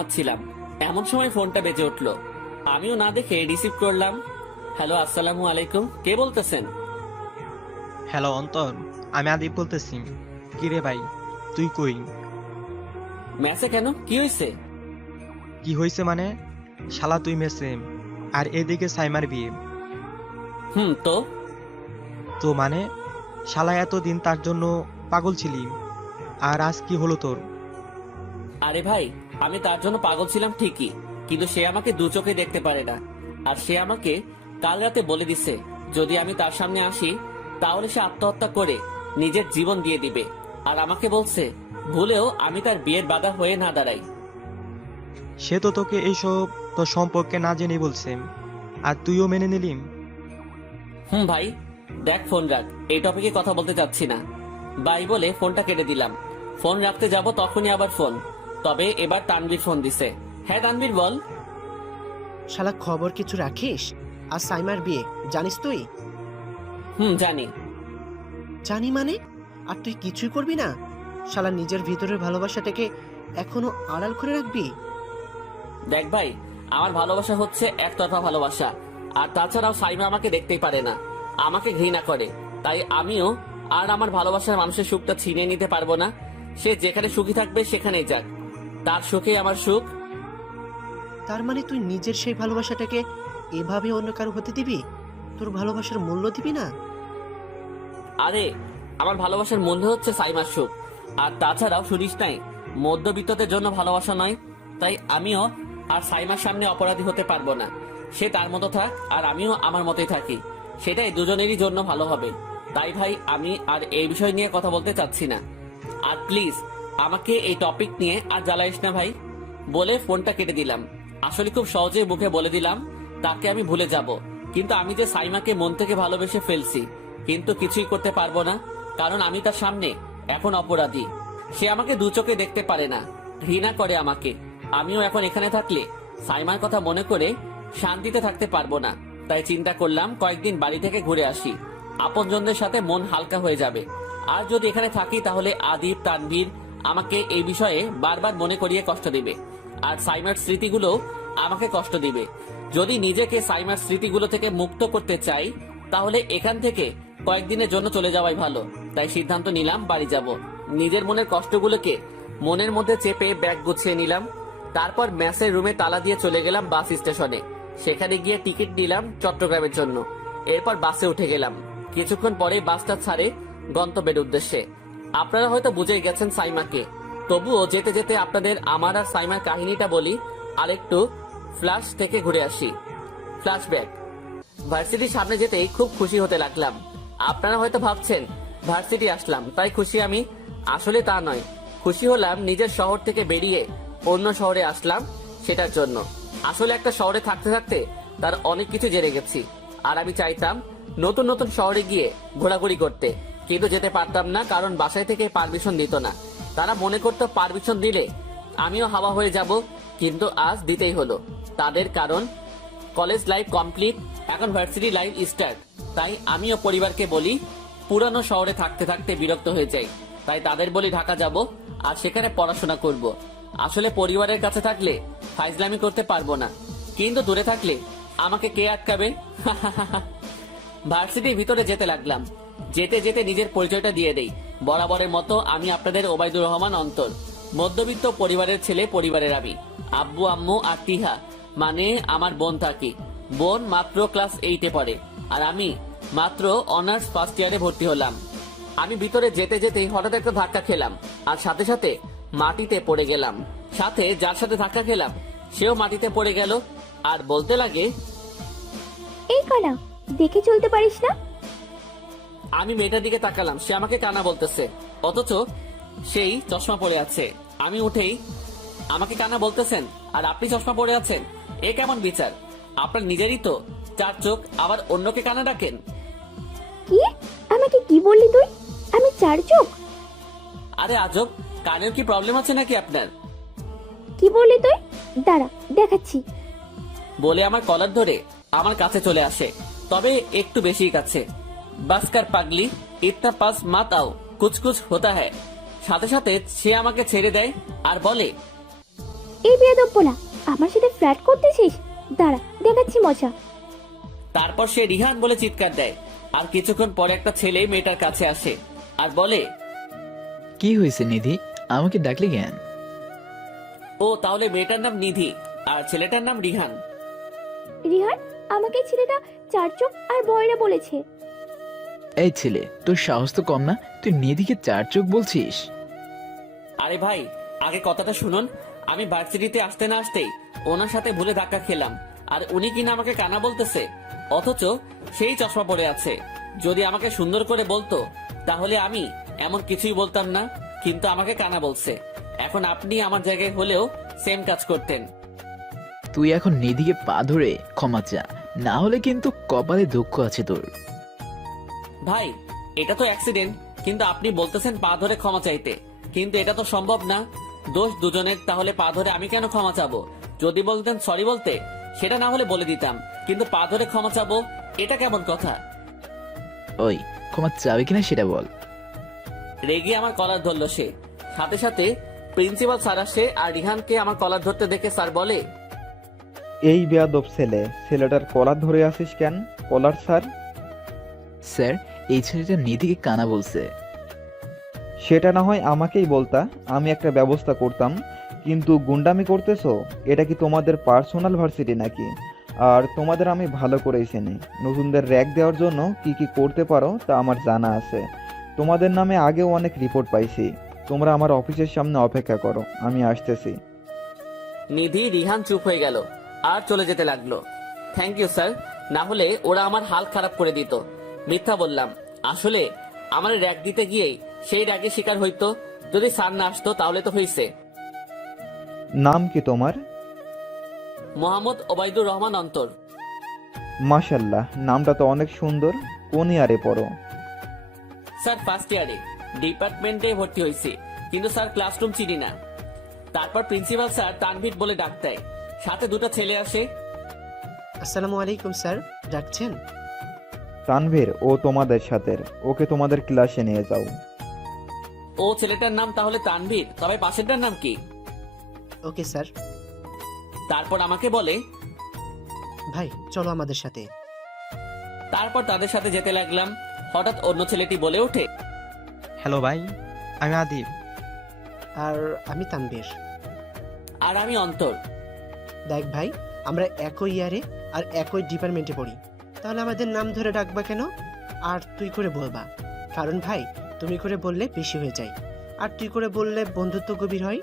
ঘুমাচ্ছিলাম, এমন সময় ফোনটা বেজে উঠলো। আমিও না দেখে রিসিভ করলাম। হ্যালো, আসসালামু আলাইকুম, কে বলতেছেন? হ্যালো অন্তর, আমি আদিব বলতেছি। কিরে ভাই, তুই কই? মেসে কেন, কি হয়েছে? কি হয়েছে মানে? শালা তুই মেসে, আর এদিকে সাইমার বিয়ে। তো তো মানে শালা এতদিন তার জন্য পাগল ছিলি, আর আজ কি হলো তোর? আরে ভাই, আমি তার জন্য পাগল ছিলাম ঠিকই, কিন্তু সে আমাকে দু চোখে দেখতে পারে না। আর সে আমাকে কাল রাতে বলে দিছে যদি আমি তার সামনে আসি তাহলে সে আত্মহত্যা করে নিজের জীবন দিয়ে দিবে। আর আমাকে বলছে ভুলেও আমি তার বিয়ের বাধা হয়ে না দাঁড়াই। সে তো তোকে এইসব তোর সম্পর্কে না জেনে বলছে, আর তুইও মেনে নিলি? ভাই, দেখ ফোন রাখ, এই টপিকে কথা বলতে চাচ্ছি না। বাই বলে ফোনটা কেটে দিলাম। ফোন রাখতে যাব তখনই আবার ফোন। তবে এবার তানভীর ফোন দিছে। হ্যাঁ তানভীর, বল। শালা খবর কিছু রাখিস? আর সাইমার বিয়ে জানিস তুই? জানি। জানি মানে? আর তুই কিছুই করবি না? শালা নিজের ভিতরের ভালোবাসাটাকে এখনো আড়াল করে রাখবি? দেখ ভাই, আমার ভালোবাসা হচ্ছে একতরফা ভালোবাসা। আর তাছাড়াও সাইমা আমাকে দেখতেই পারে না, আমাকে ঘৃণা করে। তাই আমিও আর আমার ভালোবাসার মানুষের সুখটা ছিনিয়ে নিতে পারবো না। সে যেখানে সুখী থাকবে সেখানেই যাক, তার সুখে আমার সুখ। তার মানে তুই নিজের সেই ভালোবাসাটাকে এভাবে অন্য কারো হতে দিবি? তোর ভালোবাসার মূল্য দিবি না? আরে, আমার ভালোবাসার মূল্য হচ্ছে সাইমার সুখ। আর তাছাড়াও শুনিস নাই, মধ্যবিত্তদের জন্য ভালোবাসা নয়। তাই আমিও আর সাইমার সামনে অপরাধী হতে পারবো না। সে তার মতো থাক আর আমিও আমার মতোই থাকি, সেটাই দুজনেরই জন্য ভালো হবে। তাই ভাই, আমি আর এই বিষয় নিয়ে কথা বলতে চাচ্ছি না। আর প্লিজ আমাকে এই টপিক নিয়ে আর জ্বালাইস না ভাই। বলে ফোনটা কেটে দিলাম। আসলে খুব সহজে মুখে বলে দিলাম তাকে আমি ভুলে যাব, কিন্তু আমি যে সাইমাকে মন থেকে ভালোবেসে ফেলছি, কিন্তু কিছুই করতে পারবো না। কারণ আমি তার সামনে এখন অপরাধী। সে আমাকে দু চোখে দেখতে পারে না, ঘৃণা করে আমাকে। আমিও এখন এখানে থাকলে সাইমার কথা মনে করে শান্তিতে থাকতে পারবো না। তাই চিন্তা করলাম কয়েকদিন বাড়ি থেকে ঘুরে আসি, আপনজনদের সাথে মন হালকা হয়ে যাবে। আর যদি এখানে থাকি তাহলে আদিব, তানভীর আমাকে এই বিষয়ে বারবার মনে করিয়ে কষ্ট দিবে, আর সাইমার স্মৃতিগুলো আমাকে কষ্ট দিবে। যদি নিজেকে সাইমার স্মৃতিগুলো থেকে মুক্ত করতে চাই তাহলে এখান থেকে কয়েকদিনের জন্য চলে যাওয়াই ভালো। তাই সিদ্ধান্ত নিলাম বাড়ি যাব। নিজের মনের কষ্টগুলোকে মনের মধ্যে চেপে ব্যাগ গুছিয়ে নিলাম। তারপর ম্যাসের রুমে তালা দিয়ে চলে গেলাম বাস স্টেশনে। সেখানে গিয়ে টিকিট নিলাম চট্টগ্রামের জন্য। এরপর বাসে উঠে গেলাম। কিছুক্ষণ পরে বাসটা ছাড়ে গন্তব্যের উদ্দেশ্যে। আপনারা হয়তো বুঝেই গেছেন সাইমাকে, তবুও যেতে যেতে আপনাদের আমার আর সাইমার কাহিনীটা বলি। আরেকটু ফ্ল্যাশ থেকে ঘুরে আসি। ফ্ল্যাশব্যাক। ভার্সিটির সামনে যেতেই খুব খুশি হতে লাগলাম। আপনারা হয়তো ভাবছেন ভার্সিটি আসলাম তাই খুশি আমি। আসলে তা নয়, খুশি হলাম নিজের শহর থেকে বেরিয়ে অন্য শহরে আসলাম সেটার জন্য। আসলে একটা শহরে থাকতে থাকতে তার অনেক কিছু জেনে গেছি, আর আমি চাইতাম নতুন নতুন শহরে গিয়ে ঘোরাঘুরি করতে, কিন্তু যেতে পারতাম না কারণ বাসায় থেকে পারমিশন দিত না। তারা মনে করতো পারমিশন দিলে আমিও হাওয়া হয়ে যাব, কিন্তু আজ দিতেই হলো তাদের। কারণ কলেজ লাইফ কমপ্লিট, এখন ভার্সিটি লাইফ স্টার্ট। তাই আমিও পরিবারকে বলি পুরানো শহরে থাকতে থাকতে বিরক্ত হয়ে যাই, তাই তাদের বলি ঢাকা যাব আর সেখানে পড়াশোনা করব। আসলে পরিবারের কাছে থাকলে ফাইজলামি করতে পারবো না, কিন্তু দূরে থাকলে আমাকে কে আটকাবে? ভার্সিটির ভিতরে যেতে লাগলাম। যেতে যেতে নিজের পরিচয়টা দিয়ে দেই। বরাবরের মতো আমি আপনাদের ওবায়দুর রহমান অন্তর, মধ্যবিত্ত পরিবারের ছেলে। পরিবারের আমি আব্বু, আম্মু আর তিহা মানে আমার বোন থাকি। বোন মাত্র ক্লাস 8-এ পড়ে, আর আমি মাত্র অনার্স ফার্স্ট ইয়ারে ভর্তি হলাম। আমি ভিতরে যেতে যেতেই হঠাৎ একটা ধাক্কা খেলাম, আর সাথে সাথে মাটিতে পড়ে গেলাম। সাথে যার সাথে ধাক্কা খেলাম সেও মাটিতে পড়ে গেল, আর বলতে লাগে, এই কানা, দেখে চলতে পারিস না? আমি মেয়েটার দিকে তাকালাম, সে আমাকে কানা বলতেছে, অথচ সেই চশমা পরে আছে। আমি উঠেই, আমাকে কানা বলতেছেন আর আপনি চশমা পরে আছেন, এ কেমন বিচার? আপনার নিজেরই তো 4 চোখ, আবার অন্যকে কানা ডাকেন? কি? আমাকে কি বললি তুই? আমি 4 চোখ? আরে আজব, কানের কি প্রবলেম আছে নাকি আপনার? কি বললি তুই? দাঁড়া, দেখাচ্ছি। বলে আমার কলার ধরে আমার কাছে চলে আসে, তবে একটু বেশি কাছে। বাস্কার পাগলি, ইতনা পাস মাত আও, কুছ কুছ হোতা হ্যায়। সাথে সাথে সে আমাকে ছেড়ে দেয় আর বলে, এই বেয়াদব বলা, আমার সাথে ফ্ল্যাট করতেছিস? দাঁড়া, দেখাচ্ছি মজা। তারপর সে রিহান বলে চিৎকার দেয়। আর কিছুক্ষণ পরে একটা ছেলে মেয়েটার কাছে আসে আর বলে, কি হয়েছে নিধি, আমাকে ডাকলি কেন? ও তাহলে মেয়েটার নাম নিধি আর ছেলেটার নাম রিহান। রিহান, আমাকে ছেলেটা চার চোখ আর বয়রা বলেছে। এই ছেলে, তোর সাহস তো কম না, তুই নিধিকে চার চোখ বলছিস? আরে ভাই, আগে কথাটা শুনুন। আমি ভার্সিটিতে আসতে না আসতেই ওনার সাথে ভুলে ধাক্কা খেলাম, আর উনি কিনা আমাকে কানা বলতেছে, অথচ সেই চশমা পরে আছে। যদি আমাকে সুন্দর করে বলতো তাহলে আমি এমন কিছুই বলতাম না, কিন্তু আমাকে কানা বলছে। এখন আপনি আমার জায়গায় হলেও সেম কাজ করতেন। তুই এখন নিধিকে পা ধরে ক্ষমা চা, না হলে কিন্তু কপালে দুঃখ আছে তোর। ভাই, এটা তো অ্যাক্সিডেন্ট, কিন্তু আপনি বলতেছেন পা ধরে ক্ষমা চাইতে, কিন্তু এটা তো সম্ভব না। দোষ দুজনের, তাহলে পা ধরে আমি কেন ক্ষমা চাবো? যদি বলতেন সরি বলতে, সেটা না হলে বলে দিতাম, কিন্তু পা ধরে ক্ষমা চাবো, এটা কেমন কথা? ওই, ক্ষমা চাবে কিনা সেটা বল। রেগে আমার কলার ধরলো সে। সাথে সাথে প্রিন্সিপাল স্যার আসে আর রিহানকে আমার কলার ধরতে দেখে স্যার বলে, এই বেয়াদব ছেলে, ছেলেটার কলার ধরে আসিস কেন? কলার স্যার? স্যার, এই ছেলেটা নিধিকে কানা বলছে। সেটা না হয় আমাকেই বলতা, আমি একটা ব্যবস্থা করতাম, কিন্তু গুন্ডামি করতেছো? এটা কি তোমাদের পার্সোনাল ভার্সিটি নাকি? আর তোমাদের আমি ভালো করেই চিনি। নতুনদের র্যাক দেওয়ার জন্য কি কি করতে পারো তা আমার জানা আছে। তোমাদের নামে আগেও অনেক রিপোর্ট পাইছি। তোমরা আমার অফিসের সামনে অপেক্ষা করো, আমি আসতেছি। নিধি রিহান চুপ হয়ে গেল আর চলে যেতে লাগলো। থ্যাংক ইউ স্যার, না হলে ওরা আমার হাল খারাপ করে দিত। মিথ্যা বললাম, আসলে আমার র্যাক দিতে গিয়েই সেই র্যাগের শিকার হইতো। যদি স্যার না আসতো তাহলে তো হইছে। নাম কি তোমার? মোহাম্মদ ওবায়দুর রহমান অন্তর। মাশাল্লাহ, নামটা তো অনেক সুন্দর। কোন ইয়ারে পড়ো? স্যার ফার্স্ট ইয়ারে, ডিপার্টমেন্টে ভর্তি হয়েছি, কিন্তু স্যার ক্লাসরুম চিনি না। তারপর প্রিন্সিপাল স্যার তানভীর বলে ডাক দেয়, সাথে দুটো ছেলে আসে। আসসালামু আলাইকুম স্যার, ডাকছেন? তানভীর, ও তোমাদের সাথে, ওকে তোমাদের ক্লাসে নিয়ে যাও। ও ছেলেটার নাম তাহলে তানভীর, তবে পাশেরটার নাম কি? Okay sir. তারপর আমাকে বলে, ভাই চলো আমাদের সাথে। তারপর তাদের সাথে যেতে লাগলাম। হঠাৎ অন্য ছেলেটি বলে ওঠে, হ্যালো ভাই, আমি আদিব। আর আমি তানভীর। আর আমি অন্তর। দেখ ভাই, আমরা একই ইয়ারে আর একই ডিপার্টমেন্টে পড়ি, তাহলে আমাদের নাম ধরে ডাকবা কেন? আর তুই করে বলবা, কারণ ভাই তুমি করে বললে বেশি হয়ে যায়, আর তুই করে বললে বন্ধুত্ব গভীর হয়।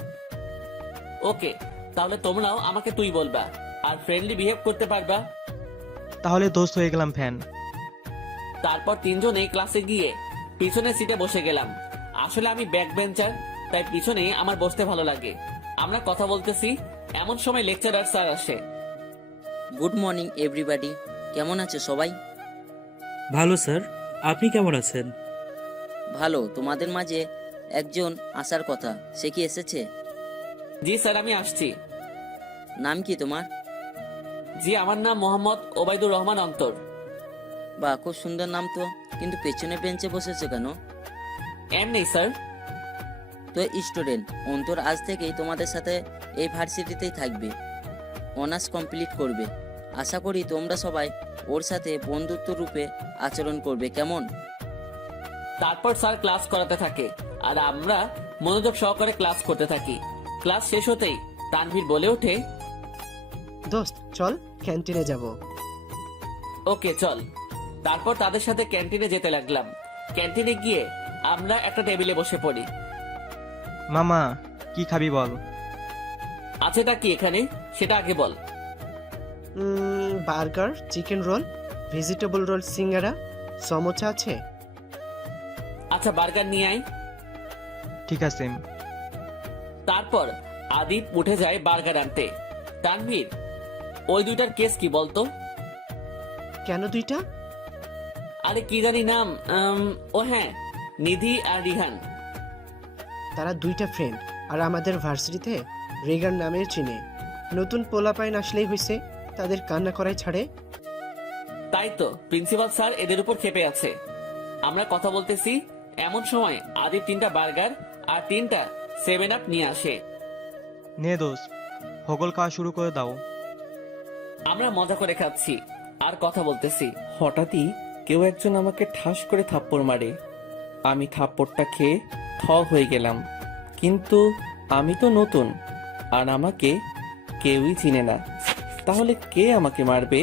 ওকে, তাহলে তোমরাও আমাকে তুই বলবা আর ফ্রেন্ডলি বিহেভ করতে পারবা। তাহলে দোস্ত হয়ে গেলাম ফ্যান। তারপর তিনজনে ক্লাসে গিয়ে পিছনের সিটে বসে গেলাম। আসলে আমি ব্যাক বেঞ্চার, তাই পিছনে আমার বসতে ভালো লাগে। আমরা কথা বলতেছি, এমন সময় লেকচারার স্যার আসে। গুড মর্নিং এভরিবাডি, কেমন আছে সবাই? ভালো স্যার, আপনি কেমন আছেন? ভালো। তোমাদের মাঝে একজন আসার কথা, সে কি এসেছে? জি স্যার, আমি আসছি। নাম কি তোমার? জি, আমার নাম মোহাম্মদ ওবায়দুর রহমান অন্তর। বা খুব সুন্দর নাম তো, কিন্তু পেছনে বেঞ্চে বসেছে কেন? এম নেই স্যার। তো স্টুডেন্ট অন্তর আজ থেকেই তোমাদের সাথে এই ভার্সিটিতেই থাকবে, অনার্স কমপ্লিট করবে। আশা করি তোমরা সবাই ওর সাথে বন্ধুত্ব রূপে আচরণ করবে, কেমন? তারপর স্যার ক্লাস করাতে থাকে আর আমরা মনোযোগ সহকারে ক্লাস করতে থাকি। ক্লাস শেষ হতেই তানভীর বলে ওঠে, দোস্ত চল ক্যান্টিনে যাব। ওকে চল। তারপর তাদের সাথে ক্যান্টিনে যেতে লাগলাম। ক্যান্টিনে গিয়ে আমরা একটা টেবিলে বসে পড়ি। মামা, কি খাবি বল? আছেটা কি এখানে সেটা আগে বল। Burger, chicken roll, vegetable roll, singara, samosa আছে। আচ্ছা, বার্গার নিয়ে আয়। ঠিক আছে। তারপর আদিপ উঠে যায় বার্গার আনতে। তানভীর, ওই দুইটার কেস কি বলতো? কেন দুইটা? আরে কি জানি নাম, ও হ্যাঁ, নিধি আর রিহান। তারা দুইটা ফ্রেন্ড, আর আমাদের ভার্সিটিতে রেগার নামের চিনে। নতুন পোলাপাইন আসলেই হয়েছে তাদের কান্না করাই ছাড়ে। তাই তো প্রিন্সিপাল স্যার এদের উপর ক্ষেপে আছে। আমরা কথা বলতেছি, এমন সময় আদিপ 3টা বার্গার আর 3টা 7 আপ নিয়ে আসে। নে দোস্ত, হগল খাওয়া শুরু করে দাও। আমরা মজা করে খাচ্ছি আর কথা বলতেছি। হঠাৎই কেউ একজন আমাকে ঠাস করে থাপ্পড় মারে। আমি থাপ্পড়টা খেয়ে থ হয়ে গেলাম। কিন্তু আমি তো নতুন আর আমাকে কেউই চিনে না। তাহলে কে আমাকে মারবে?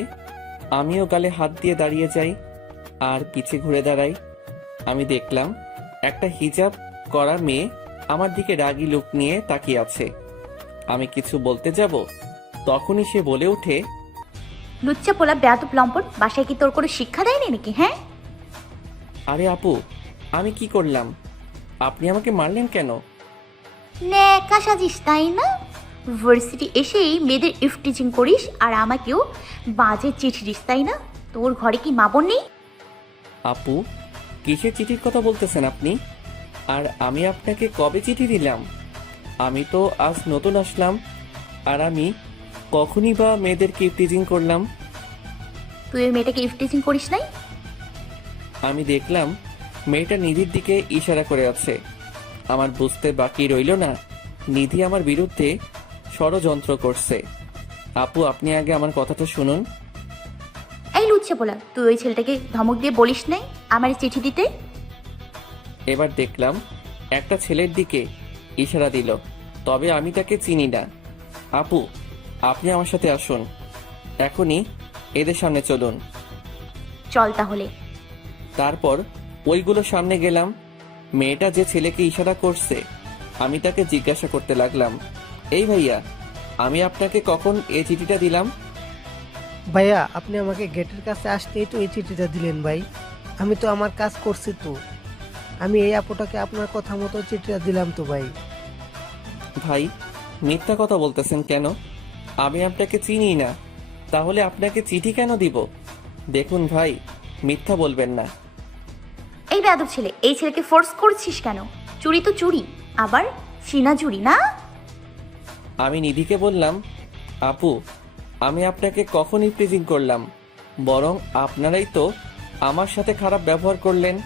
আমিও গালে হাত দিয়ে দাঁড়িয়ে যাই আর পিছে ঘুরে দাঁড়াই। আমি দেখলাম একটা হিজাব করা মেয়ে আমার দিকে রাগী লুক নিয়ে তাকিয়ে আছে। আমি কিছু বলতে যাব, তখনই সে বলে ওঠে, লুচ্চা পোলা বেয়াদব লম্পট, বাসায় কি তোর করে শিক্ষা দেয়নি নাকি? হ্যাঁ, আরে আপু, আমি কি করলাম? আপনি আমাকে মারলেন কেন? ন্যাকা সাজিস তাই না? ভার্সিটি এসেই মেয়েদের ইফটিচিং করিস আর আমাকেও বাজে চিঠি দিস তাই না? তোর ঘরে কি মা বোন নেই? আপু, কিসের চিঠির কথা বলতেছেন আপনি? আর আমি আপনাকে কবে চিঠি দিলাম? আমি তো আজ নতুন আসলাম। আর আমি কখনই বা মেয়েদেরকে ইফটিজিং করলাম? তুই ওই মেয়েটাকে ইফটিচিং করিস নাই? আমি দেখলাম মেয়েটা নিধির দিকে ইশারা করে আছে। আমার বুঝতে বাকি রইল না নিধি আমার বিরুদ্ধে ষড়যন্ত্র করছে। আপু, আপনি আগে আমার কথাটা শুনুন। এই লুচ্চা পোলা, তুই ওই ছেলেটাকে ধমক দিয়ে বলিস নাই আমার চিঠি দিতে? এবার দেখলাম একটা ছেলের দিকে ইশারা দিল, তবে আমি তাকে চিনি না। আপু, আপনি আমার সাথে আসুন, এখনই এদের সামনে চলুন। চল তাহলে। তারপর ওইগুলোর সামনে গেলাম। মেয়েটা যে ছেলেকে ইশারা করছে আমি তাকে জিজ্ঞাসা করতে লাগলাম, এই ভাইয়া, আমি আপনাকে কখন এই চিঠিটা দিলাম? ভাইয়া, আপনি আমাকে গেটের কাছে আসতেই তো এই চিঠিটা দিলেন ভাই। আমি তো আমার কাজ করছি তো। আমি এই আপুটাকে আপনার কথা মতো চিঠিটা দিলাম তো ভাই। ভাই, মিথ্যা কথা বলতেছেন কেন? আমি আপনাকে চিনি না, তাহলে আপনাকে চিঠি কেন দিব? দেখুন ভাই, মিথ্যা বলবেন না। এই বেয়াদব ছেলে, এই ছেলেকে ফোর্স করছিস কেন? চুরি তো চুরি, আবার সিনা চুরি না? আমি নিধিকে বললাম, আপু, আমি আপনাকে কখন ইফটিজিং করলাম? বরং আপনারাই তো আমার সাথে খারাপ ব্যবহার করলেন।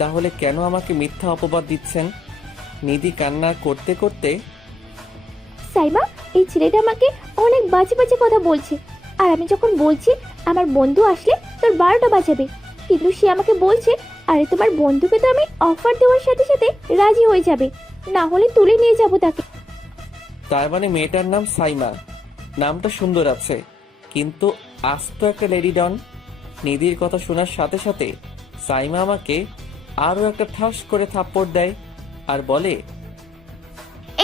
তাহলে কেন আমাকে মিথ্যা অপবাদ দিচ্ছেন? নিধি কান্না করতে করতে, সাইমা, এই ছেলেটা আমাকে অনেক বাজে বাজে কথা বলছে। আর আমি যখন বলছি আমার বন্ধু আসলে তোর 12টা বাজাবে, কিন্তু সে আমাকে বলছে আরে তোমার বন্ধুকে তো আমি অফার দেওয়ার সাথে সাথে রাজি হয়ে যাবে, না হলে তুলে নিয়ে যাব তাকে। তার মানে মেয়েটার নাম সাইমা। নামটা সুন্দর আছে, কিন্তু আস্ত একটা লেডি ডন। নিধির কথা শোনার সাথে সাথে সাইমা আমাকে আরো একটা ঠাস করে থাপ্পড় দেয় আর বলে,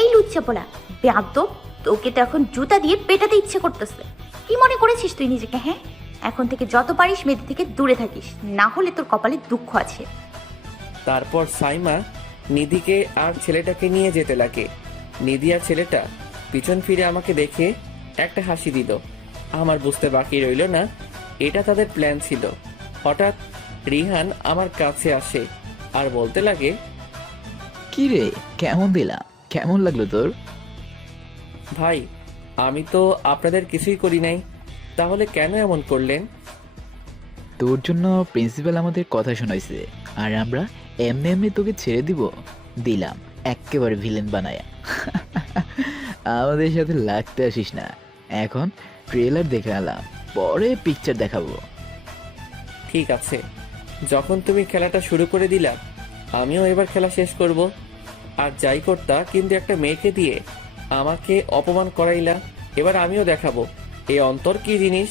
এই লুচ্চা পোলা বেয়াদব, তোকে তো এখন জুতা দিয়ে পেটাতে ইচ্ছে করতেছে। কি মনে করেছিস তুই নিজেকে? হ্যাঁ, এখন থেকে যত পারিস মেয়েদের থেকে দূরে থাকিস, না হলে তোর কপালে দুঃখ আছে। তারপর সাইমা নিধিকে আর ছেলেটাকে নিয়ে যেতে লাগে। নিধি আর ছেলেটা পিছন ফিরে আমাকে দেখে একটা হাসি দিল। আমার বুঝতে বাকি রইল না এটা তাদের প্ল্যান ছিল। হঠাৎ রিহান আমার কাছে আসে আর বলতে লাগে, কি রে, কেমন দিলাম? কেমন লাগলো তোর? ভাই, আমি তো আপনাদের কিছুই করি নাই, তাহলে কেন এমন করলেন? তোর জন্য প্রিন্সিপাল আমাদের কথা শোনাইছে, আর আমরা এমনি এমনি তোকে ছেড়ে দিলাম একেবারে ভিলেন বানায়া। আমাদের সাথে লাগতে আসিস না। এখন ট্রেলার দেখে এলাম, পরে পিকচার দেখাবো। ঠিক আছে, যখন তুমি খেলাটা শুরু করে দিলা, আমিও এবার খেলা শেষ করব। আর যাই করতা, কিন্তু একটা মেয়েকে দিয়ে আমাকে অপমান করাইলা, এবার আমিও দেখাবো এই অন্তর কি জিনিস।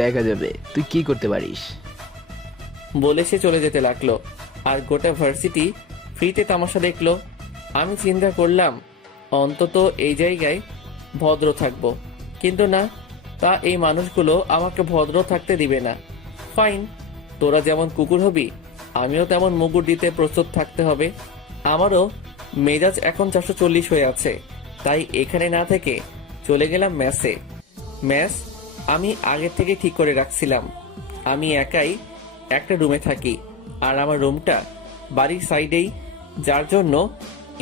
দেখা যাবে তুই কি করতে পারিস। বলে সে চলে যেতে লাগলো আর গোটা ভার্সিটি ফ্রিতে তামাশা দেখলো। আমি চিন্তা করলাম অন্তত এই জায়গায় ভদ্র থাকবো, কিন্তু না, তা এই মানুষগুলো আমাকে ভদ্র থাকতে দিবে না। ফাইন, তোরা যেমন কুকুর হবি, আমিও তেমন মুগুর দিতে প্রস্তুত থাকতে হবে। আমারও মেজাজ এখন 440 হয়ে আছে, তাই এখানে না থেকে চলে গেলাম ম্যাসে। ম্যাস আমি আগে থেকে ঠিক করে রাখছিলাম। আমি একাই একটা রুমে থাকি, আর আমার রুমটা বাড়ির সাইডেই, যার জন্য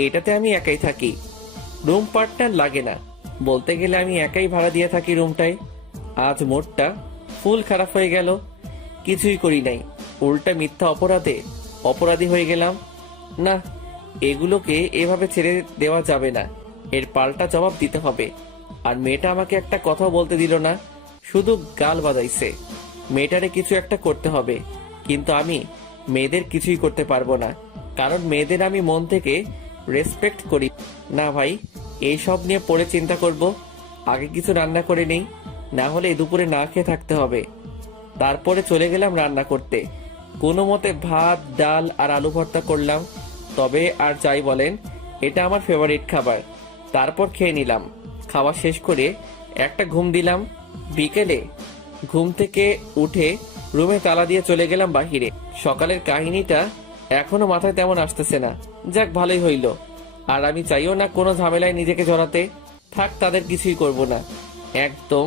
এটাতে আমি একাই থাকি। রুম পার্টনার লাগে না, বলতে গেলে আমি একাই ভাড়া দিয়ে থাকি রুমটায়। আজ মোডটা ফুল খারাপ হয়ে গেল, কিছুই করি নাই, উল্টা মিথ্যা অপরাধে অপরাধী হয়ে গেলাম। না, এগুলোকে এভাবে ছেড়ে দেওয়া যাবে না। এর পাল্টা জবাব দিতে হবে। আর মেয়েটা আমাকে একটা কথাও বলতে দিল না, শুধু গাল বাজাইছে। মেয়েটারে কিছু একটা করতে হবে, কিন্তু আমি মেয়েদের কিছুই করতে পারবো না, কারণ মেয়েদের আমি মন থেকে রেসপেক্ট করি না ভাই। এই সব নিয়ে পরে চিন্তা করব, আগে কিছু রান্না করে নেই, না হলে দুপুরে না খেয়ে থাকতে হবে। তারপরে চলে গেলাম রান্না করতে। কোনো মতে ভাত, ডাল আর আলু ভর্তা করলাম। তবে আর যাই বলেন, এটা আমার ফেভারিট খাবার। তারপর খেয়ে নিলাম। খাওয়া শেষ করে একটা ঘুম দিলাম। বিকেলে ঘুম থেকে উঠে রুমে তালা দিয়ে চলে গেলাম বাহিরে। সকালের কাহিনীটা এখনো মাথায় তেমন আসতেছে না। যাক, ভালোই হইল। আর আমি চাইও না কোনো ঝামেলায় নিজেকে জড়াতে। থাক, তাদের কিছুই করব না। একদম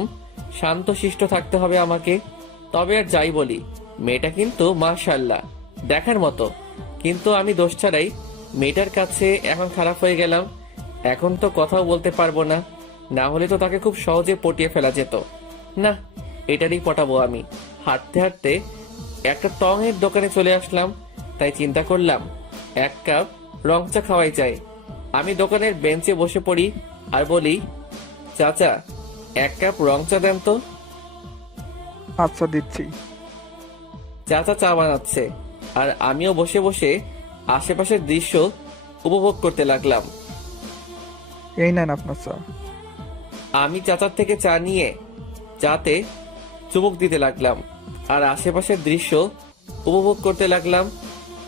শান্তশিষ্ট থাকতে হবে আমাকে। তবে আর যাই বলি, মেয়েটা কিন্তু মাশাআল্লাহ দেখার মতো। কিন্তু আমি দোষ ছাড়াই মেয়েটার কাছে এখন খারাপ হয়ে গেলাম। এখন তো কথাও বলতে পারবো না, না হলে তো তাকে খুব সহজে পটিয়ে ফেলা যেত। না, এটারই পটাবো আমি। হাঁটতে হাঁটতে একটা টঙের দোকানে চলে আসলাম। তাই চিন্তা করলাম এক কাপ রং চা খাওয়াই যায়। আমি দোকানের বেঞ্চে বসে পড়ি আর বলি, চাচা এক কাপ রং চা দেন তো। আচ্ছা, দিচ্ছি। চাচা চা বানাচ্ছে, আর আমিও বসে বসে আশেপাশের দৃশ্য উপভোগ করতে লাগলাম। এই নেন আপনার চা। আমি চাচার থেকে চা নিয়ে চাতে চুমুক দিতে লাগলাম আর আশেপাশের দৃশ্য উপভোগ করতে লাগলাম।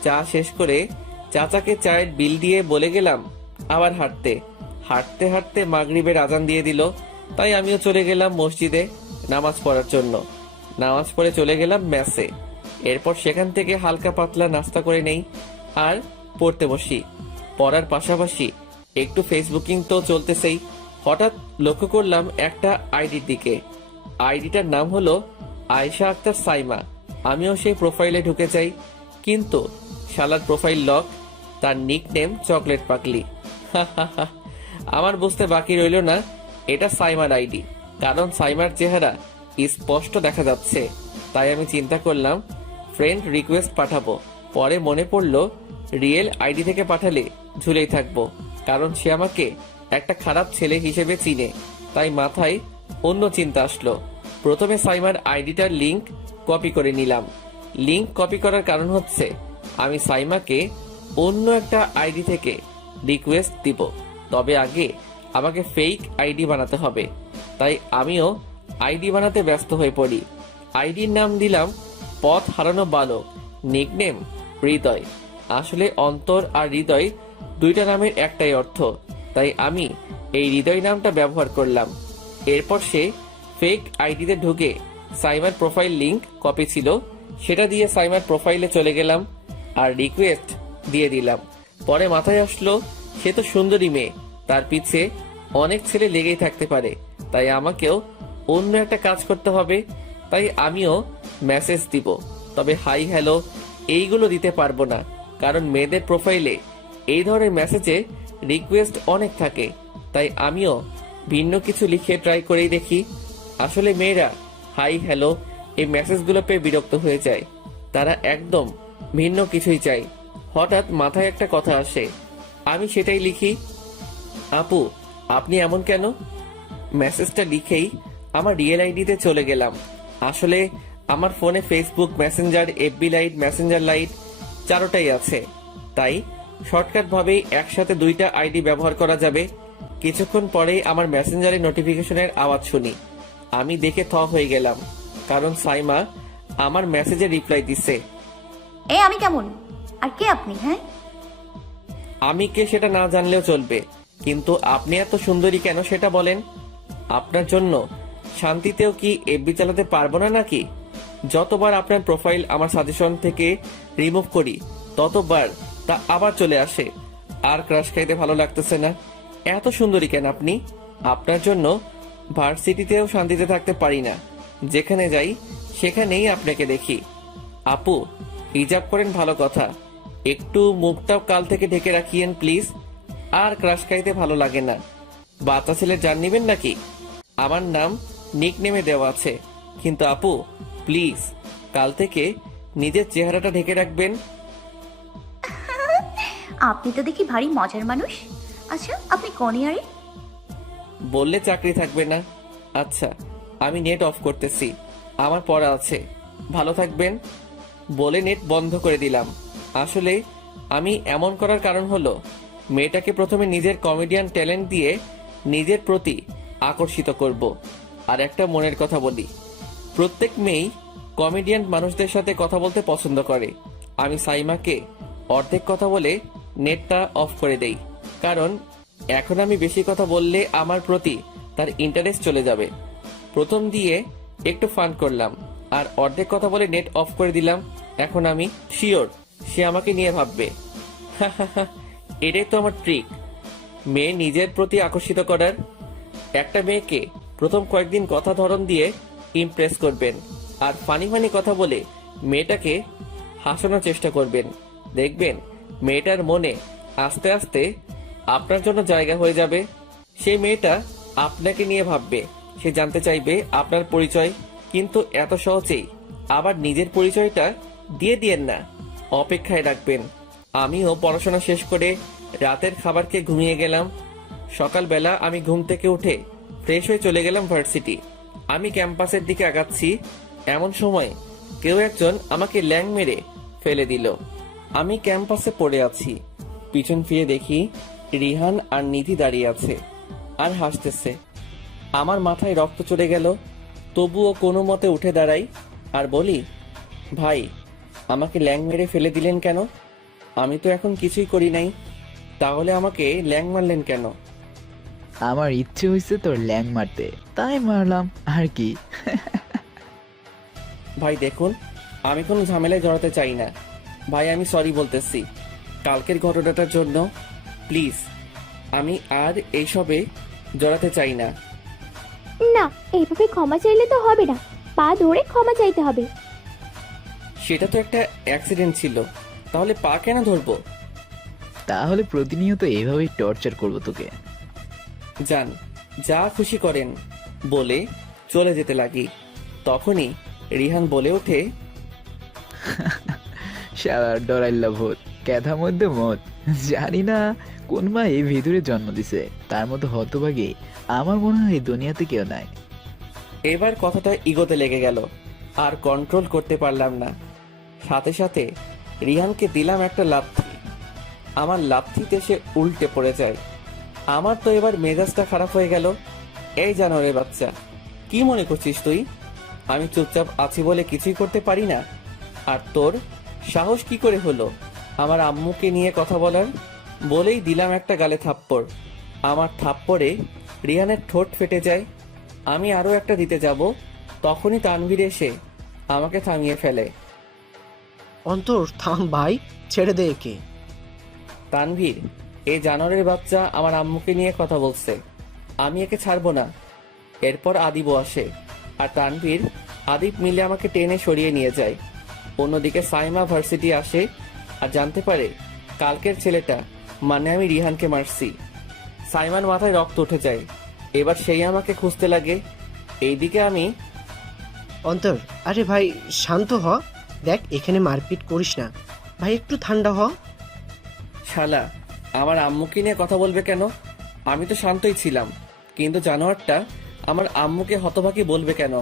চা শেষ করে চাচাকে চায়ের বিল দিয়ে বলে গেলাম আবার হাঁটতে। হাঁটতে হাঁটতে মাগরিবের আজান দিয়ে দিল। তাই আমিও চলে গেলাম মসজিদে নামাজ পড়ার জন্য। নামাজ পড়ে চলে গেলাম মেসে। এরপর সেখান থেকে হালকা পাতলা নাস্তা করে নেই আর পড়তে বসি। পড়ার পাশাপাশি একটু ফেসবুকিং তো চলতেছেই। হঠাৎ লক্ষ্য করলাম একটা আইডির দিকে। আইডিটার নাম হলো আয়েশা আক্তার সাইমা। আমিও সেই প্রোফাইলে ঢুকে যাই, কিন্তু শালার প্রোফাইল লক। তার নিকনেম চকলেট পাগলি। আমার বুঝতে বাকি রইল না এটা সাইমার আইডি, কারণ সাইমার চেহারা স্পষ্ট দেখা যাচ্ছে। তাই আমি চিন্তা করলাম ফ্রেন্ড রিকোয়েস্ট পাঠাবো। পরে মনে পড়লো রিয়েল আইডি থেকে পাঠালে ঝুলেই থাকবো, কারণ সে আমাকে একটা খারাপ ছেলে হিসেবে চিনে। তাই মাথায় অন্য চিন্তা আসলো। প্রথমে সাইমার আইডিটার লিংক কপি করে নিলাম। লিংক কপি করার কারণ হচ্ছে আমি সাইমাকে অন্য একটা আইডি থেকে রিকোয়েস্ট দিব। তবে আগে আমাকে ফেক আইডি বানাতে হবে। তাই আমিও আইডি বানাতে ব্যস্ত হয়ে পড়ি। আইডির নাম দিলাম পথ হারানো বালক, নিকনেম হৃদয়। আসলে অন্তর আর হৃদয় দুইটা নামের একটাই অর্থ, তাই আমি এই হৃদয় নামটা ব্যবহার করলাম। এরপর সে ফেক আইডিতে ঢুকে সাইমার প্রোফাইল লিংক কপি ছিল সেটা দিয়ে সাইমার প্রোফাইলে চলে গেলাম আর রিকোয়েস্ট দিয়ে দিলাম। পরে মাথায় আসলো সে তো সুন্দরী মেয়ে, তার পিছে অনেক ছেলে লেগেই থাকতে পারে। তাই আমাকেও অন্য একটা কাজ করতে হবে। তাই আমিও মেসেজ দিব, তবে হাই হ্যালো এইগুলো দিতে পারবো না, কারণ মেয়েদের প্রোফাইলে এই ধরনের মেসেজে রিকোয়েস্ট অনেক থাকে। তাই আমিও ভিন্ন কিছু লিখে ট্রাই করেই দেখি। আসলে মেয়েরা হাই হ্যালো এই মেসেজগুলো পেয়ে বিরক্ত হয়ে যায়, তারা একদম ভিন্ন কিছুই চায়। হঠাৎ মাথায় একটা কথা আসে, আমি সেটাই লিখি, আপু আপনি এমন কেন। মেসেজটা লিখেই আমার রিয়েল আইডিতে চলে গেলাম। আসলে আমার ফোনে Facebook, Messenger, FB Lite, Messenger Lite চারোটাই আছে। তাই শর্টকাট ভাবেই একসাথে দুইটা আইডি ব্যবহার করা যাবে। কিছুক্ষণ পরেই আমার মেসেঞ্জারে নোটিফিকেশনের আওয়াজ শুনি। আমি দেখে থ হয়ে গেলাম, কারণ সাইমা আমার মেসেজে রিপ্লাই দিছে। আমি কেমন আর কে আপনি? হ্যাঁ, আমি কে সেটা না জানলেও চলবে, কিন্তু আপনি এত সুন্দরী কেন সেটা বলেন। আপনার জন্য শান্তিতেও কি এফবি চালাতে পারবো না নাকি? যতবার আপনার প্রোফাইল আমার সাজেশন থেকে রিমুভ করি ততবার তা আবার চলে আসে। আর ক্রাশ খাইতে ভালো লাগতেছে না। এত সুন্দরী কেন আপনি? আপনার জন্য ভার্সিটিতেও শান্তিতে থাকতে পারি না। যেখানে যাই সেখানেই আপনাকে দেখি। আপু হিজাব করেন ভালো কথা, একটু মুখটাও কাল থেকে ঢেকে রাখিয়েন প্লিজ। আর ক্রাশ খাইতে ভালো লাগে না। বাচ্চা ছেলে জান নিবেন নাকি? আমার নাম নিকনেমে দেওয়া আছে, কিন্তু আপু প্লিজ কাল থেকে নিজের চেহারাটা ঢেকে রাখবেন। আপনি তো দেখি ভারী মজার মানুষ। আচ্ছা, আপনি কোন ইয়ারে? বললে চাকরি থাকবে না। আচ্ছা, আমি নেট অফ করতেছি, আমার পড়া আছে, ভালো থাকবেন বলে নেট বন্ধ করে দিলাম। আসলে আমি এমন করার কারণ হলো মেয়েটাকে প্রথমে নিজের কমেডিয়ান ট্যালেন্ট দিয়ে নিজের প্রতি আকর্ষিত করব। আর একটা মনের কথা বলি, প্রত্যেক মেয়েই কমেডিয়ান মানুষদের সাথে কথা বলতে পছন্দ করে। আমি সাইমাকে অর্ধেক কথা বলে নেটটা অফ করে দেই, কারণ এখন আমি বেশি কথা বললে আমার প্রতি তার ইন্টারেস্ট চলে যাবে। প্রথম দিয়ে একটু ফান করলাম আর অর্ধেক কথা বলে নেট অফ করে দিলাম। এখন আমি শিওর সে আমাকে নিয়ে ভাববে। এটাই তো আমার ট্রিক, মেয়ে নিজের প্রতি আকর্ষিত করার। একটা মেয়েকে প্রথম কয়েকদিন কথা ধরন দিয়ে ইমপ্রেস করবেন আর ফানি ফানি কথা বলে মেয়েটাকে হাসানোর চেষ্টা করবেন। দেখবেন মেয়েটার মনে আস্তে আস্তে আপনার জন্য জায়গা হয়ে যাবে। সেই মেয়েটা আপনাকে নিয়ে ভাববে, সে জানতে চাইবে আপনার পরিচয়। কিন্তু এত সহজেই আবার নিজের পরিচয়টা দিয়ে দিয়েন না, অপেক্ষায় রাখবেন। আমিও পড়াশোনা শেষ করে রাতের খাবার খেয়ে ঘুমিয়ে গেলাম। সকালবেলা আমি ঘুম থেকে উঠে ফ্রেশ হয়ে চলে গেলাম ভার্সিটি। আমি ক্যাম্পাসের দিকে আগাচ্ছি, এমন সময় কেউ একজন আমাকে ল্যাং মেরে ফেলে দিল। আমি ক্যাম্পাসে পড়ে আছি, পিছন ফিরে দেখি রিহান আর নিধি দাঁড়িয়ে আছে আর হাসতেছে। আমার মাথায় রক্ত চলে গেল, তবুও কোনো মতে উঠে দাঁড়াই আর বলি, ভাই আমাকে ল্যাং মেরে ফেলে দিলেন কেন? আমি তো এখন কিছুই করি নাই, তাহলে আমাকে ল্যাং মারলেন কেন? আমার ইচ্ছে হয়েছে তোর ল্যাং মারতে, তাই মারলাম আর কি। ভাই দেখুন, আমি কোনো ঝামেলায় জড়াতে চাই না ভাই, আমি সরি বলতেছি কালকের ঘটনাটার জন্য। প্লিজ, আমি আর এইসবে জড়াতে চাই না। না, এইভাবে ক্ষমা চাইলে তো হবে না, পা ধরে ক্ষমা চাইতে হবে। সেটা তো একটা অ্যাক্সিডেন্ট ছিল, তাহলে পা কেন ধরবো? তাহলে প্রতিনিয়ত এইভাবেই টর্চার করবো তোকে। যান, যা খুশি করেন বলে চলে যেতে লাগি। তখনই রিহান বলে ওঠে, শালার ডরাইল্লা ভূত, ক্যাথা মধ্যে মত। জানি না কোন মা এই ভিতরে জন্ম দিছে, তার মতো হতভাগী আমার মনে হয় এই দুনিয়াতে কেউ নাই। এবার কথাটা ইগোতে লেগে গেল, আর কন্ট্রোল করতে পারলাম না। সাথে সাথে রিহানকে দিলাম একটা লাথি। আমার লাথিতে সে উল্টে পড়ে যায়। আমার তো এবার মেজাজটা খারাপ হয়ে গেল। এই জানোরে বাচ্চা, কি মনে করছিস তুই আমি চুপচাপ আছি বলে কিছুই করতে পারি না? আর তোর সাহস কি করে হলো আমার আম্মুকে নিয়ে কথা বলার? বলেই দিলাম একটা গালে থাপ্পড়। আমার থাপ্পড়ে রিহানের ঠোঁট ফেটে যায়। আমি আরো একটা দিতে যাব, তখনই তানভীর এসে আমাকে থামিয়ে ফেলে। অন্তর থাম ভাই, ছেড়ে দে একে। তানভীর, এই জানোয়ারের বাচ্চা আমার আম্মুকে নিয়ে কথা বলছে, আমি একে ছাড়বো না। এরপর আদিবও আসে আর তানভীর আদিব মিলে আমাকে টেনে সরিয়ে নিয়ে যায়। অন্যদিকে সাইমা ভার্সিটি আসে আর জানতে পারে কালকের ছেলেটা মানে আমি রিহানকে মারছি। সাইমার মাথায় রক্ত উঠে যায়। এবার সেই আমাকে খুঁজতে লাগে। এইদিকে আমি অন্তর, আরে ভাই শান্ত হ, দেখ এখানে মারপিট করিস না ভাই, একটু ঠান্ডা হ। শালা আমার আম্মুকে নিয়ে কথা বলবে কেন? আমি তো শান্তই ছিলাম, কিন্তু জানোয়ারটা আমার আম্মুকে হতভাগী বলবে কেন?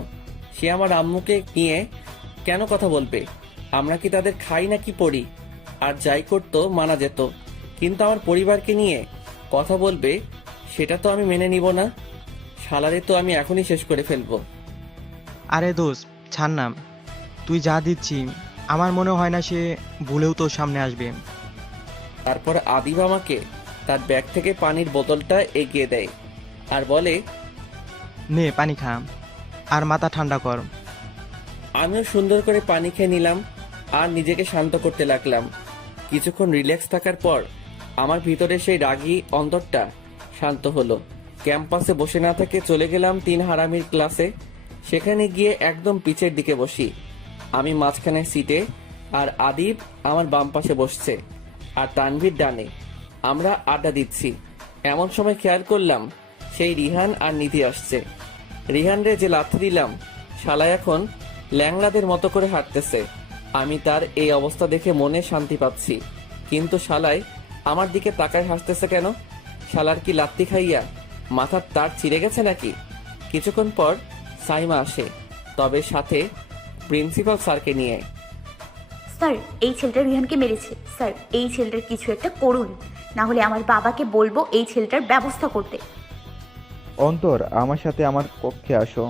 সে আমার আম্মুকে নিয়ে কেন কথা বলবে? আমরা কি তাদের খাই নাকি পড়ি? আর যাই করতো মানা যেত, কিন্তু আমার পরিবারকে নিয়ে কথা বলবে, সেটা তো আমি মেনে নিব না। শালারে তো আমি এখনই শেষ করে ফেলবো। আরে দোস্ত ছাড় না, তুই যা দিচ্ছি আমার মনে হয় না সে ভুলেও তোর সামনে আসবে। তারপর আদিব আমাকে তার ব্যাগ থেকে পানির বোতলটা এগিয়ে দেয় আর বলে, নে পানি খা আর মাথা ঠান্ডা কর। আমিও সুন্দর করে পানি খেয়ে নিলাম আর নিজেকে শান্ত করতে লাগলাম। কিছুক্ষণ রিল্যাক্স থাকার পর আমার ভিতরে সেই রাগী অন্তরটা শান্ত হলো। ক্যাম্পাসে বসে না থেকে চলে গেলাম 3 হারামির ক্লাসে। সেখানে গিয়ে একদম পিছের দিকে বসি। আমি মাঝখানের সিটে আর আদিব আমার বাম পাশে বসছে আর তানভীর ডানে। আমরা আড্ডা দিচ্ছি। এমন সময় খেয়াল করলাম সেই রিহান আর নিধি আসছে। রিহানরে যে লাথি দিলাম, শালা এখন ল্যাংড়াদের মতো করে হাঁটতেছে। আমি তার এই অবস্থা দেখে মনে শান্তি পাচ্ছি, কিন্তু শালায় আমার দিকে তাকায় হাসতেছে কেন? শালার কি লাত্তি খাইয়া মাথার তার ছিঁড়ে গেছে নাকি? কিছুক্ষণ পর সাইমা আসে, তবে সাথে প্রিন্সিপাল স্যারকে নিয়ে। স্যার, এই ছেলেটা রিহানকে মেরেছে। স্যার, এই ছেলেটার কিছু একটা করুন, না হলে আমার বাবাকে বলবো এই ছেলেটার ব্যবস্থা করতে। অন্তর, আমার সাথে আমার কক্ষে আসো।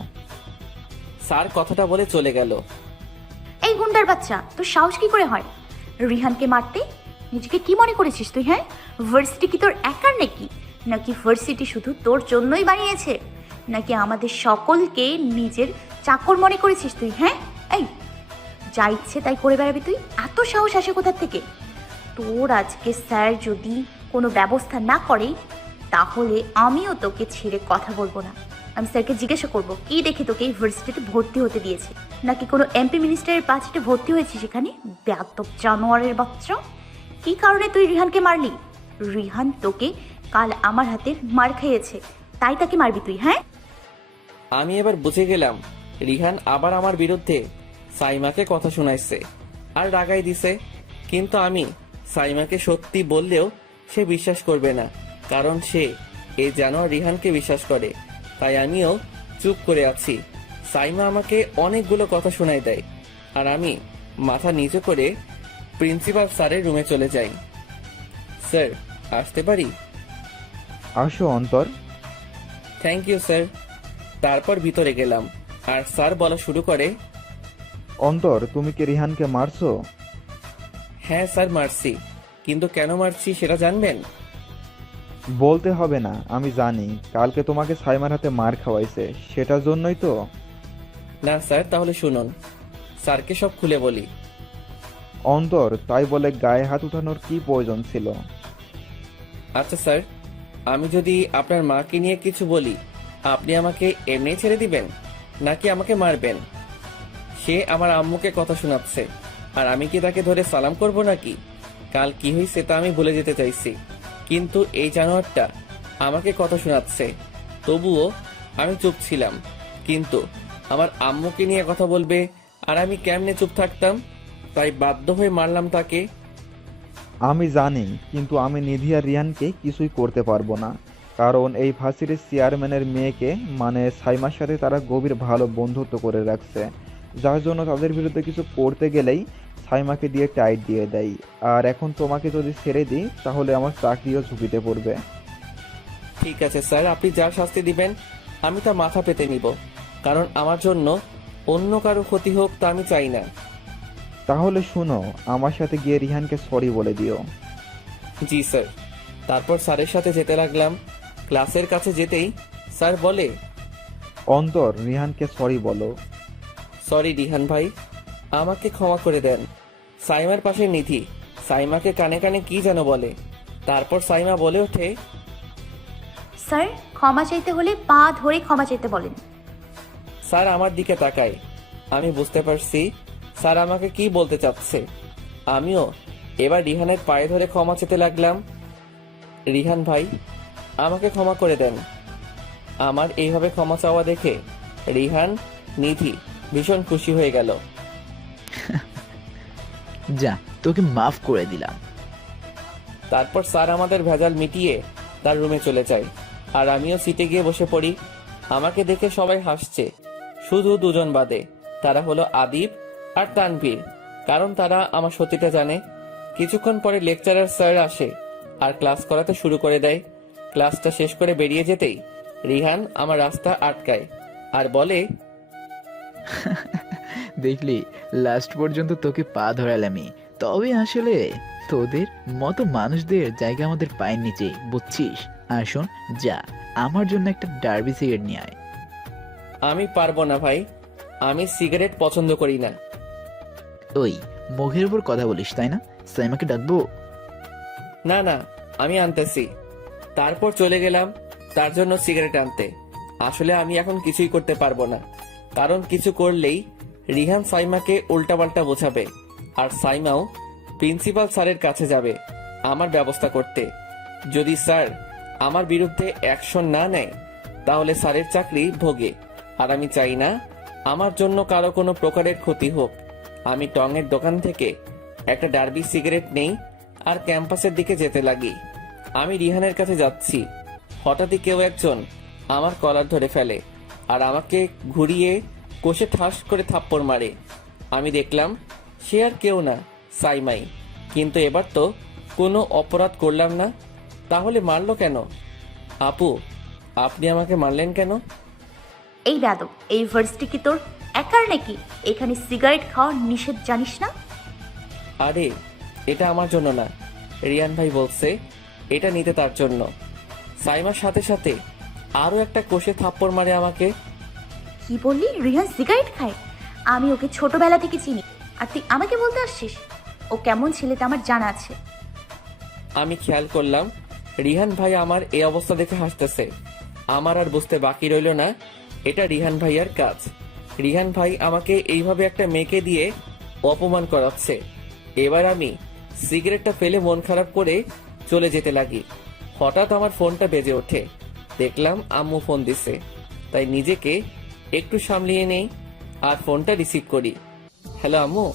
স্যার কথাটা বলে চলে গেল। এই গুন্ডার বাচ্চা, তোর সাহস কি করে হয় রিহানকে মারতে? নিজেকে কি মনে করেছিস তুই? হ্যাঁ, ভার্সিটি কি তোর একার নাকি? নাকি ভার্সিটি শুধু তোর জন্যই বানিয়েছে? নাকি আমাদের সকলকে নিজের চাকর মনে করেছিস তুই? হ্যাঁ, এই যা ইচ্ছে তাই করে বেড়াবি তুই? এত সাহস আসে কোথা থেকে তোর? আজকে স্যার যদি কোনো ব্যবস্থা না করে তাহলে আমিও তোকে ছেড়ে কথা বলবো না। আমি স্যারকে জিজ্ঞাসা করবো কি দেখে তোকে এই ভার্সিটিতে ভর্তি হতে দিয়েছে, নাকি কোনো এমপি মিনিস্টারের বাজেটে ভর্তি হয়েছিস সেখানে? বেয়াদব জানোয়ারের বাচ্চা, কি কারণে তুই রিহানকে মারলি? রিহান তোকে কাল আমার হাতে মার খাইয়েছে, তাই তাকে মারবি তুই? হ্যাঁ, আমি এবার বুঝে গেলাম রিহান আবার আমার বিরুদ্ধে সাইমাকে কথা শোনাইছে আর রাগাই দিছে। কিন্তু আমি সাইমাকে সত্যি বললেও সে বিশ্বাস করবে না, কারণ সে এই জানোয়ার রিহানকে বিশ্বাস করে। তাই আমিও চুপ করে আছি। সাইমা আমাকে অনেকগুলো কথা শোনাই দেয় আর আমি মাথা নিচু করে প্রিন্সিপাল স্যারের রুমে চলে যাই। স্যার, আসতে পারি? আসো অন্তর। Thank you sir. তারপর ভিতরে গেলাম আর স্যার বলা শুরু করে, অন্তর, তুমি কি রিহানকে মারছো? হ্যাঁ স্যার, মারছি। কিন্তু কেন মারছি সেটা জানবেন? বলতে হবে না, আমি জানি। কালকে তোমাকে সাইমার হাতে মার খাওয়াইছে, সেটার জন্যই তো। না স্যার, তাহলে শুনুন, স্যারকে সব খুলে বলি। অন্তর, তাই বলে গায়ে হাত উঠানোর কি প্রয়োজন ছিল? আচ্ছা স্যার, আমি যদি আপনার মাকে নিয়ে কিছু বলি আপনি আমাকে এমনি ছেড়ে দিবেন নাকি আমাকে মারবেন? সে আমার আম্মুকে কথা শোনাচ্ছে আর আমি কি তাকে ধরে সালাম করব নাকি? কাল কি হয়েছে তা আমি ভুলে যেতে চাইছি, কিন্তু এই জানোয়ারটা আমাকে কথা শোনাচ্ছে। তবুও আমি চুপ ছিলাম। কিন্তু আমার আম্মুকে নিয়ে কথা বলবে আর আমি কেমনে চুপ থাকতাম? তাই বাধ্য হয়ে মারলাম তাকে। আমি জানি, কিন্তু আমি নিধি আর রিহানকে কিছুই করতে পারবো না, কারণ এই ভার্সিটির চেয়ারম্যানের মেয়েকে মানে সাইমার সাথে তারা গভীর ভালো বন্ধুত্ব করে রাখছে, যার জন্য তাদের বিরুদ্ধে কিছু করতে গেলেই সাইমাকে দিয়ে টাইট দিয়ে দেয়। আর এখন তোমাকে যদি ছেড়ে দিই তাহলে আমার চাকরিও ঝুঁকিতে পড়বে। ঠিক আছে স্যার, আপনি যা শাস্তি দিবেন আমি তা মাথা পেতে নিব, কারণ আমার জন্য অন্য কারো ক্ষতি হোক তা আমি চাই না। তাহলে শুনো, আমার সাথে গিয়ে রিহানকে সরি বলে দিও। জি স্যার। তারপর স্যারের সাথে যেতে লাগলাম। ক্লাসের কাছে যেতেই স্যার বলে, অন্তর, রিহানকে সরি বলো। সরি রিহান ভাই, আমাকে ক্ষমা করে দেন। সাইমার পাশে নিধি সাইমাকে কানে কানে কি যেন বলে। তারপর সাইমা বলে ওঠে, স্যার ক্ষমা চাইতে হলে পা ধরে ক্ষমা চাইতে বলেন। স্যার আমার দিকে তাকায়। আমি বুঝতে পারছি স্যার আমাকে কি বলতে চাচ্ছে। আমিও এবার রিহানের পায়ে ধরে ক্ষমা চেতে লাগলাম। রিহান ভাই, আমাকে ক্ষমা করে দেন। আমার এইভাবে ক্ষমা চাওয়া দেখে রিহান, নিধি ভীষণ খুশি হয়ে গেল। যা, তোকে মাফ করে দিলাম। তারপর স্যার আমাদের ভেজাল মিটিয়ে তার রুমে চলে যায় আর আমিও সিটে গিয়ে বসে পড়ি। আমাকে দেখে সবাই হাসছে, শুধু দুজন বাদে। তারা হলো আদিব আর তানভীর, কারণ তারা আমার সত্যিটা জানে। কিছুক্ষণ পরে লেকচারার স্যার আসে আর ক্লাস করাতে শুরু করে দেয়। ক্লাসটা শেষ করে বেরিয়ে যেতেই রিহান আমার রাস্তা আটকায় আর বলে, দেখলি, লাস্ট পর্যন্ত তোকে পা ধরালামই। তবে আসলে তোদের মতো মানুষদের জায়গা আমাদের পায়ের নিচে, বুঝছিস? আর শোন, যা, আমার জন্য একটা ডার্বি সিগারেট নিয়ে আয়। আমি পারবো না ভাই, আমি সিগারেট পছন্দ করি না। ওই মুখের উপর কথা বলিস তাই না? সাইমাকে ডাকবো? না না, আমি আনতেছি। তারপর চলে গেলাম তার জন্য সিগারেট আনতে। আসলে আমি এখন কিছুই করতে পারবো না, কারণ কিছু করলেই রিহান সাইমাকে উল্টাপাল্টা বোঝাবে আর সাইমাও প্রিন্সিপাল স্যারের কাছে যাবে আমার ব্যবস্থা করতে। যদি স্যার আমার বিরুদ্ধে অ্যাকশন না নেয় তাহলে স্যারের চাকরি ভোগে, আর আমি চাই না আমার জন্য কারো কোনো প্রকারের ক্ষতি হোক। আমি টঙের দোকান থেকে একটা ডার্বি সিগারেট নেই আর ক্যাম্পাসের দিকে যেতে লাগি। আমি রিহানের কাছে যাচ্ছি, হঠাৎই কেউ একজন আমার কলার ধরে ফেলে আর আমাকে ঘুরিয়ে কষে ঠাস করে থাপ্পড় মারে। আমি দেখলাম সে আর কেউ না, সাইমাই। কিন্তু এবার তো কোনো অপরাধ করলাম না, তাহলে মারলো কেন? আপু, আপনি আমাকে মারলেন কেন? এই বেয়াদব, এই ভার্সিটি কি তোর একার নাকি? এখানে সিগারেট খাওয়া নিষেধ, জানিস না? আরে এটা আমার জন্য না, রিয়ান ভাই বলছে এটা নিতে তার জন্য। সাইমার সাথে সাথে আরও একটা কষে থাপ্পড় মারে আমাকে। কি বললি? রিহান সিগারেট খায়? আমি ওকে ছোটবেলা থেকে চিনি, আর তুই আমাকে বলতে আসছিস? ও কেমন ছেলেটা আমার জানা আছে। আমি খেয়াল করলাম রিহান ভাই আমার এই অবস্থা দেখে হাসতেছে। আমার আর বুঝতে বাকি রইল না এটা রিহান ভাইয়ার কাজ। রিহান ভাই আমাকে এইভাবে একটা মেয়েকে দিয়ে অপমান করাচ্ছে। এবার আমি সিগারেটটা ফেলে মন খারাপ করে চলে যেতে লাগি। হঠাৎ আমার ফোনটা বেজে ওঠে। দেখলাম আম্মু ফোন দিছে, তাই নিজেকে একটু সামলিয়ে নেই আর ফোনটা রিসিভ করি। হ্যালো আম্মু,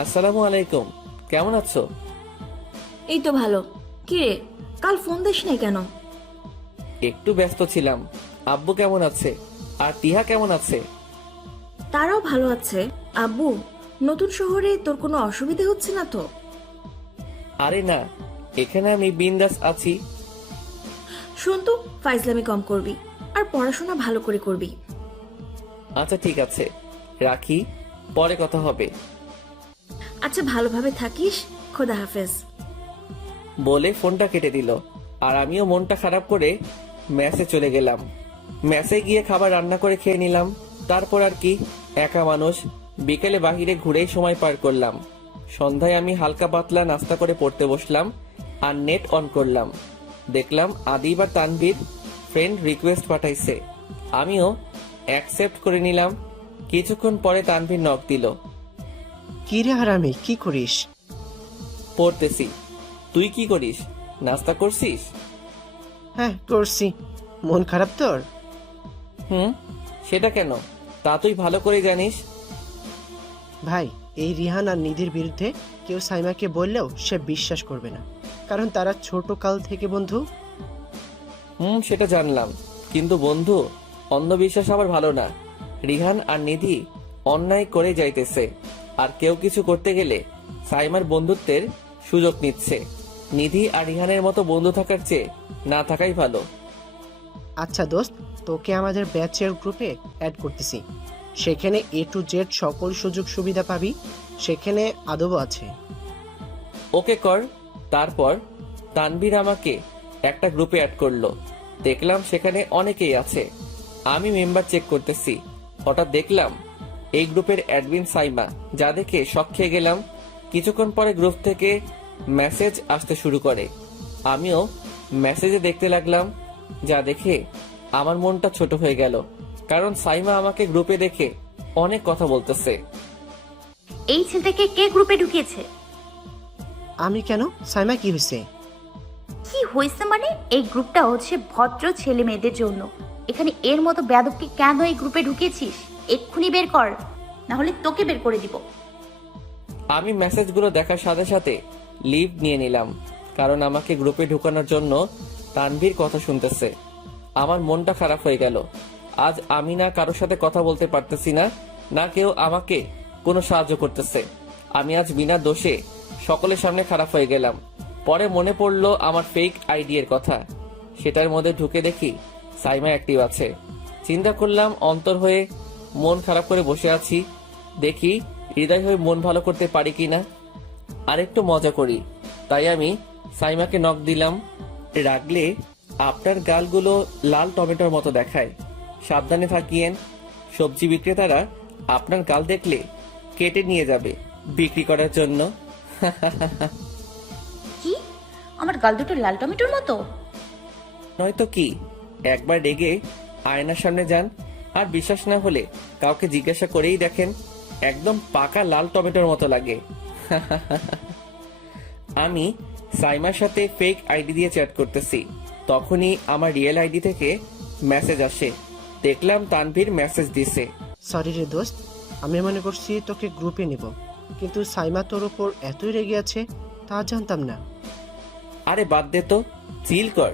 আসসালামু আলাইকুম, কেমন আছো? এই তো ভালো। কি রে, কাল ফোন দিস নাই কেন? একটু ব্যস্ত ছিলাম। আব্বু কেমন আছে? আর টিহা কেমন আছে? তারাও ভালো আছে। আব্বু, নতুন শহরে তোর কোনো অসুবিধা হচ্ছে না তো? আরে না, এখানে আমি বিন্দাস আছি। শোন তো, ফাইজলামি কম করবি আর পড়াশোনা ভালো করে করবি। আচ্ছা ঠিক আছে, রাখি, পরে কথা হবে। আচ্ছা, ভালোভাবে থাকিস। খোদা হাফেজ। বলে ফোনটা কেটে দিল। আর আমিও মনটা খারাপ করে ম্যাসে চলে গেলাম। ম্যাসে গিয়ে খাবার রান্না করে খেয়ে নিলাম। তারপর আর কি, একা মানুষ, বিকেলে বাহিরে ঘুরেই সময় পার করলাম। সন্ধ্যায় আমি হালকা পাতলা নাস্তা করে পড়তে বসলাম আর নেট অন করলাম। দেখলাম আদিব আর তানভীর ফ্রেন্ড রিকোয়েস্ট পাঠাইছে। আমিও অ্যাকসেপ্ট করে নিলাম। কিছুক্ষণ পরে তানভীর নক দিল। কি রে হারামি, কি করিস? পড়তেছি। তুই কি করিস? নাস্তা করছিস? হ্যাঁ করছি। মন খারাপ তোর? সেটা কেন? তা তুই ভালো করে জানিস। ভাই, এই রিহান আর নিধির বিরুদ্ধে কেউ সাইমাকে বললেও সে বিশ্বাস করবে না, কারণ তারা ছোট কাল থেকে বন্ধু। সেটা জানলাম, কিন্তু বন্ধু অন্ধবিশ্বাস আবার ভালো না। রিহান আর নিধি অন্যায় করে যাইতেছে, আর কেউ কিছু করতে গেলে সাইমার বন্ধুত্বের সুযোগ নিচ্ছে। নিধি আর রিহানের মতো বন্ধু থাকার চেয়ে না থাকাই ভালো। আচ্ছা দোস্ত, তোকে আমাদের ব্যাচের গ্রুপে অ্যাড করতেছি। সেখানে A to Z সকল সুযোগ সুবিধা পাবি। সেখানে আদবও আছে। ওকে কর। তারপর তানভীর আমাকে একটা গ্রুপে অ্যাড করলো। দেখলাম সেখানে অনেকেই আছে। আমি মেম্বার চেক করতেছি। হঠাৎ দেখলাম এই গ্রুপের অ্যাডমিন সাইমা, যা দেখে শক খেয়ে গেলাম। কিছুক্ষণ পরে গ্রুপ থেকে মেসেজ আসতে শুরু করে। আমিও মেসেজে দেখতে লাগলাম, যা দেখে আমার মনটা ছোট হয়ে গেল, কারণ সাইমা আমাকে গ্রুপে দেখে অনেক কথা বলতেছে। এই ছেলেটাকে কে গ্রুপে ঢুকিয়েছে? আমি কেন? সাইমা কি হয়েছে? কি হয়েছে মানে? এই গ্রুপটা হচ্ছে ভদ্র ছেলে মেয়েদের জন্য। এখানে এর মতো বেয়াদবকে কেন এই গ্রুপে ঢুকিয়েছিস? এক্ষুনি বের কর, না হলে তোকে বের করে দিব। আমি মেসেজগুলো দেখার সাথে সাথে লিভ নিয়ে নিলাম, কারণ আমাকে গ্রুপে ঢুকানোর জন্য তানভীর কথা শুনতেছে। আমার মনটা খারাপ হয়ে গেল। আজ আমি না কারোর সাথে কথা বলতে পারতেছি না, না কেউ আমাকে কোনো সাহায্য করতেছে। আমি আজ বিনা দোষে সকলের সামনে খারাপ হয়ে গেলাম। পরে মনে পড়লো আমার ফেক আইডি এর কথা। সেটার মধ্যে ঢুকে দেখি সাইমা অ্যাক্টিভ আছে। চিন্তা করলাম অন্তর হয়ে মন খারাপ করে বসে আছি, দেখি হৃদয় হয়ে মন ভালো করতে পারি কিনা। আরেকটু মজা করি, তাই আমি সাইমাকে নক দিলাম। রাগলে আপনার গালগুলো লাল টমেটোর মতো দেখায়, সাবধানে থাকিয়েন। সবজি বিক্রেতারা আপনার গাল দেখলে কেটে নিয়ে যাবে বিক্রি করার জন্য। কি? আমার গাল দুটো লাল টমেটোর মতো? নয়তো কি? একবার রেগে আয়নার সামনে যান, আর বিশ্বাস না হলে কাউকে জিজ্ঞাসা করেই দেখেন, একদম পাকা লাল টমেটোর মতো লাগে। আমি সাইমার সাথে ফেক আইডি দিয়ে চ্যাট করতেছি, তখনই আমার রিয়েল আইডি থেকে মেসেজ আসে। দেখলাম তানভীর মেসেজ দিছে। সরি রে দোস্ত, আমি মনে করছি তোকে গ্রুপে নিব, কিন্তু সাইমা তোর ওপর এতই রেগে আছে তা জানতাম না। আরে বাদ দে তো, চিল কর।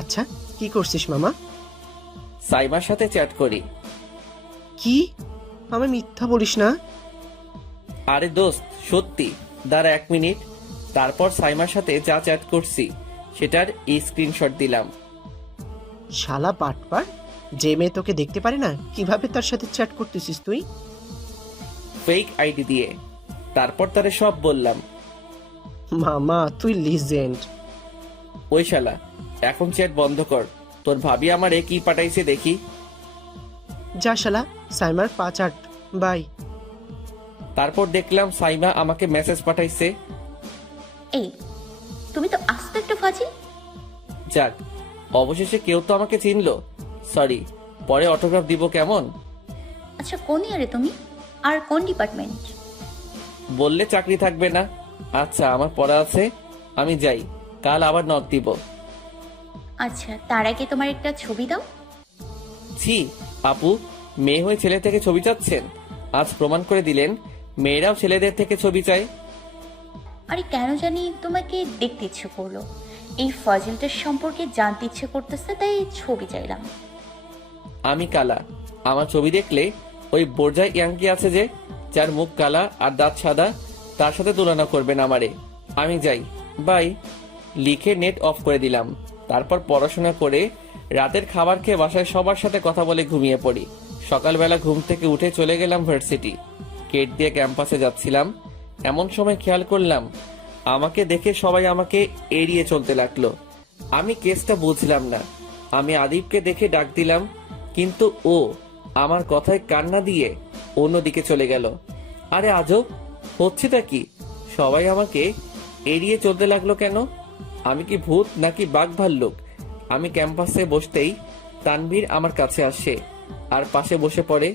আচ্ছা, কি করছিস মামা? সাইমার সাথে চ্যাট করি। কি? আমায় মিথ্যা বলিস না। আরে দোস্ত, সত্যি। দাঁড়া 1 মিনিট। তারপর সাইমার সাথে যা চ্যাট করছি সেটার স্ক্রিনশট দিলাম। শালা বাটপার, যে মেয়ে তোকে দেখতে পারে না কিভাবে তার সাথে চ্যাট করতেছিস তুই? ফেক আইডি দিয়ে। তারপর তারে সব বললাম। মামা তুই লিজেন্ড। ওই শালা, এখন চ্যাট বন্ধ কর। তোর ভাবি আমার কি পাঠাইছে দেখি। যা শালা, সাইমার 5-8 বাই। তারপর দেখলাম সাইমা আমাকে মেসেজ পাঠাইছে। এই, তুমি তো আস্ত একটা ফাজিল। যাক, অবশেষে কেউ তো আমাকে চিনলো। সরি, পরে অটোগ্রাফ দিব কেমন? আচ্ছা, কোন ইয়ারে তুমি? আর কোন ডিপার্টমেন্ট? বললে চাকরি থাকবে না। আচ্ছা, আমার পড়া আছে, আমি যাই। কাল আবার নক দিব। আচ্ছা, তার আগে তোমার একটা ছবি দাও। ছি আপু, মেয়ে হয়ে ছেলে থেকে ছবি চাচ্ছেন? আজ প্রমাণ করে দিলেন মেয়েরাও ছেলেদের থেকে ছবি চায়। আরে কেন জানি তোমাকে দেখতে ইচ্ছে করলো, এই ফাজিলটার সম্পর্কে জানতে ইচ্ছে করতেছে, তাই ছবি চাইলাম। আমি কালা, আমার ছবি দেখলে ওই বোরজাই ইয়াংকি আছে যে, যার মুখ কালা আর দাঁত সাদা, তার সাথে তুলনা করবেন আমারে। আমি যাই, বাই। লিখে নেট অফ করে দিলাম। তারপর পড়াশোনা করে রাতের খাবার খেয়ে বাসায় সবার সাথে কথা বলে ঘুমিয়ে পড়ি। সকালবেলা ঘুম থেকে উঠে চলে গেলাম ভার্সিটি। গেট দিয়ে ক্যাম্পাসে যাচ্ছিলাম, এমন সময় খেয়াল করলাম আমাকে দেখে সবাই আমাকে এড়িয়ে চলতে লাগলো। আমি কেসটা বুঝলাম না। আমি আদিবকে দেখে ডাক দিলাম, কিন্তু ও আমার কথায় কান্না দিয়ে অন্যদিকে চলে গেল। আরে আজব, হচ্ছেটা কি? সবাই আমাকে এড়িয়ে চলতে লাগলো কেন? আমি কি ভূত নাকি বাঘ ভাল্লুক? আমি ক্যাম্পাসে বসতেই তানভীর আমার কাছে আসে আর পাশে বসে পড়ে।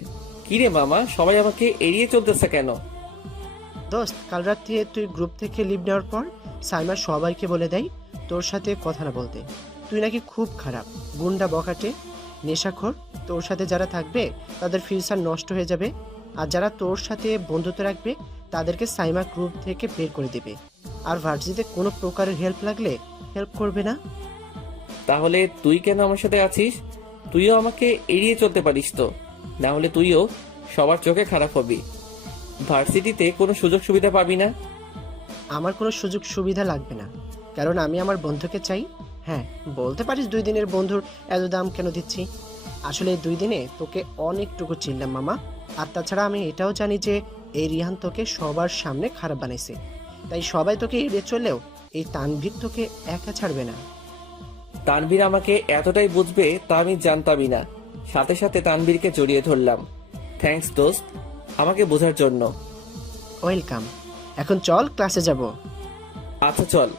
কিরে মামা, সবাই আমাকে এড়িয়ে চলতেছে কেন? দোস্ত, কাল রাত্রে তুই গ্রুপ থেকে লিভ নেওয়ার পর সাইমা সবাইকে বলে দেয় তোর সাথে কথা না বলতে। তুই নাকি খুব খারাপ, গুন্ডা, বখাটে, নেশাখোর। তোর সাথে যারা থাকবে তাদের ফিউচার নষ্ট হয়ে যাবে, আর যারা তোর সাথে বন্ধুত্ব রাখবে তাদেরকে সাইমা গ্রুপ থেকে বের করে দেবে। আর ভার্সিটিতে কোনো প্রকারের হেল্প লাগলে হেল্প করবে না। তাহলে তুই কেন আমার সাথে আছিস? তুইও আমাকে এড়িয়ে চলতে পারিস তো, না হলে তুইও সবার চোখে খারাপ হবি। ভার্সিটিতে কোনো সুযোগ সুবিধা পাবি না। আমার কোনো সুযোগ সুবিধা লাগবে না, কারণ আমি আমার বন্ধুকে চাই। হ্যাঁ, বলতে পারিস 2 দিনের বন্ধুর এত দাম কেন দিচ্ছি। আসলে এই 2 দিনে তোকে অনেকটুকু চিনলাম মামা। আর তাছাড়া আমি এটাও জানি যে এই রিহান তোকে সবার সামনে খারাপ বানাইছে, তাই সবাই তোকে এড়িয়ে চললেও এই তানভীর তোকে একা ছাড়বে না। তানভীর আমাকে এতটাই বুঝবে তা আমি জানতামই না। সাথে সাথে তানভীরকে জড়িয়ে ধরলাম। থ্যাঙ্কস দোস্ত, আমাকে বোঝার জন্য। ওয়েলকাম। এখন চল, ক্লাসে যাব। আচ্ছা চল।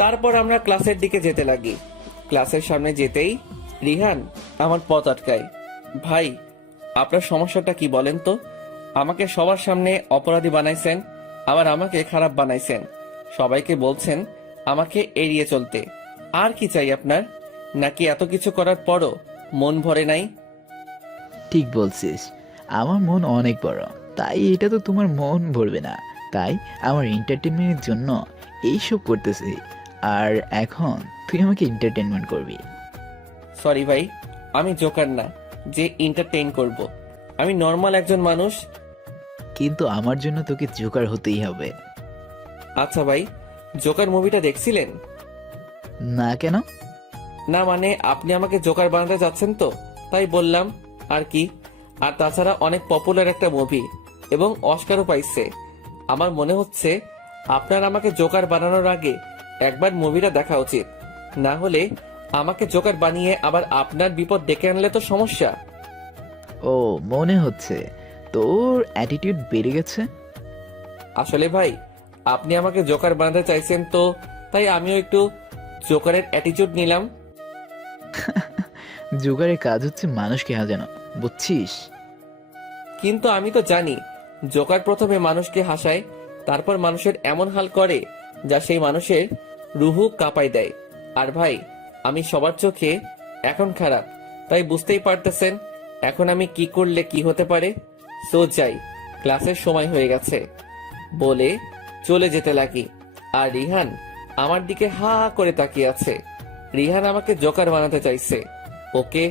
তারপর আমরা ক্লাসের দিকে যেতে লাগি। ক্লাসের সামনে যেতেই রিহান আমার পথ আটকায়। ভাই, আপনার সমস্যাটা কি বলেন তো? আমাকে সবার সামনে অপরাধী বানাইছেন, আবার আমাকে খারাপ বানাইছেন। সবাইকে বলছেন আমাকে এড়িয়ে চলতে। আর কি চাই আপনার? নাকি এত কিছু করার পরও মন ভরে নাই? ঠিক বলছিস, আমার মন অনেক বড়, তাই এটা তো তোমার মন ভরবে না। তাই আমার এন্টারটেনমেন্টের জন্য এইসব করতেছি, আর এখন তুই আমাকে এন্টারটেনমেন্ট করবি। সরি ভাই, আমি জোকার না যে এন্টারটেইন করব। আমি নর্মাল একজন মানুষ। কিন্তু আমার জন্য তোকে জোকার হতেই হবে। আচ্ছা ভাই, জোকার মুভিটা দেখছিলেন? না, কেন? না মানে আপনি আমাকে জোকার বানাতে যাচ্ছেন তো, তাই বললাম আর কি। আর তাছাড়া অনেক পপুলার একটা মুভি এবং অস্কারও পাইছে। আমার মনে হচ্ছে আপনার আমাকে জোকার বানানোর আগে একবার মুভিটা দেখা উচিত, না হলে আমাকে জোকার বানিয়ে আবার আপনার বিপদ ডেকে আনলে তো সমস্যা। ও, মনে হচ্ছে তোর অ্যাটিটিউড বেড়ে গেছে। আসলে ভাই, আপনি আমাকে জোকার বানাতে চাইছেন তো, তাই আমিও একটু জোকারের অ্যাটিটিউড নিলাম। জোকারের কাজ হচ্ছে মানুষকে হাসানো, বুঝছিস? কিন্তু আমি তো জানি জোকার প্রথমে মানুষকে হাসায়, তারপর মানুষের এমন হাল করে যা সেই মানুষের রুহু কাঁপায় দেয়। আর ভাই, আমি সবার চোখে এখন খারাপ, তাই বুঝতেই পারতেছেন এখন আমি কি করলে কি হতে পারে। সো যাই, ক্লাসের সময় হয়ে গেছে বলে চলে যেতে লাগি। আর রিহান আমার দিকে হা করে তাকিয়ে আছে। রিহান আমাকে জোকার বানাতে চাইছে। ওকে,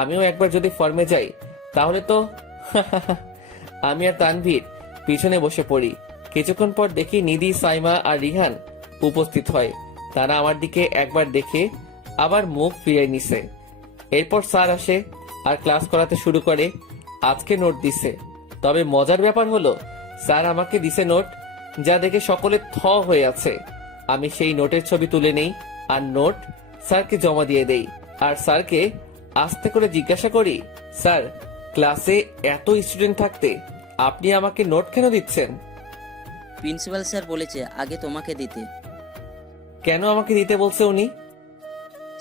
আমিও একবার যদি ফর্মে যাই তাহলে তো আমি আর তানভীর পিছনে বসে পড়ি। কিছুক্ষণ পর দেখি নিধি, সাইমা আর রিহান উপস্থিত হয়। তারা আমার দিকে একবার দেখে আবার মুখ ফিরিয়ে নিছে। এরপর স্যার আসে আর ক্লাস করাতে শুরু করে। আজকে নোট দিছে, তবে মজার ব্যাপার হলো স্যার আমাকে দিছে নোট, যা দেখে সকলে থ হয়ে আছে। আমি সেই নোটের ছবি তুলে নেই আর নোট স্যারকে জমা দিয়ে দেই। আর স্যারকে আস্তে করে জিজ্ঞাসা করি, স্যার ক্লাসে এত স্টুডেন্ট থাকতে আপনি আমাকে নোট কেন দিচ্ছেন? প্রিন্সিপাল স্যার বলেছে আগে তোমাকে দিতে। কেন আমাকে দিতে বলছে উনি?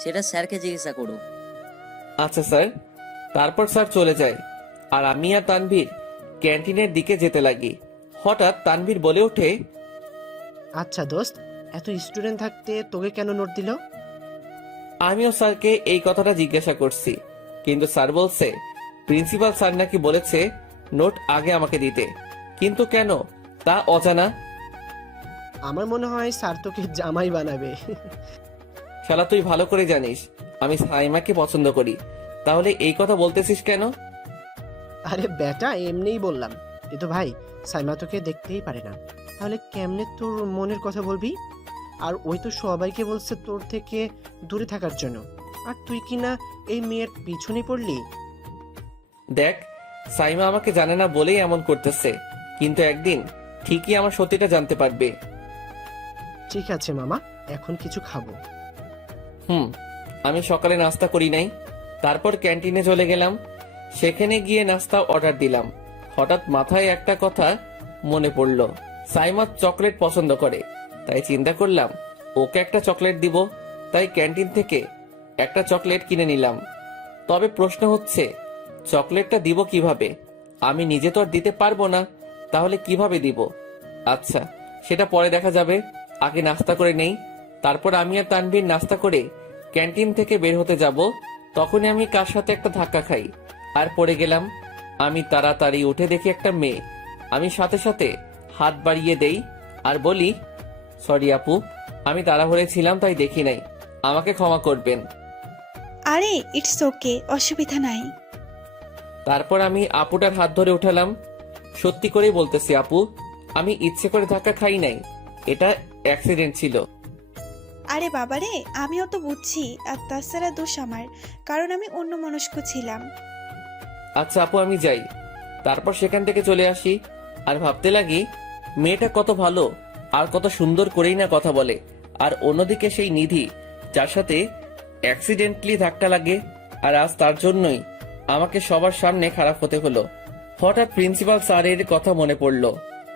সেটা স্যারকে জিজ্ঞাসা করো। আচ্ছা স্যার। তারপর স্যার চলে যায় আর আমি আর তানভীর ক্যান্টিনের দিকে যেতে লাগি। হঠাৎ তানভীর বলে ওঠে, আচ্ছা দোস্ত, এত স্টুডেন্ট থাকতে তোকে কেন নোট দিল? আমিও স্যারকে এই কথাটা জিজ্ঞাসা করছি, কিন্তু স্যার বলছে প্রিন্সিপাল স্যার নাকি বলেছে নোট আগে আমাকে দিতে, কিন্তু কেন তা অজানা। আমার মনে হয় স্যার তোকে জামাই বানাবে। শালা তুই ভালো করে জানিস আমি সাইমাকে পছন্দ করি, তাহলে এই কথা বলতেছিস কেন? আরে বেটা, এমনিই বললাম। কিন্তু ভাই, সাইমা তোকে দেখতেই পারে না, তাহলে কেমনে তোর মনের কথা বলবি? আর ওই তো সবাইকে বলছে তোর থেকে দূরে থাকার জন্য, আর তুই কি না এই মেয়ের পিছনে পড়লি? দেখ, সাইমা আমাকে জানে না বলেই এমন করতেছে, কিন্তু একদিন ঠিকই আমার সত্যিটা জানতে পারবে। ঠিক আছে মামা, এখন কিছু খাবো। আমি সকালে নাস্তা করি নাই। তারপর ক্যান্টিনে চলে গেলাম। সেখানে গিয়ে নাস্তা অর্ডার দিলাম। হঠাৎ মাথায় একটা কথা মনে পড়ল, সাইমা চকলেট পছন্দ করে। তাই চিন্তা করলাম ওকে একটা চকলেট দিব। তাই ক্যান্টিন থেকে একটা চকলেট কিনে নিলাম। তবে প্রশ্ন হচ্ছে চকলেটটা দিব কিভাবে? আমি নিজে তো আর দিতে পারবো না, তাহলে কিভাবে দিব? আচ্ছা, সেটা পরে দেখা যাবে, আগে নাস্তা করে নেই। তারপর আমি আর তানভীর নাস্তা করে ক্যান্টিন থেকে বের হতে যাব, তখনই আমি কার সাথে একটা ধাক্কা খাই আর পড়ে গেলাম। আমি তাড়াতাড়ি উঠে দেখি একটা মেয়ে। আমি সাথে সাথে হাত বাড়িয়ে দেই আর বলি, সরি আপু, আমি তাড়াহুড়ে ছিলাম তাই দেখি নাই, আমাকে ক্ষমা করবেন। আরে ইটস ওকে, অসুবিধা নাই। তারপর আমি আপুটার হাত ধরে উঠালাম। সত্যি করেই বলতেছি আপু, আমি ইচ্ছে করে ধাক্কা খাই নাই, এটা অ্যাক্সিডেন্ট ছিল। আরে বাবারে, আমিও তো বুঝছি, আর তাছাড়া দোষ আমার, কারণ আমি অন্যমনস্ক ছিলাম। আচ্ছা আপু, আমি যাই। তারপর সেখান থেকে চলে আসি আর ভাবতে লাগি মেয়েটা কত ভালো আর কত সুন্দর করেই না কথা বলে। আর অন্যদিকে সেই নিধি, যার সাথে অ্যাক্সিডেন্টলি ধাক্কা লাগে, আর আজ তার জন্যই আমাকে সবার সামনে খারাপ হতে হলো। হঠাৎ প্রিন্সিপাল স্যারের কথা মনে পড়লো।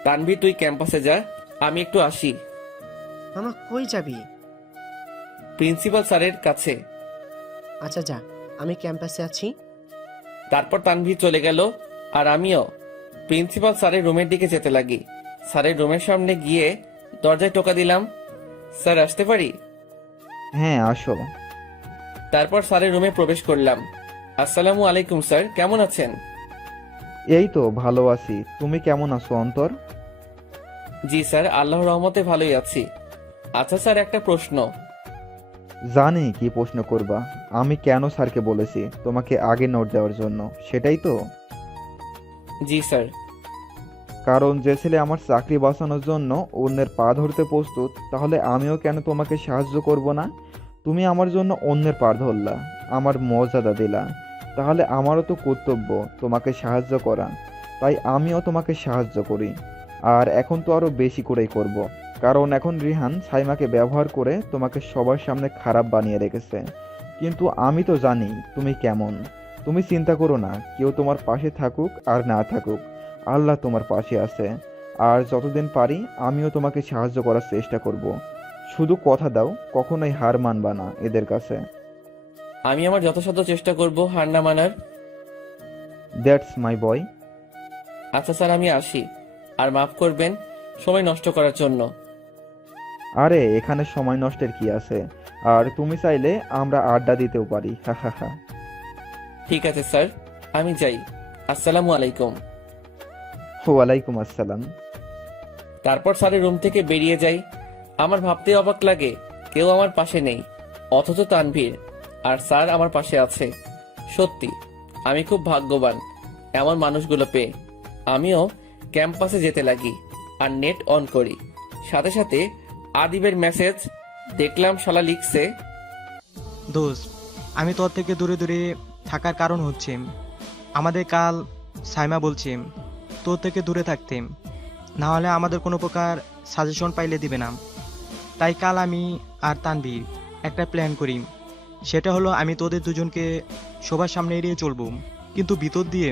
তানভীর, তুই ক্যাম্পাসে যা, আমি একটু আসি। মামা কই যাবি? প্রিন্সিপাল স্যারের কাছে। আচ্ছা যা, আমি ক্যাম্পাসে আছি। তারপর তানভীর চলে গেল আর আমিও প্রিন্সিপাল স্যারের রুমের দিকে যেতে লাগি। স্যারের রুমের সামনে গিয়ে দরজায় টোকা দিলাম, স্যার আসতে পারি? হ্যাঁ, আসো। তারপর স্যারের রুমে প্রবেশ করলাম। আসসালামু আলাইকুম স্যার, কেমন আছেন? এই তো ভালো আছি, তুমি কেমন আছো অন্তর? জি স্যার, আল্লাহর রহমতে ভালোই আছি। আচ্ছা স্যার, একটা প্রশ্ন। জানি কি প্রশ্ন করবা। আমি কেন স্যারকে বলেছি তোমাকে আগে নোট দেওয়ার জন্য, সেটাই তো? জি স্যার। কারণ যে ছেলে আমার চাকরি বাঁচানোর জন্য অন্যের পা ধরতে প্রস্তুত, তাহলে আমিও কেন তোমাকে সাহায্য করব না? তুমি আমার জন্য অন্যের পা ধরলা, আমার মর্যাদা দিলা, তাহলে আমারও তো কর্তব্য তোমাকে সাহায্য করা। তাই আমিও তোমাকে সাহায্য করি, আর এখন তো আরো বেশি করেই করব। কারণ এখন রিহান সাইমাকে ব্যবহার করে তোমাকে সবার সামনে খারাপ বানিয়ে রেখেছে। কিন্তু আমি তো জানি তুমি কেমন। তুমি চিন্তা করো না, কেউ তোমার পাশে থাকুক আর না থাকুক, আল্লাহ তোমার পাশে আছে। আর যতদিন পারি আমিও তোমাকে সাহায্য করার চেষ্টা করব। শুধু কথা দাও, কখনোই হার মানবা না এদের কাছে। আমি আমার যথাসাধ্য চেষ্টা করব হার না মানার। দ্যাটস মাই বয়। আচ্ছা স্যার, আমি আসি, আর মাফ করবেন সময় নষ্ট করার জন্য। আরে এখানে সময় নষ্টের কি আছে, আর তুমি চাইলে আমরা আড্ডা দিতেও পারি। হা হা হা। ঠিক আছে স্যার, আমি যাই। আসসালামু আলাইকুম। ওয়ালাইকুম আসসালাম। তারপর স্যারের রুম থেকে বেরিয়ে যাই। আমার ভাবতে অবাক লাগে কেউ আমার পাশে নেই। অথচ তানভীর আর স্যার আমার পাশে আছে। সত্যি আমি খুব ভাগ্যবান এমন মানুষগুলো পেয়ে। আমিও ক্যাম্পাসে যেতে লাগি আর নেট অন করি। সাথে সাথে আদিবের মেসেজ দেখলাম। শালা লিখছে, দোস্ত, আমি তোর থেকে দূরে দূরে থাকার কারণ হচ্ছে আমাদের কাল সাইমা বলছে তোর থেকে দূরে থাকতে, না হলে আমাদের কোনো প্রকার সাজেশন পাইলে দিবে না। তাই কাল আমি আর তানভীর একটা প্ল্যান করি, সেটা হলো আমি তোদের দুজনকে সবার সামনে এড়িয়ে চলবো, কিন্তু ভিতর দিয়ে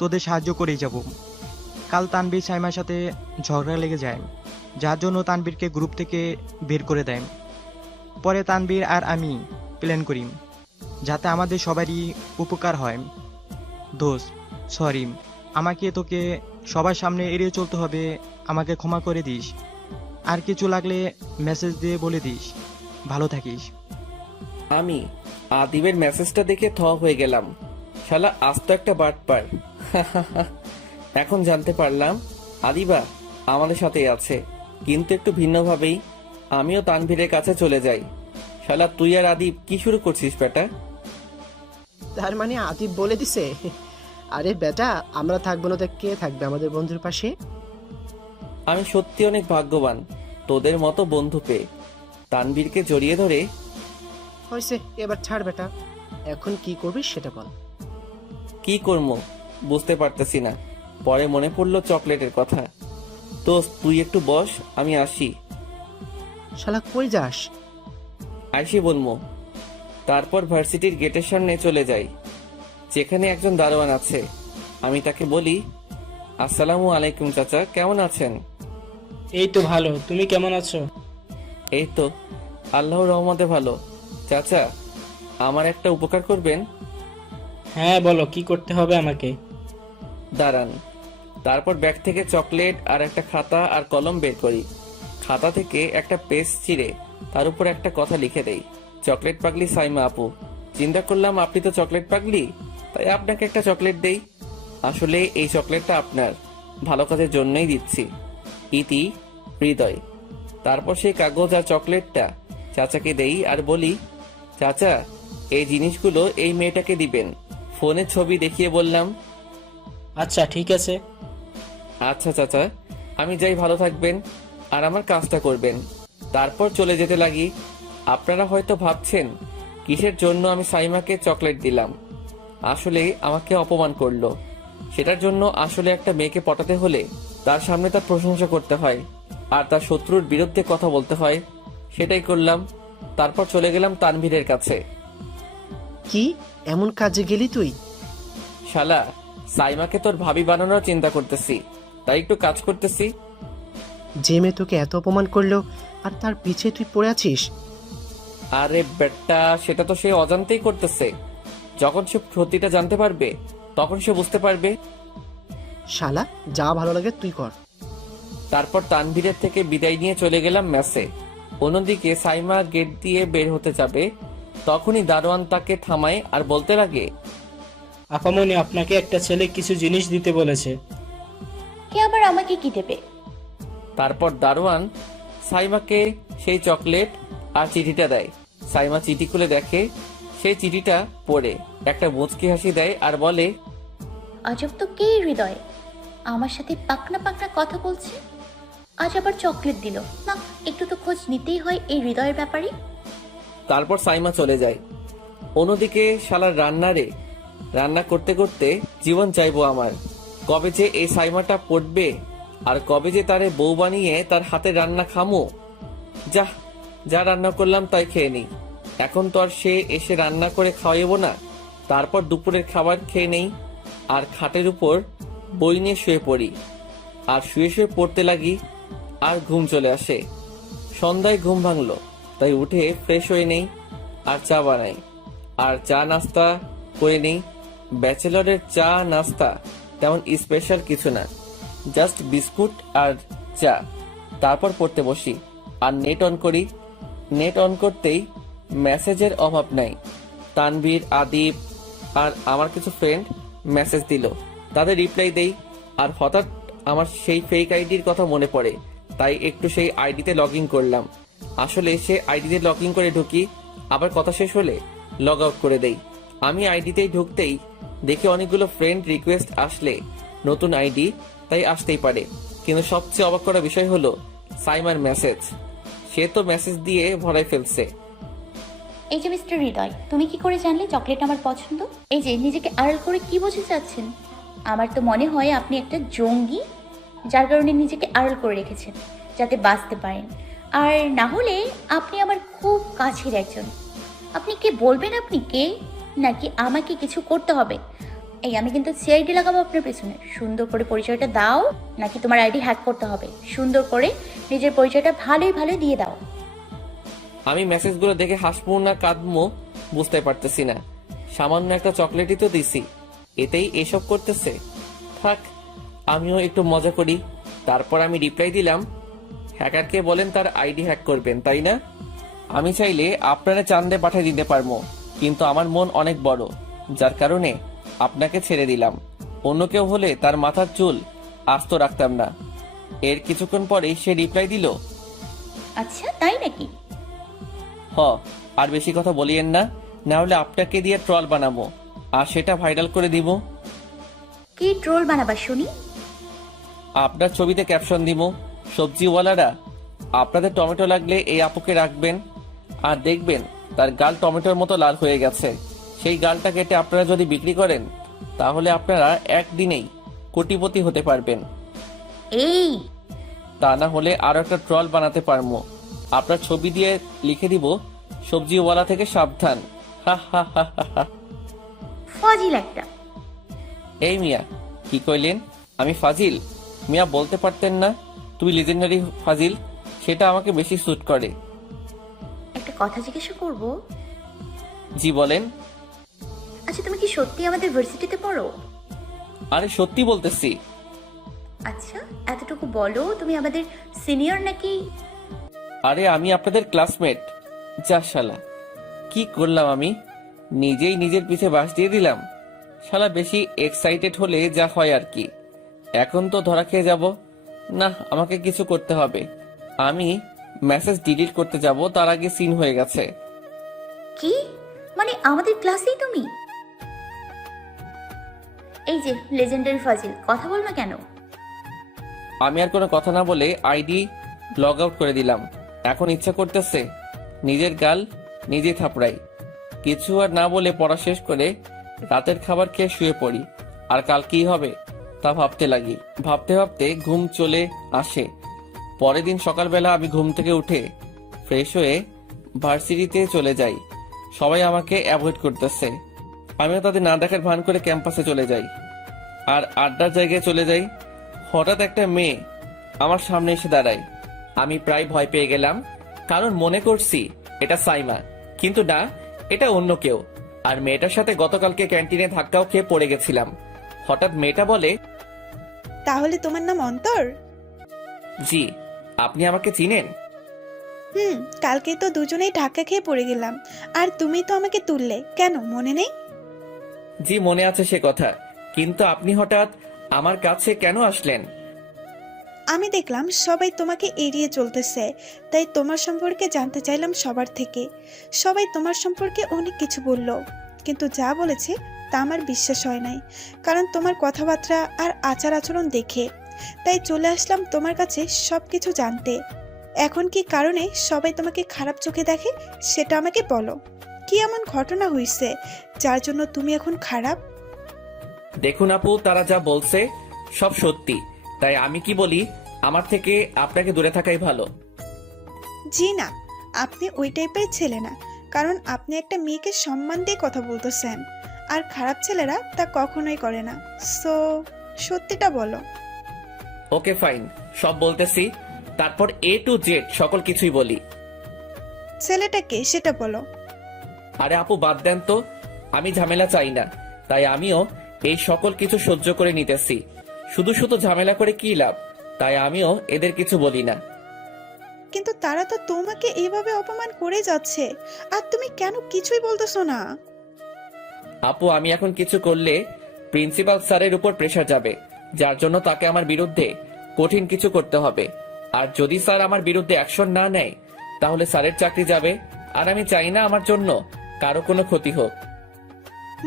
তোদের সাহায্য করেই যাব। কাল তানভীর সাইমার সাথে ঝগড়া লেগে যায়, যার জন্য তানভীরকে গ্রুপ থেকে বের করে দেয়। পরে তানভীর আর আমি প্ল্যান করি যাতে আমাদের সবারই উপকার হয়। দোস্ত, সরি, আমাকে তোকে সবার সামনে এড়িয়ে চলতে হবে, আমাকে ক্ষমা করে দিস। আর কিছু লাগলে মেসেজ দিয়ে বলে দিস। ভালো থাকিস। আমি আদিবের মেসেজটা দেখে থ হয়ে গেলাম। শালা আস্ত একটা বাটপার। এখন জানতে পারলাম আদিবা আমাদের সাথেই আছে, কিন্তু একটু ভিন্নভাবেই। আমিও তানভীরের কাছে চলে যাই। শালা তুই আর আদিব কি শুরু করছিস বেটা? তার মানে আতিফ বলে দিছে? আরে বেটা, আমরা থাকবো না তো কে থাকবে আমাদের বন্ধুর পাশে? আমি সত্যি অনেক ভাগ্যবান তোদের মতো বন্ধু পেয়ে। তানভীরকে জড়িয়ে ধরে, হয়েছে, এবার ছাড় বেটা, এখন কি করবি সেটা বল। কি করবো বুঝতে পারতেছি না। পরে মনে পড়লো চকলেটের কথা। দোস্ত তুই একটু বস, আমি আসি। শালা কই যাস? আইসি বলবো। তারপর ভার্সিটির গেটের সামনে চলে যাই, যেখানে একজন দারোয়ান আছে। আমি তাকে বলি, আসসালামু আলাইকুম চাচা, কেমন আছেন? এই তো ভালো, তুমি কেমন আছো? এই তো আল্লাহর রহমতে ভালো। চাচা, আমার একটা উপকার করবেন? হ্যাঁ বলো, কি করতে হবে আমাকে? দাঁড়ান। তারপর ব্যাগ থেকে চকলেট আর একটা খাতা আর কলম বের করি। খাতা থেকে একটা পেজ ছিঁড়ে তার উপর একটা কথা লিখে দেই, চকলেট পাগলি সাইমা আপু। চিন্তা করলাম আপনি তো চকলেট পাগলি, তাই আপনাকে একটা চকলেট দেই। আসলে এই চকলেটটা আপনার ভালো কাজের জন্যই দিচ্ছি। ইতি, হৃদয়। তারপর সেই কাগজ আর চকলেটটা চাচাকে দেই আর বলি, চাচা এই জিনিসগুলো এই মেয়েটাকে দিবেন। ফোনে ছবি দেখিয়ে বললাম, আচ্ছা ঠিক আছে। আচ্ছা চাচা, আমি যাই, ভালো থাকবেন আর আমার কাজটা করবেন। তারপর চলে যেতে লাগি। আপনারা হয়তো ভাবছেন কিসের জন্য আমি সাইমাকে চকলেট দিলাম। আসলে আমাকে অপমান করলো, সেটার জন্য আসলে একটা মেয়েকে পটাতে হলে তার সামনে তার প্রশংসা করতে হয় আর তার শত্রুর বিরুদ্ধে কথা বলতে হয়। সেটাই করলাম। তারপর চলে গেলাম তানভীরের কাছে। কি এমন কাজে গেলি তুই? শালা, সাইমাকে তোর ভাবি বানানোর চিন্তা করতেছি, তাই একটু কাজ করতেছি। যে মেয়ে তোকে এত অপমান করলো আর তার পিছে তুই পড়ে আছিস? আরে বেটা, সেটা তো সে অজান্তেই করতেছে। যখন সে সত্যিটা জানতে পারবে তখন সে বুঝতে পারবে। শালা, যা ভালো লাগে তুই কর। তারপর তানভীরের থেকে বিদায় নিয়ে চলে গেলাম মেসে। অন্যদিকে সাইমা গেট দিয়ে বের হতে যাবে, তখনই দারোয়ান তাকে থামায় আর বলতে লাগে, আপামনি, আপনাকে একটা ছেলে কিছু জিনিস দিতে বলেছে। কে আবার আমাকে কি দেবে? তারপর দারোয়ান সাইমাকে সেই চকলেট আর চিঠিটা দেয়। সাইমা চিঠি খুলে দেখে, সেই চিঠিটা পড়ে একটা মুচকি হাসি দেয় আর বলে, আজব তো, কে হৃদয় আমার সাথে পাকনা পাকনা কথা বলছে, আজ আবার চকলেট দিল না? একটু তো খোঁজ নিতেই হয় এই হৃদয়ের ব্যাপারে। তারপর সাইমা চলে যায়। অন্যদিকে শালার রান্না করতে করতে জীবন চাইবো আমার। কবে যে এই সাইমাটা পড়বে আর কবে যে তারে বউ বানিয়ে তার হাতে রান্না খামো। যা রান্না করলাম তাই খেয়ে নিই। এখন তো আর সে এসে রান্না করে খাওয়াইবো না। তারপর দুপুরের খাবার খেয়ে নেই আর খাটের উপর বই নিয়ে শুয়ে পড়ি আর শুয়ে শুয়ে পড়তে লাগি আর ঘুম চলে আসে। সন্ধ্যায় ঘুম ভাঙলো, তাই উঠে ফ্রেশ হয়ে নেই আর চা বানাই আর চা নাস্তা করে নেই। ব্যাচেলরের চা নাস্তা তেমন স্পেশাল কিছু না, জাস্ট বিস্কুট আর চা। তারপর পড়তে বসি আর নেট অন করি। নেট অন করতেই মেসেজের অভাব নাই। তানভীর, আদিব আর আমার কিছু ফ্রেন্ড মেসেজ দিল, তাদের রিপ্লাই দেই। আর হঠাৎ আমার সেই ফেক আইডির কথা মনে পড়ে, তাই একটু সেই আইডিতে লগ ইন করলাম। আসলে সে আইডিতে লগ ইন করে ঢুকি আবার কথা শেষ হলে লগ আউট করে দেই। আমি আইডিতেই ঢুকতেই দেখি অনেকগুলো ফ্রেন্ড রিকোয়েস্ট আসলে নতুন আইডি, তাই আসতেই পারে। কিন্তু সবচেয়ে অবাক করা বিষয় হলো সাইমার মেসেজ। সে তো মেসেজ দিয়ে ভরাই ফেলছে। এই যে মিস্টার হৃদয়, তুমি কি করে জানলে চকলেট আমার পছন্দ? এই যে নিজেকে আড়াল করে কি বোঝাতে চাচ্ছেন? আমার তো মনে হয় আপনি একটা জঙ্গি, যার কারণে নিজেকে আড়াল করে রেখেছেন যাতে বাঁচতে পারেন। আর না হলে আপনি আমার খুব কাছের একজন। আপনি কে বলবেন? আপনি কে? নাকি আমাকে কিছু করতে হবে? এই আমি কিন্তু সিআইডি লাগাবো আপনার পেছনে। সুন্দর করে পরিচয়টা দাও, নাকি তোমার আইডি হ্যাক করতে হবে? সুন্দর করে নিজের পরিচয়টা ভালোই দিয়ে দাও। আমি মেসেজগুলো দেখে হাসবো না কাঁদবো বুঝতে পারতেছি না। সামান্য একটা চকলেটই তো দিছি, এতেই এসব করতেছে। থাক, আমিও একটু মজা করি। তারপর আমি রিপ্লাই দিলাম, হ্যাকারকে বলেন তার আইডি হ্যাক করবেন, তাই না? আমি চাইলে আপনারা চাঁদে পাঠিয়ে দিতে পারবো, কিন্তু আমার মন অনেক বড়, যার কারণে আপনাকে ছেড়ে দিলাম। অন্য কেউ হলে তার মাথার চুল আস্ত রাখতাম না। এর কিছুক্ষণ পরেই সে রিপ্লাই দিল, আচ্ছা তাই নাকি? আর বেশি কথা বলিয়েন না, না হলে আপনাকে দিয়ে ট্রল বানাবো আর সেটা ভাইরাল করে দিব। কি ট্রোল বানাবা শুনি? আপনার ছবিতে ক্যাপশন দিব, সবজিওয়ালারা আপনাদের টমেটো লাগলে এই আপুকে রাখবেন, আর দেখবেন তার গাল টমেটোর মতো লাল হয়ে গেছে। সেই গালটা কেটে আপনারা যদি বিক্রি করেন, তাহলে আপনারা একদিনেই কোটিপতি হতে পারবেন। এই তা না হলে আরো একটা ট্রল বানাতে পারবো। আপনার ছবি দিয়ে লিখে দিব, সবজিওয়ালা থেকে সাবধান। হা হা হা হা হা। ফাজিল একটা। এই মিয়া, কি কইলেন? আমি ফাজিল? মিয়া বলতে পারতেন না তুমি লিজেন্ডারি ফাজিল? সেটা আমাকে বেশি স্যুট করে। একটা কথা জিজ্ঞাসা করব? জি বলেন। আচ্ছা তুমি কি সত্যি আমাদের ভার্সিটিতে পড়ো? আরে সত্যি বলতেছি। আচ্ছা এতটুকু বলো, তুমি আমাদের সিনিয়র নাকি? আরে আমি আপনাদের ক্লাসমেট। যা শালা, কি করলাম আমি? নিজেই নিজের পিছে বাঁশ দিয়ে দিলাম। শালা বেশি এক্সাইটেড হলে যা হয় আর কি। এখন তো ধরা খেয়ে যাব না, আমাকে কিছু করতে হবে। আমি মেসেজ ডিলিট করতে যাব, তার আগে সিন হয়ে গেছে। কি মানে আমাদের ক্লাসেই তুমি? এই যে লেজেন্ডারি ফাজিল, কথা বল না কেন? আমি আর কোনো কথা না বলে আইডি লগ আউট করে দিলাম। এখন ইচ্ছা করতেছে নিজের গাল নিজে থাপড়াই। কিছু আর না বলে পড়া শেষ করে রাতের খাবার খেয়ে শুয়ে পড়ি। আর কাল কি হবে তা ভাবতে লাগি। ভাবতে ভাবতে ঘুম চলে আসে। পরের দিন সকালবেলা আমি ঘুম থেকে উঠে ফ্রেশ হয়ে ভার্সিটিতে চলে যাই। সবাই আমাকে অ্যাভয়েড করতেছে। আমিও তাদের না দেখার ভান করে ক্যাম্পাসে চলে যাই আর আড্ডার জায়গায় চলে যাই। হঠাৎ একটা মেয়ে আমার সামনে এসে দাঁড়ায়। আমি প্রায় ভয় পেয়ে গেলাম, কারণ মনে করছি এটা সাইমা, কিন্তু না, এটা অন্য কেউ। আর মেয়েটার সাথে গতকালকে ক্যান্টিনে ধাক্কাও খেয়ে পড়ে গেছিলাম। হঠাৎ মেয়েটা বলে, তাহলে তোমার নাম অন্তর? জি, আপনি আমাকে চিনেন? কালকে তো দুজনেই ধাক্কা খেয়ে পড়ে গেলাম, আর তুমি তো আমাকে তুললে, কেন মনে নেই? জি মনে আছে সে কথা, কিন্তু আপনি হঠাৎ আমার কাছে কেন আসলেন? আমি দেখলাম সবাই তোমাকে এড়িয়ে চলতেছে, তাই তোমার সম্পর্কে জানতে চাইলাম সবার থেকে। সবাই তোমার সম্পর্কে অনেক কিছু বলল, কিন্তু যা বলেছে তা আমার বিশ্বাস হয় নাই, কারণ তোমার কথাবার্তা আর আচার আচরণ দেখে। তাই চলে আসলাম তোমার কাছে সব কিছু জানতে। এখন কি কারণে সবাই তোমাকে খারাপ চোখে দেখে সেটা আমাকে বলো। কি এমন ঘটনা হয়েছে যার জন্য তুমি এখন খারাপ? দেখুন আপু, তারা যা বলছে সব সত্যি, তাই আমি কি বলি, আমার থেকে আপনাকে দূরে থাকাই ভালো। জি না, আপনি ওই টাইপের ছেলে না, কারণ আপনি একটা মেয়েকে সম্মান দিয়ে কথা বলতেছেন, আর খারাপ ছেলেরা তা কখনোই করে না। সো সত্যিটা বলো। ওকে ফাইন, সব বলতেছি, তারপর A to Z সকল কিছুই বলি। ছেলেটা কে সেটা বলো। আরে আপু বাদ দেন তো, আমি ঝামেলা চাই না, তাই আমিও এই সকল কিছু সহ্য করে নিতেছি। শুধু শুধু ঝামেলা করে কি লাভ, তাই আমিও এদের কিছু বলি না। কিন্তু তারা তো তোমাকে এইভাবে অপমান করে যাচ্ছে, আর তুমি কেন কিছুই বলতেছো না? আপু আমি এখন কিছু করলে প্রিন্সিপাল স্যারের উপর প্রেসার যাবে, যার জন্য তাকে আমার বিরুদ্ধে কঠিন কিছু করতে হবে। আর যদি স্যার আমার বিরুদ্ধে অ্যাকশন না নেয়, তাহলে স্যারের চাকরি যাবে আর আমি চাই না আমার জন্য কারো কোনো ক্ষতি হোক।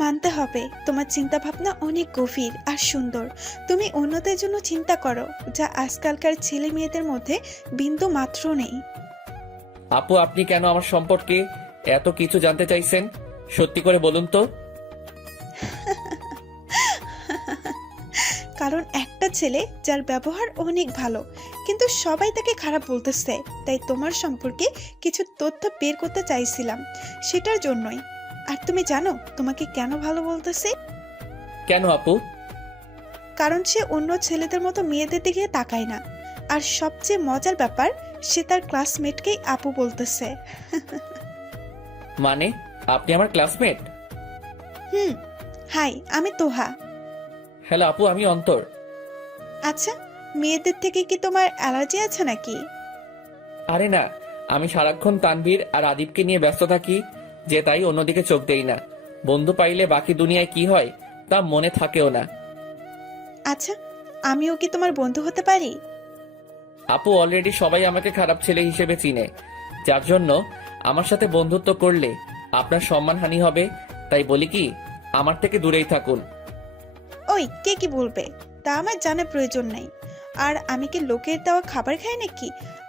মানতে হবে তোমার চিন্তা ভাবনা অনেক গভীর আর সুন্দর। তুমি অন্যদের জন্য চিন্তা করো, যা আজকালকার ছেলে মেয়েদের মধ্যে বিন্দু মাত্র নেই। আপু, আপনি কেন আমার সম্পর্কে এত কিছু জানতে চাইছেন? সত্যি করে বলুন তো। কারণ একটা ছেলে যার ব্যবহার অনেক ভালো, কিন্তু সবাই তাকে খারাপ বলতেছে, তাই তোমার সম্পর্কে কিছু তথ্য বের করতে চাইছিলাম, সেটার জন্যই। আর তুমি জানো তোমাকে কেন ভালো বলতেছে? কেন আপু? কারণ সে অন্য ছেলেদের মতো মেয়েদের দিকে তাকায় না। আর সবচেয়ে মজার ব্যাপার, সে তার ক্লাসমেটকেই আপু বলতেছে। মানে আপনি আমার ক্লাসমেট? হাই, আমি তোহা। হ্যালো আপু, আমি অন্তর। আচ্ছা, মেয়েদের থেকে কি তোমার অ্যালার্জি আছে নাকি? আরে না, আমি সারাক্ষণ তানভীর আর আদিবকে নিয়ে ব্যস্ত থাকি, যে তাই অন্যদিকে চোখ দেই না। বন্ধু পাইলে বাকি দুনিয়ায় কি হয় তা মনে থাকেও না। আচ্ছা, আমিও কি তোমার বন্ধু হতে পারি? আপু, অলরেডি সবাই আমাকে খারাপ ছেলে হিসেবে চিনে, যার জন্য আমার সাথে বন্ধুত্ব করলে আপনার সম্মানহানি হবে। তাই বলি কি, আমার থেকে দূরেই থাকুন। ওই, কে কি বলবে তা আমার জানার প্রয়োজন নাই। আর আমি কি লোকের দেওয়া খাবার খাই নাকি?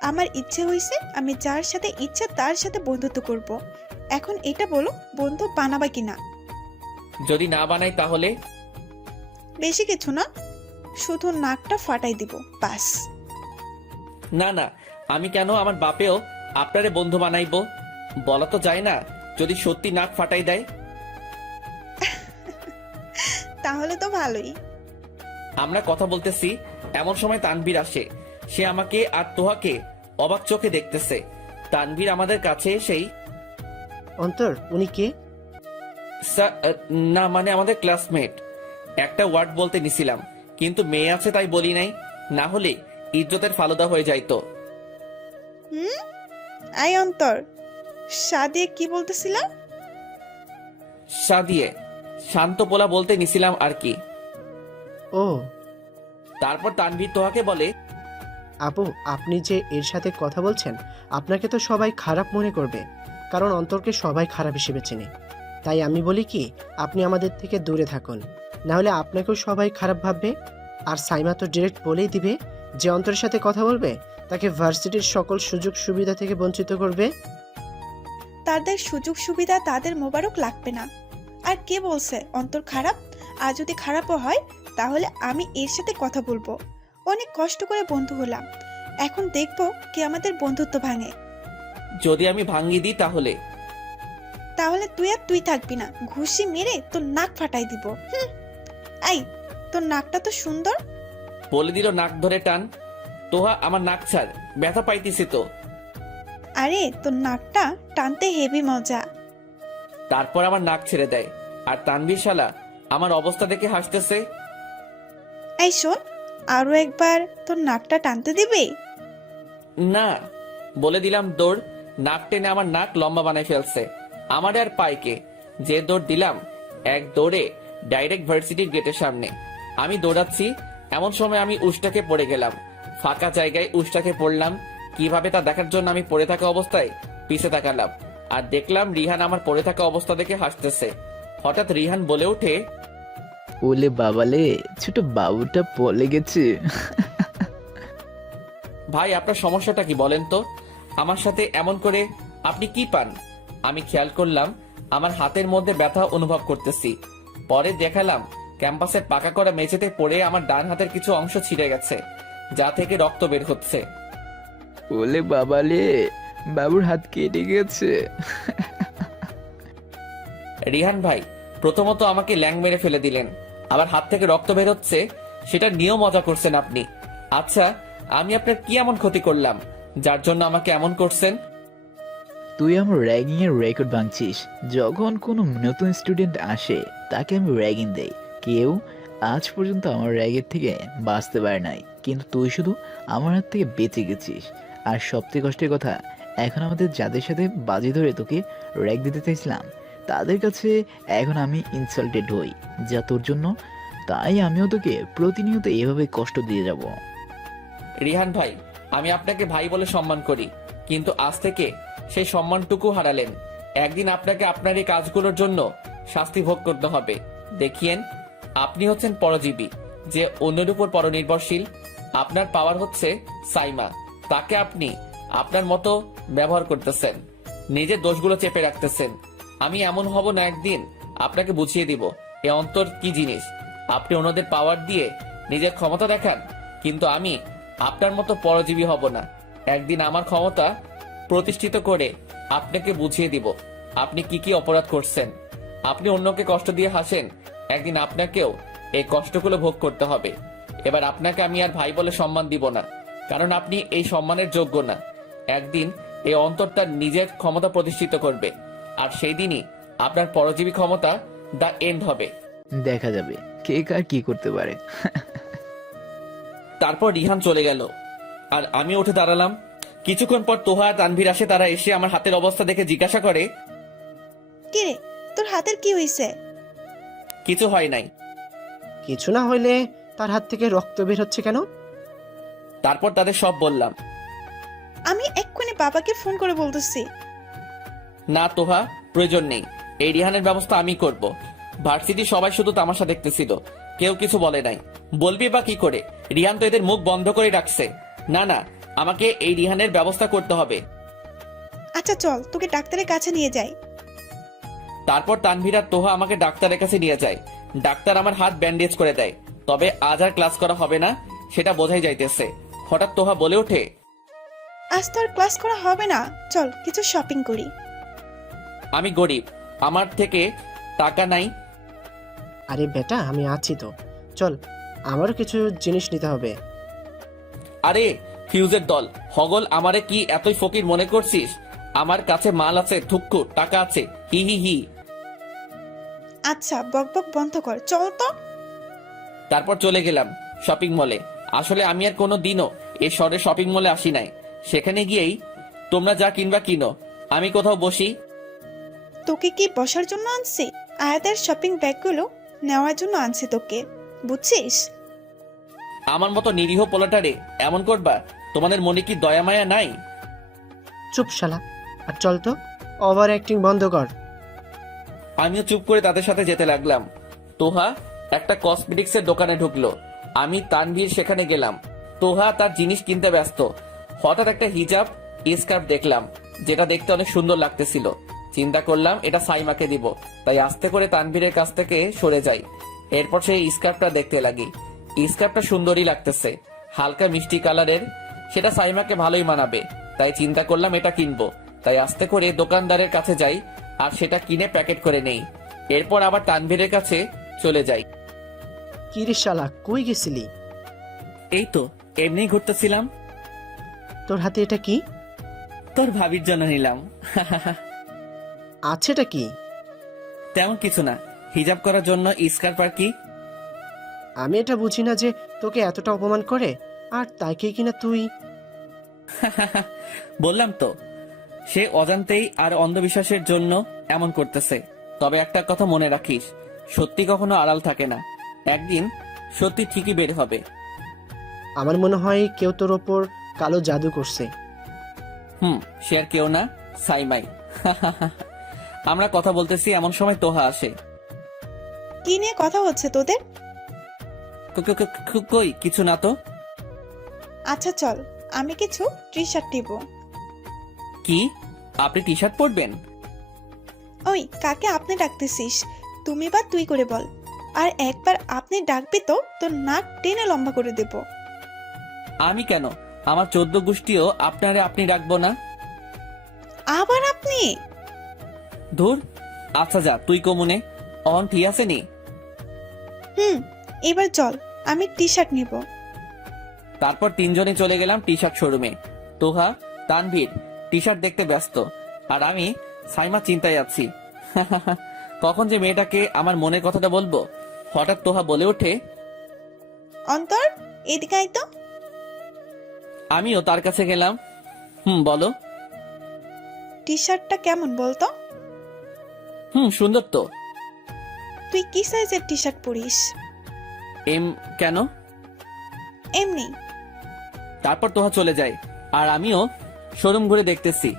আমার ইচ্ছে হয়েছে, আমি যার সাথে ইচ্ছা তার সাথে বন্ধুত্ব করব। এখন এটা বলো, বন্ধু বানাবা কিনা? যদি না বানাই তাহলে? বেশি কিছু না, শুধু নাকটা ফাটাই দিব, বাস। না না, আমি কেন, আমার বাপেও আপনারে বন্ধু বানাইবো? বলা তো যায় না, যদি সত্যি নাক ফাটাই দেয়। তাহলে তো ভালোই। আমরা কথা বলতেছি, এমন সময় তানভীর আসে। সে আমাকে আর তোহাকে অবাক চোখে দেখতেছে। তানভীর আমাদের কাছে এসেই, অন্তর, উনি কে? না মানে আমাদের ক্লাসমেট। একটা ওয়ার্ড বলতে নিছিলাম, কিন্তু মেয়ে আছে তাই বলি নাই, না হলে ইজ্জতের ফালুদা হয়ে যাইতো। আই অন্তর, সাদিয়ে কি বলতেছিলাম? সাদিয়ে, শান্ত পোলা বলতে নিছিলাম আর কি। ও, তারপর তানভীর তোহাকে বলে, আপু, আপনি যে এর সাথে কথা বলছেন, আপনাকে তো সবাই খারাপ মনে করবে, কারণ অন্তরকে সবাই খারাপ হিসেবে চেনে। তাই আমি বলি কি, আপনি আমাদের থেকে দূরে থাকুন, না হলে আপনাকেও সবাই খারাপ ভাববে। আর সাইমা তো ডিরেক্ট বলেই দিবে যে অন্তরের সাথে কথা বলবে তাকে ভার্সিটির সকল সুযোগ সুবিধা থেকে বঞ্চিত করবে। তাদের সুযোগ সুবিধা তাদের মোবারক লাগবে না। আর কে বলছে অন্তর খারাপ? আর যদি খারাপও হয় তাহলে আমি এর সাথে কথা বলবো। অনেক কষ্ট করে বন্ধু হলাম, এখন দেখবো কে আমাদের বন্ধুত্ব ভাঙে। যদি আমি ভাঙিয়ে দিই তাহলে? তাহলে তুই আর তুই থাকবি না, ঘুষি মেরে তোর নাক ফাটাই দিব। এই, তোর নাকটা তো সুন্দর। বলে দিল নাক ধরে টান। তোহা, আমার নাক ছাড়, ব্যথা পাইতেছি তো। আরে, তোর নাকটা টানতে হেভি মজা। তারপর আমার নাক ছেড়ে দেয়, আর তানভীর শালা আমার অবস্থা দেখে হাসতেছে। এই শোন, আরো একবার তোর নাকটা টানতে দিবি? না, বলে দিলাম দৌড়। নাক টেনে আমার নাক লম্বা বানাই ফেলছে। আমার আর পাইকে যে দৌড় দিলাম, এক দৌড়ে ডাইরেক্ট ভার্সিটির গেটের সামনে। আমি দৌড়াচ্ছি, এমন সময় আমি উষ্টাকে পড়ে গেলাম। ফাঁকা জায়গায় উষ্টাকে পড়লাম। কিভাবে তা দেখার জন্য আমি পড়ে থাকা অবস্থায় পিছে তাকালাম, আর দেখলাম রিহান আমার পড়ে থাকা অবস্থা দেখে হাসতেছে। হঠাৎ রিহান বলে ওঠে, ওলে বাবালে, ছোট বাবুটা পলে গেছে। ভাই, আপনার সমস্যাটা কি বলেন তো? আমার সাথে এমন করে আপনি কি পান? আমি খেয়াল করলাম আমার হাতের মধ্যে ব্যথা অনুভব করতেছি। পরে দেখালাম ক্যাম্পাসের পাকা করা মেঝেতে পড়ে আমার ডান হাতের কিছু অংশ ছিঁড়ে গেছে, যা থেকে রক্ত বের হচ্ছে। ওলে বাবালে, বাবুর হাত কেটে গেছে। রিহান ভাই, প্রথমত আমাকে ল্যাং মেরে ফেলে দিলেন, আবার হাত থেকে রক্ত বের হচ্ছে, সেটা নিয়েও মজা করছেন আপনি। আচ্ছা, আমি আপনার কি এমন ক্ষতি করলাম যার জন্য আমাকে এমন করছেন? তুই আমার র্যাগিং এর রেকর্ড ভাঙছিস। যখন কোনো নতুন স্টুডেন্ট আসে তাকে আমি র্যাগিং দেই, কেউ আজ পর্যন্ত আমার র্যাগের থেকে বাঁচতে পারে নাই, কিন্তু তুই শুধু আমার হাত থেকে বেঁচে গেছিস। আর সবচেয়ে কষ্টের কথা, এখন আমাদের যাদের সাথে বাজি ধরে তোকে র্যাগ দিতে চাইছিলাম তাদের কাছে এখন আমি ইনসাল্টেড হই, যা তোর জন্য। তাই আমিও তোকে প্রতিনিয়ত এভাবে কষ্ট দিয়ে যাব। রিহান ভাই, আমি আপনাকে ভাই বলে সম্মান করি, কিন্তু আজ থেকে সেই সম্মানটুকু হারালেন। একদিন আপনাকে আপনার এই কাজগুলোর জন্য শাস্তি ভোগ করতে হবে। দেখিয়েন, আপনি হচ্ছেন পরজীবী, যে অন্যের উপর পরনির্ভরশীল। আপনার পাওয়ার হচ্ছে সাইমা, তাকে আপনি আপনার মতো ব্যবহার করতেছেন, নিজের দোষগুলো চেপে রাখতেছেন। আমি এমন হব না, একদিন আপনাকে বুঝিয়ে দিব এ অন্তর কি জিনিস। আপনি অন্যদের পাওয়ার দিয়ে নিজের ক্ষমতা দেখান, কিন্তু আমি আপনার মতো পরজীবী হব না। একদিন আমার ক্ষমতা প্রতিষ্ঠিত করে আপনাকে বুঝিয়ে দিব আপনি কি কি অপরাধ করছেন। আপনি অন্যকে কষ্ট দিয়ে হাসেন, একদিন আপনাকেও এই কষ্টগুলো ভোগ করতে হবে। এবার আপনাকে আমি আর ভাই বলে সম্মান দিব না, কারণ আপনি এই সম্মানের যোগ্য না। একদিন এই অন্তরটা নিজের ক্ষমতা প্রতিষ্ঠিত করবে, আর সেই দিনই আপনার পরজীবী ক্ষমতা দা এন্ড হবে। দেখা যাবে কে কার কি করতে পারে। তারপর রিহান চলে গেল আর আমি উঠে দাঁড়ালাম। কিছুক্ষণ পর তোহা আর তানভীর আসে। তারা এসে আমার হাতের অবস্থা দেখে জিজ্ঞাসা করে, কি রে, তোর হাতের কি হয়েছে? কিছু হয় নাই। কিছু না হইলে তার হাত থেকে রক্ত বের হচ্ছে কেন? তারপর তাদের সব বললাম। আমি এক্ষুনি বাবাকে ফোন করে বলতেছি। না তোহা, প্রয়োজন নেই, এই রিহানের ব্যবস্থা আমি করব। ভার্সিটি সবাই শুধু তামাশা দেখতেছিল, কেউ কিছু বলে নাই। বলবি বা কি করে? রিহান তো এদের মুখ বন্ধ করে রাখছে। না না, আমাকে এই রিহানের ব্যবস্থা করতে হবে। আচ্ছা চল, তোকে ডাক্তারের কাছে নিয়ে যাই। তারপর তানভীর আর তোহা আমাকে ডাক্তারের কাছে নিয়ে যায়। ডাক্তার আমার হাত ব্যান্ডেজ করে দেয়। তবে আজ আর ক্লাস করা হবে না, সেটা বোঝাই যাইতেছে। হঠাৎ তোহা বলে ওঠে, আজ তো আর ক্লাস করা হবে না, চল কিছু শপিং করি। আমি গরিব, আমার থেকে টাকা নাই। আরে বেটা, আমি আছি তো, চল, আমারও কিছু জিনিস নিতে হবে। আরে ফিউজের দল, হগল, আমারে কি এতই ফকির মনে করছিস? আমার কাছে মাল আছে, থুক্কু, টাকা আছে, হি হি হি। আচ্ছা বক বক বন্ধ কর, চল তো। তারপর চলে গেলাম শপিং মলে। আসলে আমি আর কোনো দিনও এই শহরে শপিং মলে আসি নাই। সেখানে গিয়েই তোমরা যা কিনবা কিনো, আমি কোথাও বসি। তোকে কি বসার জন্য আনছি? আয়াতের শপিং ব্যাগগুলো নেওয়ার জন্য আনছি তোকে, বুঝছিস? আমার মতো নিরীহ পোলাটারে এমন করবা? তোমাদের মনে কি দয়া মায়া নাই? চুপ শালা, আর চল তো, ওভার অ্যাক্টিং বন্ধ কর। আমিও চুপ করে তাদের সাথে যেতে লাগলাম। তোহা একটা কসমেটিক্সের দোকানে ঢুকলো, আমি তানভীর সেখানে গেলাম। তোহা তার জিনিস কিনতে ব্যস্ত। হঠাৎ একটা হিজাব স্কার্ফ দেখলাম, যেটা দেখতে অনেক সুন্দর লাগতেছিল। চিন্তা করলাম এটা সাইমাকে দিব, তাই আস্তে করে তানভীরের কাছ থেকে সরে যাই। এরপর সেই স্কার্ফটা দেখতে লাগি। স্কার্ফটা সুন্দরই লাগতেছে, হালকা মিষ্টি কালারের, সেটা সাইমাকে ভালোই মানাবে। তাই চিন্তা করলাম এটা কিনবো। তাই আস্তে করে দোকানদারের কাছে যাই আর সেটা কিনে প্যাকেট করে নেই। এরপর আবার তানভীরের কাছে চলে যাই। কি রে শালা, কই গেছিলি? এই তো এমনি ঘুরতেছিলাম। তোর হাতে এটা কি? তোর ভাবির জন্য নিলাম। আছে এটা কি? তেমন কিছু না, হিজাব করার জন্য স্কার্ফ। আর কি? আমি এটা বুঝি না যে তোকে এতটা অপমান করে, আর তাকে কিনা তুই। বললাম তো, সে অজান্তেই আর অন্ধবিশ্বাসের জন্য এমন করতেছে। তবে একটা কথা মনে রাখিস, সত্যি কখনো আড়াল থাকে না, একদিন সত্যি ঠিকই বের হবে। আমার মনে হয় কেউ তোর ওপর কালো জাদু করছে। সে আর কেউ না, সাইমাই। আমরা কথা বলতেছি, এমন সময় তোহা আসে। কি নিয়ে কথা হচ্ছে তোদের? কই কিছু না তো। আচ্ছা চল, আমি কিছু টি শার্ট নিব। কি, আপনি টি শার্ট পরবেন? ওই কাকে আপনি ডাকতেছিস? তুমি বা তুই করে বল, আর একবার আপনি ডাকবি তো তোর নাক টেনে লম্বা করে দেব। আমি কেন, আমার 14 গোষ্ঠীও আপনারে আপনি রাখবো না। আবার আপনি? ধুর, আচ্ছা যা, তুই কমুনে অন ঠিক আছে নি? এবার চল, আমি টি শার্ট নিব। তারপর তিনজনে চলে গেলাম টি শার্ট শোরুমে। তোহা, তানভীর টি শার্ট দেখতে ব্যস্ত, আর আমি সাইমা চিন্তায় আছি। কখন যে মেয়েটাকে আমার মনের কথাটা বলবো। হঠাৎ তোহা বলে ওঠে, অন্তর এদিকে আয় তো। আমিও তার কাছে গেলাম। বলো। টি শার্টটা কেমন বলতো? সুন্দর তো। তুই কি সাইজের টি শার্ট পরিস? এম কেন? এমনি। তারপর তোহা চলে যায় আর আমিও শোরুম ঘুরে দেখতেছি।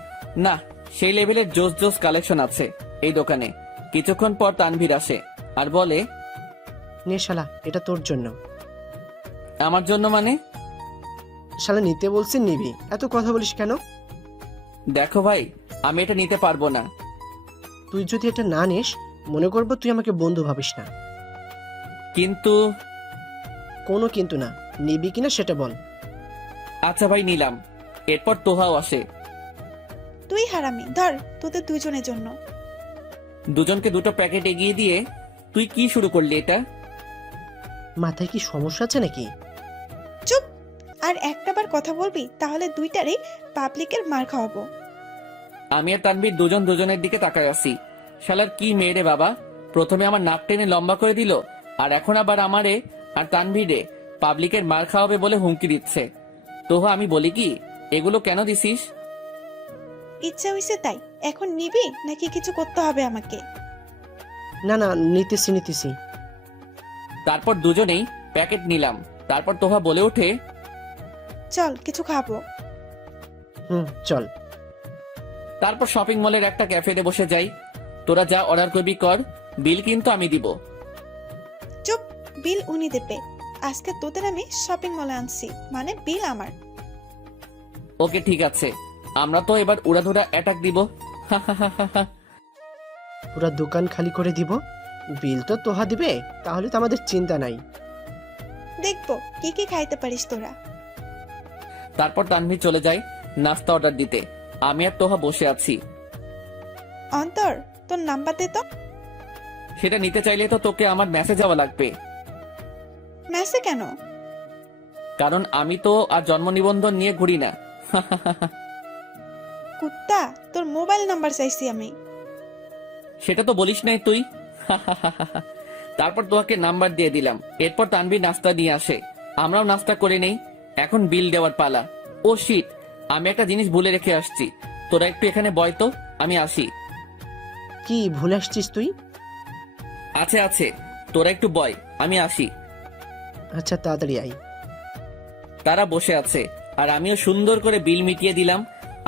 না, সেই লেভেলের জোস জোস কালেকশন আছে এই দোকানে। কিছুক্ষণ পর তানভীর আসে আর বলে, নে শালা, এটা তোর জন্য। আমার জন্য মানে? শালা নিতে বলছি নিবি, এত কথা বলিস কেন? দেখো ভাই, আমি এটা নিতে পারবো না। তুই যদি এটা না নিস, মনে করবো তুই আমাকে বন্ধু ভাবিস না। কিন্তু কোনো কিন্তু না, নিবি কিনা সেটা বল। আচ্ছা ভাই, নিলাম। এরপর তোহাও আসে। তুই হারামি, ধর তোদের দুজনের জন্য। দুজনকে দুটো প্যাকেট এগিয়ে দিয়ে, তুই কি শুরু করলি এটা? মাথায় কি সমস্যা আছে নাকি? চুপ! আর একটাবার কথা বলবি তাহলে দুইটারই পাবলিকের মার খাওয়াবো। আমি আর তানভীর দুজন দুজনের দিকে তাকায় আছি। শালার কি মেয়ে রে বাবা, প্রথমে আমার নাক টেনে লম্বা করে দিল, আর এখন আবার আমারে আর তানভীরে পাবলিকের মার খাওয়াবে বলে হুমকি দিচ্ছে। তোহা, আমি বলি কি, এগুলো কেন দিছিস? ইচ্ছা হইছে তাই। এখন নিবি নাকি কিছু করতে হবে আমাকে? না না, নিতেছি। তারপর দুজনেই প্যাকেট নিলাম। তারপর তোহা বলে ওঠে, চল কিছু খাবো। চল। তারপর শপিং মলের একটা ক্যাফেতে বসে যাই। তোরা যা অর্ডার করবি কর, বিল কিন্তু আমি দিব। চুপ! বিল উনি দেবে। আজকে তোদের আমি শপিং মলে আনছি, মানে বিল আমার। ওকে ঠিক আছে, আমরা তো এবার উড়াধুরা অ্যাটাক দিব। পুরা দোকান খালি করে দিব, বিল তো তোহা দিবে, তাহলে তো আমাদের চিন্তা নাই। দেখবো কি কি খাইতে পারিস তোরা। তারপর তানভীর চলে যায় নাস্তা অর্ডার দিতে। আমি আর তোহা বসে আছি। অন্তর, তোর নাম্বার দে তো। সেটা নিতে চাইলে তো তোকে আমার মেসেজ যাওয়া লাগবে, মেসে কেন? কারণ আমি তো আর জন্ম নিবন্ধন নিয়ে ঘুরি না। কুত্তা, তোর মোবাইল নাম্বার চাইছি আমি। সেটা তো বলিস নাই তুই। তারপর তোকে নাম্বার দিয়ে দিলাম। এরপর তানভীর নাস্তা নিয়ে আসে, আমরাও নাস্তা করে নেই। এখন বিল দেওয়ার পালা। ও শিট, আমি একটা জিনিস ভুলে রেখে আসছি। তোরা একটু এখানে বয় তো, আমি আসি। কি ভুলে আসছিস তুই? আছে, তোরা একটু বয়, আমি আসি। আচ্ছা, তাড়াতাড়ি আই। তারা বসে আছে আর আমিও সুন্দর করে বিল মিটিয়ে দিলাম।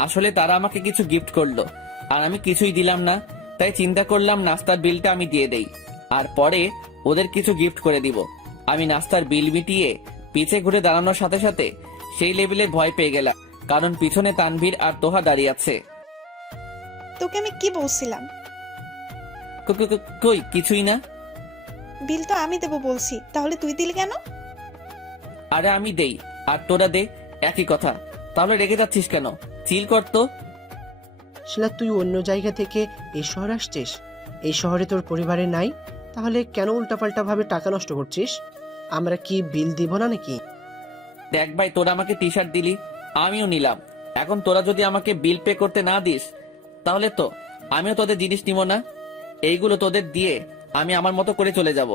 আসলে তারা আমাকে কিছু গিফট করলো আর আমি কিছুই দিলাম না, তাই চিন্তা করলাম নাস্তার বিলটা আমি দিয়ে দেই, আর পরে ওদের কিছু গিফট করে দিব। আমি নাস্তার বিল মিটিয়ে পিছে ঘুরে দাঁড়ানোর সাথে সাথে সেই লেভেলের ভয় পেয়ে গেলাম, কারণ পিছনে তানভীর আর তোহা দাঁড়িয়ে আছে। তোকে আমি কি বলছিলাম? কই কিছুই না। বিল তো আমি দেবো বলছি, তাহলে তুই দিলি কেন? আরে আমি দেই আর তোরা দে, একই কথা। তাহলে রেগে যাচ্ছিস কেন? চিল কর তো। শালা, তুই অন্য জায়গা থেকে এই শহরে আসছিস, এই শহরে তোর পরিবারে নাই, তাহলে কেন উল্টাপাল্টা ভাবে টাকা নষ্ট করছিস? আমরা কি বিল দিব না নাকি? দেখ ভাই, তোরা আমাকে টি শার্ট দিলি, আমিও নিলাম। এখন তোরা যদি আমাকে বিল পে করতে না দিস, তাহলে তো আমিও তোদের জিনিস নিব না। এইগুলো তোদের দিয়ে আমি আমার মতো করে চলে যাব।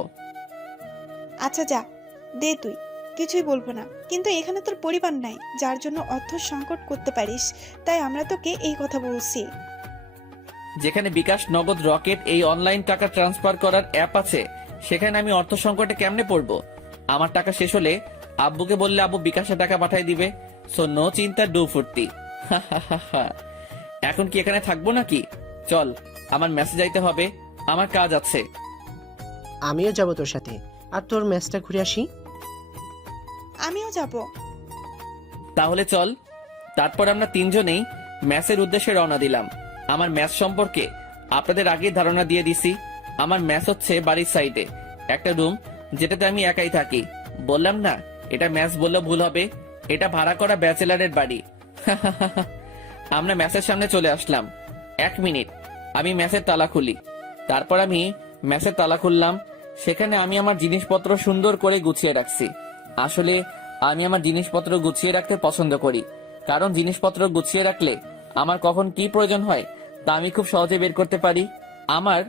আচ্ছা যা, দে তুই, কিছুই বলবো না। কিন্তু এখানে তোর পরিবার নাই, যার জন্য অর্থ সংকট করতে পারিস, তাই আমরা তোকে এই কথা বলছি। যেখানে বিকাশ, নগদ, রকেট এই অনলাইন টাকা ট্রান্সফার করার অ্যাপ আছে, সেখানে আমি অর্থ সংকটে কেমনে পড়বো? আমার টাকা শেষ হলে আব্বুকে বললে আব্বু বিকাশে টাকা পাঠাই দিবে। সো নো চিন্তা, ডু ফুর্তি। এখন কি এখানে থাকবো নাকি? চল, আমার মেসেজ আইতে হবে, আমার কাজ আছে। আমিও যাব তোর সাথে, আর তোর ম্যাচটা ঘুরে আসি। আমিও যাব। তাহলে চল। তারপর আমরা তিনজনেই ম্যাচের উদ্দেশ্যে রওনা দিলাম। আমার ম্যাচ সম্পর্কে আপনাদের আগেই ধারণা দিয়ে দিছি। আমার ম্যাচ হচ্ছে বাড়ির সাইডে একটা রুম, যেটাতে আমি একাই থাকি। বললাম না, এটা ম্যাচ বললে ভুল হবে, এটা ভাড়া করা ব্যাচেলারের বাড়ি। আমরা ম্যাচের সামনে চলে আসলাম। 1 মিনিট, আমি ম্যাচের তালা খুলি। তারপর আমি ম্যাচের তালা খুললাম। সেখানে আমি আমার জিনিসপত্র সুন্দর করে গুছিয়ে রাখছি। আসলে আমি আমার জিনিসপত্র গুছিয়ে রাখতে পছন্দ করি, কারণ জিনিসপত্র গুছিয়ে রাখলে আমার কখন কি প্রয়োজন হয় তা আমি খুব সহজে বের করতে পারি। আমার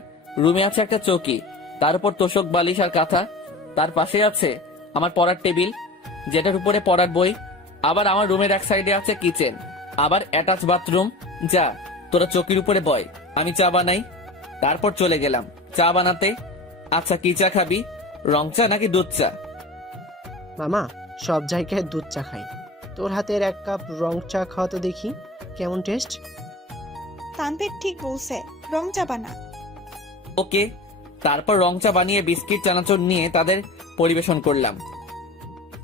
রুমে আছে একটা চৌকি, তার উপর তোশক, বালিশ আর কাঁথা। তার পাশে আছে আমার পড়ার টেবিল, যেটার উপরে পড়ার বই। আবার আমার রুমের এক সাইডে আছে কিচেন, আবার অ্যাটাচ বাথরুম। যা, তোরা চৌকির উপরে বয়, আমি চা বানাই। তারপর চলে গেলাম চা বানাতে। আচ্ছা, কি চা খাবি, রং চা নাকি দুধ চা? মামা, সব জায়গায় দুধ চা খাই, তোর হাতের 1 কাপ রং চা খাওয়া তো দেখি, কেমন টেস্ট? তানভীর ঠিক বলছে, রং চা বানা। ওকে। তারপর রং চা বানিয়ে বিস্কিট চানাচুর নিয়ে তাদের পরিবেশন করলাম।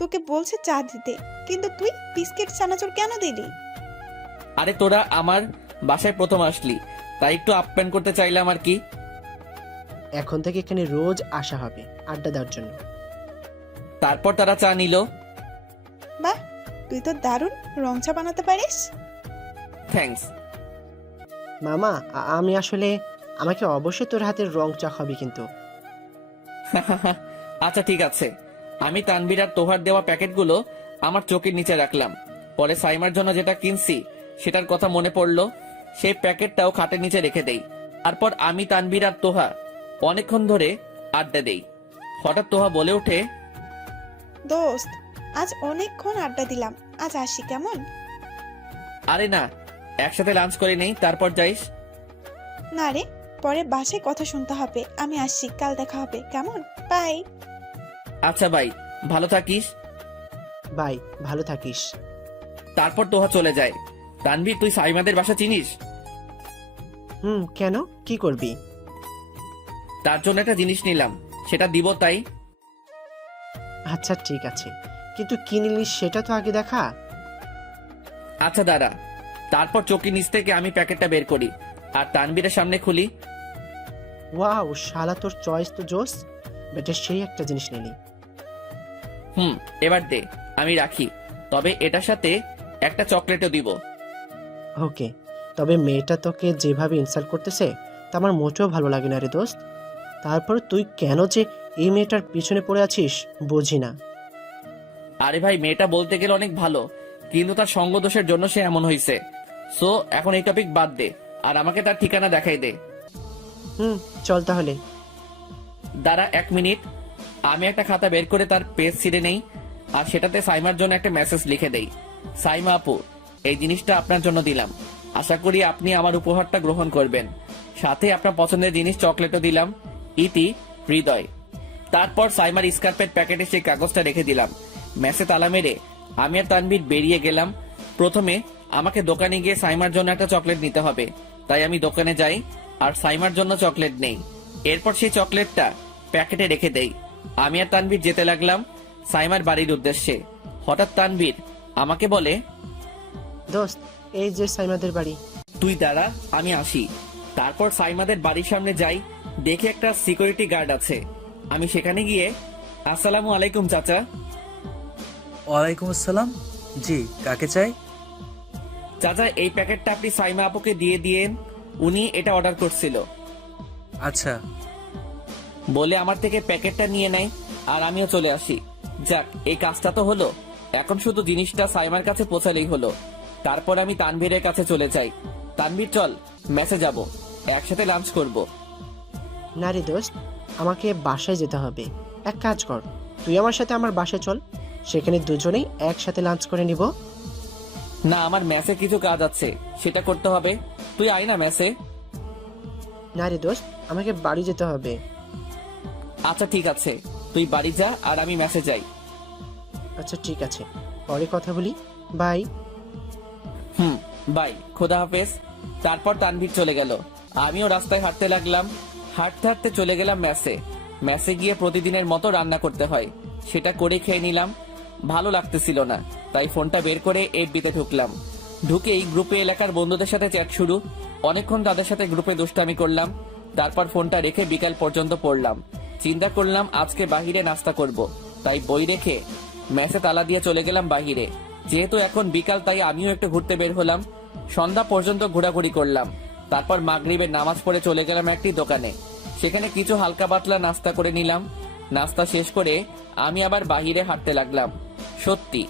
তোকে বলছে চা দিতে, কিন্তু তুই বিস্কিট চানাচুর কেন দিলি? আরে তোরা আমার বাসায় প্রথম আসলি, তাই একটু আপ্যায়ন করতে চাইলাম আর কি। এখন থেকে এখানে রোজ আসা হবে আড্ডা দেওয়ার জন্য। তারপর তারা চা নিল। বাহ, তুই তো দারুণ রং চা বানাতে পারিস। থ্যাঙ্কস। মামা আমি আসলে, আমাকে অবশ্যই তোর হাতের রং চা হবে কিন্তু। আচ্ছা ঠিক আছে। আমি তানভীর আর তোহার দেওয়া প্যাকেটগুলো আমার চোখের নিচে রাখলাম। পরে সাইমার জন্য যেটা কিনছি সেটার কথা মনে পড়লো, সেই প্যাকেটটাও খাটের নিচে রেখে দেই। তারপর আমি, তানভীর আর তোহা অনেকক্ষণ ধরে আড্ডা দেই। হঠাৎ তোহা বলে ওঠে, দোস্ত, আজ অনেকক্ষণ আড্ডা দিলাম, আজ আসি কেমন? আরে না, একসাথে লাঞ্চ করে নেই তারপর যাইস। না রে, পরে বাসায় কথা শুনতে হবে। আমি আসছি, কাল দেখা হবে কেমন? বাই। আচ্ছা ভাই, ভালো থাকিস। বাই, ভালো থাকিস। তারপর তোহা চলে যায়। তানভীর, তুই সাইমাদের বাসা চিনিস? কেন, কি করবি? তার জন্য একটা জিনিস নিলাম, সেটা দিব তাই। আচ্ছা ঠিক আছে, কিন্তু কি নিলি সেটা তো আগে দেখা। আচ্ছা দাঁড়া। তারপর চোখের নিচ থেকে আমি প্যাকেটটা বের করি আর তানভীরের সামনে খুলি। ওয়াও, শালা তোর চয়েস তো জোস, বেটা সেই একটা জিনিস নিলি। এবার দে, আমি রাখি। তবে এটার সাথে একটা চকলেটও দিব। ওকে, তবে মেয়েটা তোকে যেভাবে ইনসাল্ট করতেছে তা আমার মোটেও ভালো লাগে না রে দোস্ত। তারপর তুই কেন যে এই মেয়েটার পিছনে পড়ে আছিস বুঝি না। আরে ভাই, মেয়েটা বলতে গেলে অনেক ভালো, কিন্তু তার সঙ্গ দোষের জন্য সে এমন হয়েছে। সো এখন এই টপিক বাদ দে আর আমাকে তার ঠিকানা দেখাই দে। চল তাহলে। দাঁড়া 1 মিনিট। আমি একটা খাতা বের করে তার পেজ ছিঁড়ে নেই আর সেটাতে সাইমার জন্য একটা মেসেজ লিখে দেই। সাইমা আপু, এই জিনিসটা আপনার জন্য দিলাম, আশা করি আপনি আমার উপহারটা গ্রহণ করবেন। সাথে আপনার পছন্দের জিনিস চকলেটও দিলাম। ইতি, হৃদয়। তারপর সাইমার স্কার্পের প্যাকেটে সেই কাগজটা রেখে দিলাম। মেসে তালা মেরে আমি আর তানভীর বেরিয়ে গেলাম। প্রথমে আমাকে দোকানে গিয়ে সাইমার জন্য একটা চকলেট নিতে হবে, তাই আমি দোকানে যাই আর সাইমার জন্য চকলেট নেই। এরপর সেই চকলেটটা প্যাকেটে রেখে দেই। আমি আর তানভীর যেতে লাগলাম সাইমার বাড়ির উদ্দেশ্যে। হঠাৎ তানভীর আমাকে বলে, দোস্ত, এই যে সাইমাদের বাড়ি। তুই দাঁড়া, আমি আসি। তারপর সাইমাদের বাড়ির সামনে যাই, দেখি একটা সিকিউরিটি গার্ড আছে। আমি সেখানে গিয়ে, আসসালামু আলাইকুম চাচা। ওয়ালাইকুম আসসালাম। জি, কাকে চাই? চাচা, এই প্যাকেটটা আপনি সাইমা আপুকে দিয়ে দিয়েন, উনি এটা অর্ডার করছিল। আচ্ছা। বলে আমার থেকে প্যাকেটটা নিয়ে নেয় আর আমিও চলে আসি। যাক, এই কাজটা তো হলো, এখন শুধু জিনিসটা সাইমার কাছে পৌঁছালেই হলো। তারপর আমি তানভীরের কাছে চলে যাই। তানভীর, চল মেসে যাব, একসাথে লাঞ্চ করব। না রে দোস্ত, আমাকে বাসায় যেতে হবে। এক কাজ কর, তুই আমার সাথে আমার বাসায় চল, সেখানে দুজনেই একসাথে লাঞ্চ করে নিব। না, আমার মেসে কিছু কাজ আছে, সেটা করতে হবে। তুই আয় না মেসে। না রে দোস্ত, আমাকে বাড়ি যেতে হবে। আচ্ছা ঠিক আছে, তুই বাড়ি যা আর আমি মেসে যাই। আচ্ছা ঠিক আছে, পরে কথা বলি। বাই। বাই, খোদা হাফেজ। তারপর তানভীর চলে গেল, আমিও রাস্তায় হাঁটতে লাগলাম। হাঁটতে হাঁটতে চলে গেলাম মেসে। মেসে গিয়ে প্রতিদিনের মতো রান্না করতে হয়, সেটা করে খেয়ে নিলাম। ভালো লাগতেছিল না, তাই ফোনটা বের করে এফবিতে ঢুকলাম। ঢুকেই গ্রুপে এলাকার বন্ধুদের সাথে চ্যাট শুরু। অনেকক্ষণ তাদের সাথে গ্রুপে দুষ্টামি করলাম। তারপর ফোনটা রেখে বিকাল পর্যন্ত পড়লাম। চিন্তা করলাম আজকে বাহিরে নাস্তা করব, তাই বই রেখে মেসে তালা দিয়ে চলে গেলাম বাহিরে। যেহেতু এখন বিকাল, তাই আমিও একটু ঘুরতে বের হলাম। সন্ধ্যা পর্যন্ত ঘোরাঘুরি করলাম। তারপর মাগরিবের নামাজ পড়ে চলে গেলাম একটি দোকানে। সেখানে কিছু হালকা পাতলা নাস্তা করে নিলাম। নাস্তা শেষ করে আমি আবার বাহিরে হাঁটতে লাগলাম। সত্যি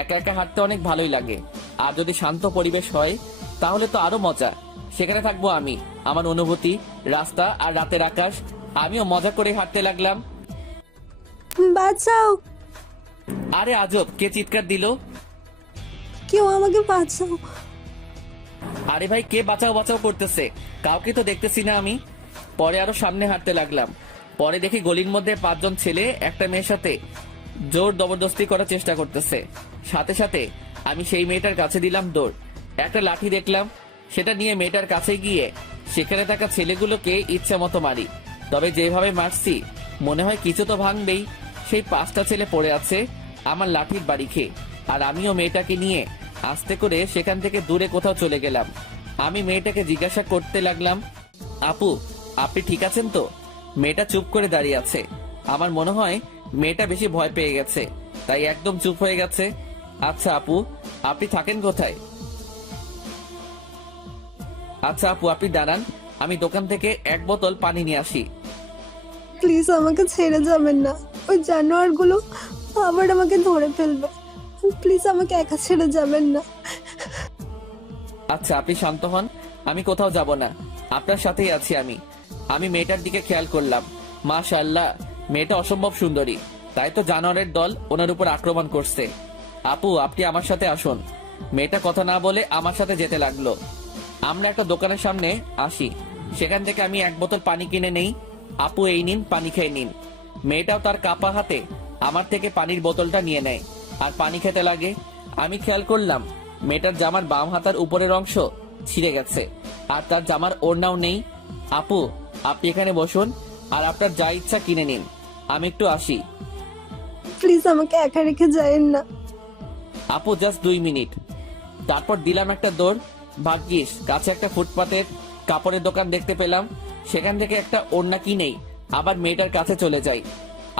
একা একা হাঁটতে অনেক ভালোই লাগে, আর যদি শান্ত পরিবেশ হয় তাহলে তো আরো মজা। সেখানে থাকবো আমি, আমার অনুভূতি, রাস্তা আর রাতের আকাশ। আমিও মজা করে হাঁটতে লাগলাম। বাঁচাও, আরে আজব, কে চিৎকার দিল? কেউ আমাকে বাঁচাও। আরে ভাই, কে বাঁচাও বাঁচাও করতেছে? কাউকে তো দেখতেছি না আমি। পরে আরো সামনে হাঁটতে লাগলাম। পরে দেখি গলির মধ্যে 5 জন ছেলে একটা মেয়ের সাথে জোর জবরদস্তি করার চেষ্টা করতেছে। সাথে সাথে আমি সেই মেয়েটার কাছে দিলাম দৌড়। একটা লাঠি দেখলাম, সেটা নিয়ে মেয়েটার কাছে গিয়ে সেখানে থাকা ছেলেগুলোকে ইচ্ছা মতো মারি। তবে যেভাবে মারছি মনে হয় কিছু তো ভাঙবেই। সেই 5টা ছেলে পড়ে আছে আমার লাঠির বাড়ি খেয়ে, আর আমিও মেয়েটাকে নিয়ে আস্তে করে সেখান থেকে দূরে কোথাও চলে গেলাম। আমি মেয়েটাকে জিজ্ঞাসা করতে লাগলাম, আপু আপনি ঠিক আছেন তো? মেয়েটা চুপ করে দাঁড়িয়ে আছে। আমার মনে হয় মেয়েটা বেশি ভয় পেয়ে গেছে, তাই একদম চুপ হয়ে গেছে। আচ্ছা আপু, আপনি থাকেন কোথায়? আচ্ছা আপু, আপনি দাঁড়ান, আমি দোকান থেকে 1 বোতল পানি নিয়ে আসি। প্লিজ আমাকে ছেড়ে যাবেন না, ওই জানোয়ারগুলো আবার আমাকে ধরে ফেলবে। প্লিজ আমাকে একা ছেড়ে যাবেন না। আচ্ছা আপনি শান্ত হন, আমি কোথাও যাব না, আপনার সাথেই আছি আমি। আমি মেয়েটার দিকে খেয়াল করলাম, মাশাআল্লাহ মেয়েটা অসম্ভব সুন্দরী, তাই তো জানোয়ারের দল ওনার উপর আক্রমণ করছে। আপু আপনি আমার সাথে আসুন। মেয়েটা কথা না বলে আমার সাথে যেতে লাগলো। আমরা একটা দোকানের সামনে আসি, সেখান থেকে আমি 1 বোতল পানি কিনে নেই। আপু এই নিন, পানি খেয়ে নিন। মেয়েটাও তার কাপা হাতে আমার থেকে পানির বোতলটা নিয়ে নেয় আর পানি খেতে লাগে। আমি খেয়াল করলাম মেয়েটার জামার বাম হাতার উপরের অংশ ছিঁড়ে গেছে, আর তার জামার ওড়নাও নেই। আপু আপনি এখানে বসুন, আর আপনার যা ইচ্ছা কিনে নিন, আমি একটু আসি। প্লিজ আমাকে একা রেখে যায়েন না। আপু জাস্ট 2 মিনিট। তারপর দিলাম একটা দৌড়। ভাগ্যিস কাছে একটা ফুটপাতের কাপড়ের দোকান দেখতে পেলাম, সেখান থেকে একটা ওড়না কিনেই আবার মেয়েটার কাছে চলে যাই।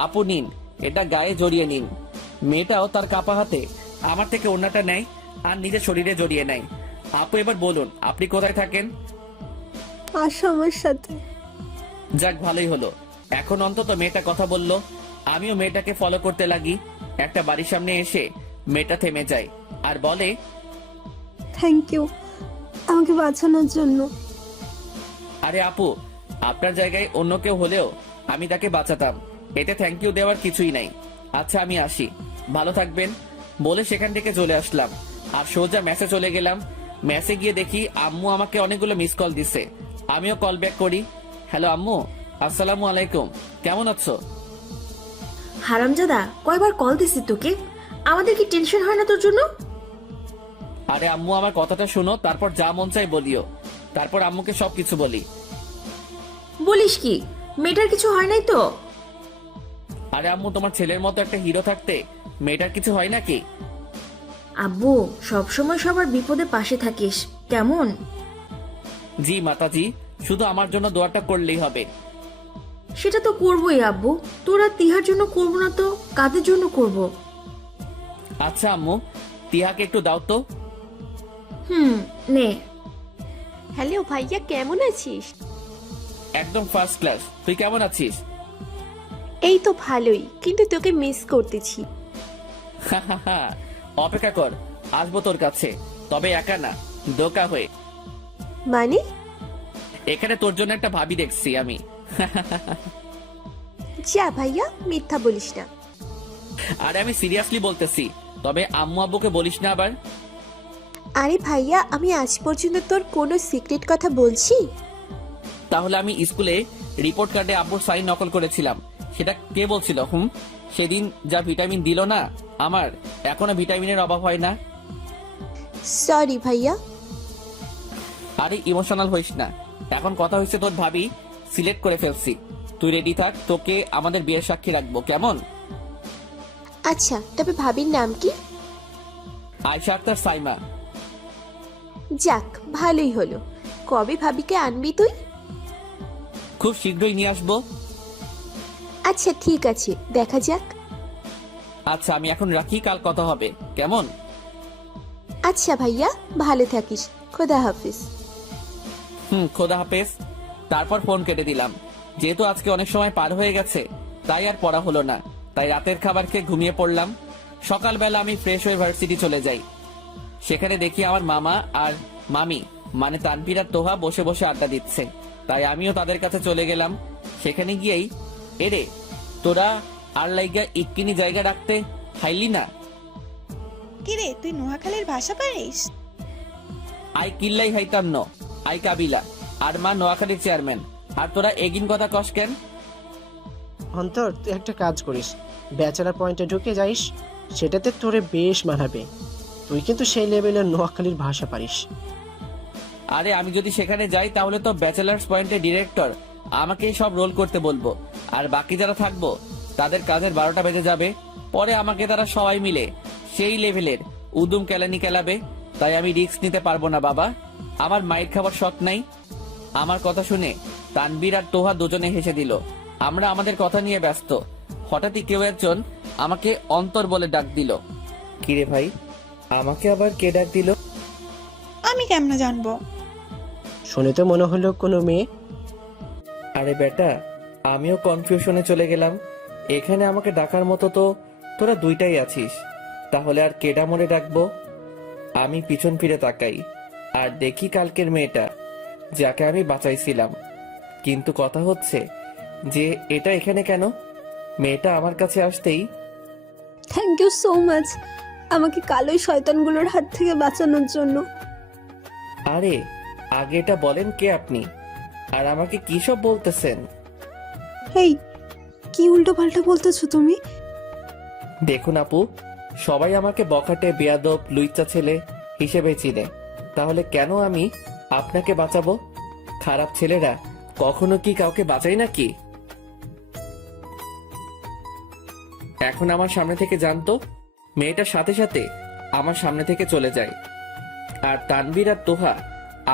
আপু নিন, এটা গায়ে জড়িয়ে নিন। মেয়েটাও তার কাপা হাতে আমার থেকে ওড়নাটা নেয় আর নিজের শরীরে জড়িয়ে নেয়। আপু এবার বলুন আপনি কোথায় থাকেন? আসো আমার সাথে। যাক ভালোই হলো, এখন অন্তত মেয়েটা কথা বললো। আমিও মেয়েটাকে ফলো করতে লাগি। একটা বাড়ির সামনে এসে মেয়েটা থেমে যায় আর বলে, থ্যাংক ইউ আমাকে বাঁচানোর জন্য। আরে আপু, আপনার জায়গায় অন্য কেউ হলেও আমি তাকে বাঁচাতাম, এতে থ্যাংক ইউ দেওয়ার কিছুই নাই। আচ্ছা আমি আসি, ভালো থাকবেন। বলে সেখান থেকে চলে আসলাম আর সোজা মেসে চলে গেলাম। মেসে গিয়ে দেখি আম্মু আমাকে অনেকগুলো মিস কল দিছে। আমিও কল ব্যাক করি। হ্যালো আম্মু, আসসালামু আলাইকুম, কেমন আছো? হারামজাদা, কয়বার কল দিছি তোকে? আমাদের কি টেনশন হয় না তোর জন্য? আরে আম্মু আমার কথাটা শোনো, তারপর যা মন চাই বলিও। তারপর আম্মুকে সবকিছু বলি। বলিস কি? মেয়েটার কিছু হয় নাই তো? আরে আম্মু, তোমার ছেলের মতো একটা হিরো থাকতে মেয়েটার কিছু হয় নাকি? আব্বু সবসময় সবার বিপদে পাশে থাকিস, কেমন? জি মাতাজি, শুধু আমার জন্য দোয়াটা করলেই হবে। সেটা তো করবোই আব্বু, তোরা তিহার জন্য করবো না তো কাদের জন্য করব? আচ্ছা আম্মু, তিহাকে একটু দাও তো। নে। হ্যালো ভাইয়া, কেমন আছিস? একদম ফার্স্ট ক্লাস, তুই কেমন আছিস? এই তো ভালোই, কিন্তু তোকে মিস করতেছি। অপেক্ষা কর, আসবো তোর কাছে, তবে একা না, দোকা হয়ে। মানে? এখানে তোর জন্য একটা ভাবি দেখছি আমি। যা ভাইয়া, মিথ্যা বলিস না। আরে আমি সিরিয়াসলি বলতেছি, তবে আম্মু আব্বুকে বলিস না আবার। আরে ভাইয়া, আমি আজ পর্যন্ত তোর কোনো সিক্রেট কথা বলছি? তাহলে আমি স্কুলে রিপোর্ট কার্ডে আব্বুর সাইন নকল করেছিলাম, সেটা কে বলছিল? সেদিন যা ভিটামিন দিল না আমার, এখনো ভিটামিনের অভাব হয় না। সরি ভাইয়া। আরে ইমোশনাল হইস না, এখন কথা হয়েছে তোর ভাবি সিলেক্ট করে ফেলছি। তুই রেডি থাক, তোকে আমাদের বিয়ের সাক্ষী রাখবো, কেমন? আচ্ছা, তবে ভাবির নাম কি? আয়শা আক্তার সাইমা। যাক, ভালোই হলো। কবে ভাবিকে আনবি তুই? খুব শীঘ্রই নিয়ে আসবো। আচ্ছা ঠিক আছে, দেখা যাক। আচ্ছা আমি এখন রাখি, কাল কথা হবে, কেমন? আচ্ছা ভাইয়া, ভালো থাকিস। খোদা হাফিজ। খোদা হাফেজ। তারপর ফোন কেটে দিলাম। যেহেতু আজকে অনেক সময় পার হয়ে গেছে, তাই আর পড়া হলো না, তাই রাতের খাবার খেয়ে ঘুমিয়ে পড়লাম। সকালবেলা আমি ফ্রেশ হয়ে ভার্সিটি চলে যাই। সেখানে দেখি আমার মামা আর মামি মানে তানভীর আর তোহা বসে বসে আড্ডা দিচ্ছে, তাই আমিও তাদের কাছে চলে গেলাম। সেখানে গিয়েই, এরে তোরা আর লাইগা ইক্কিনি জায়গা রাখতে হাইলি না? কিরে, তুই নোয়াখালীর ভাষা পারিস? আই কিল্লাই হাইতাম ন, আই কাবিলা, আর মা নোয়াখালীর চেয়ারম্যান, আর তোরা এগিন কথা কস কেন? অন্তর, তুই একটা কাজ করিস, ব্যাচেলার পয়েন্টে ঢুকে যাইস, সেটাতে তোরে বেশ মানাবে। তুই কিন্তু সেই লেভেলের নোয়াখালীর ভাষা পারিস। আরে আমি যদি সেখানে যাই তাহলে তো ব্যাচেলার্স পয়েন্টের ডিরেক্টর আমাকেই সব রোল করতে বলবো, আর বাকি যারা থাকবো তাদের কাজের 12টা বেজে যাবে। পরে আমাকে তারা সবাই মিলে সেই লেভেলের উদুম কেলানি কেলাবে। তাই আমি রিস্ক নিতে পারবো না বাবা, আমার মাইর খাবার শখ নাই। আমার কথা শুনে তানবীর আর তোহা দুজনে হেসে দিল। আমরা আমাদের কথা নিয়ে ব্যস্ত। হঠাৎই কেউ একজন আমাকে অন্তর বলে ডাক দিল। কিরে ভাই, আমাকে আবার কে ডাক দিল? আমি কেমনে জানবো? শুনে তো মনে হলো কোনো মেয়ে। আরে বেটা, আমিও কনফিউশনে চলে গেলাম। এখানে আমাকে ডাকার মতো তো তোরা দুইটাই আছিস, তাহলে আর কেডা মনে ডাকবো? আমি পিছন ফিরে তাকাই আর দেখি কালকের মেয়েটা যাকে আমি বাঁচাইছিলাম। কিন্তু কথা হচ্ছে যে এটা এখানে কেন? মেয়েটা আমার কাছে আসতেই থ্যাংক ইউ সো মাচ আমাকে কালো শয়তানগুলোর হাত থেকে বাঁচানোর জন্য। আরে আগে এটা বলেন কে আপনি, আর আমাকে কি সব বলতেছেন? হেই, কি উল্টো পাল্টা বলতেছো তুমি? দেখুন আপু, সবাই আমাকে বখাটে, বেয়াদব, লুইচা ছেলে হিসেবে চিনে, তাহলে কেন আমি আপনাকে বাঁচাবো? খারাপ ছেলেরা কখনো কি কাউকে বাঁচায় নাকি? এখন আমার সামনে থেকে জানতো। মেয়েটার সাথে সাথে আমার সামনে থেকে চলে যায়, আর তানবীর আর তোহা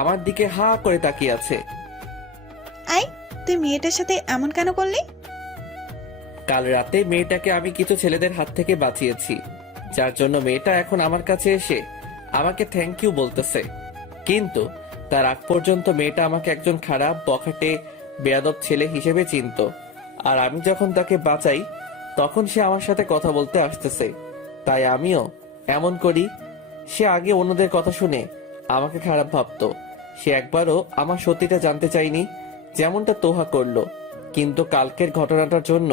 আমার দিকে হা করে তাকিয়ে আছে। আই, তুই মেয়েটার সাথে এমন কেন করলি? কাল রাতে মেয়েটাকে আমি কিছু ছেলেদের হাত থেকে বাঁচিয়েছি, যার জন্য মেয়েটা এখন আমার কাছে এসে আমাকে থ্যাংক ইউ বলতেছে। কিন্তু তার আগ পর্যন্ত মেয়েটা আমাকে একজন খারাপ, বখাটে, বেয়াদব ছেলে হিসেবে চিনতো। আর আমি যখন তাকে বাঁচাই তখন সে আমার সাথে কথা বলতে আসতেছে, তাই আমিও এমন করি। সে আগে অন্যদের কথা শুনে আমাকে খারাপ ভাবতো। সে একবারও আমার সত্যিটা জানতে চায়নি, যেমনটা তোহা করলো। কিন্তু কালকের ঘটনাটার জন্য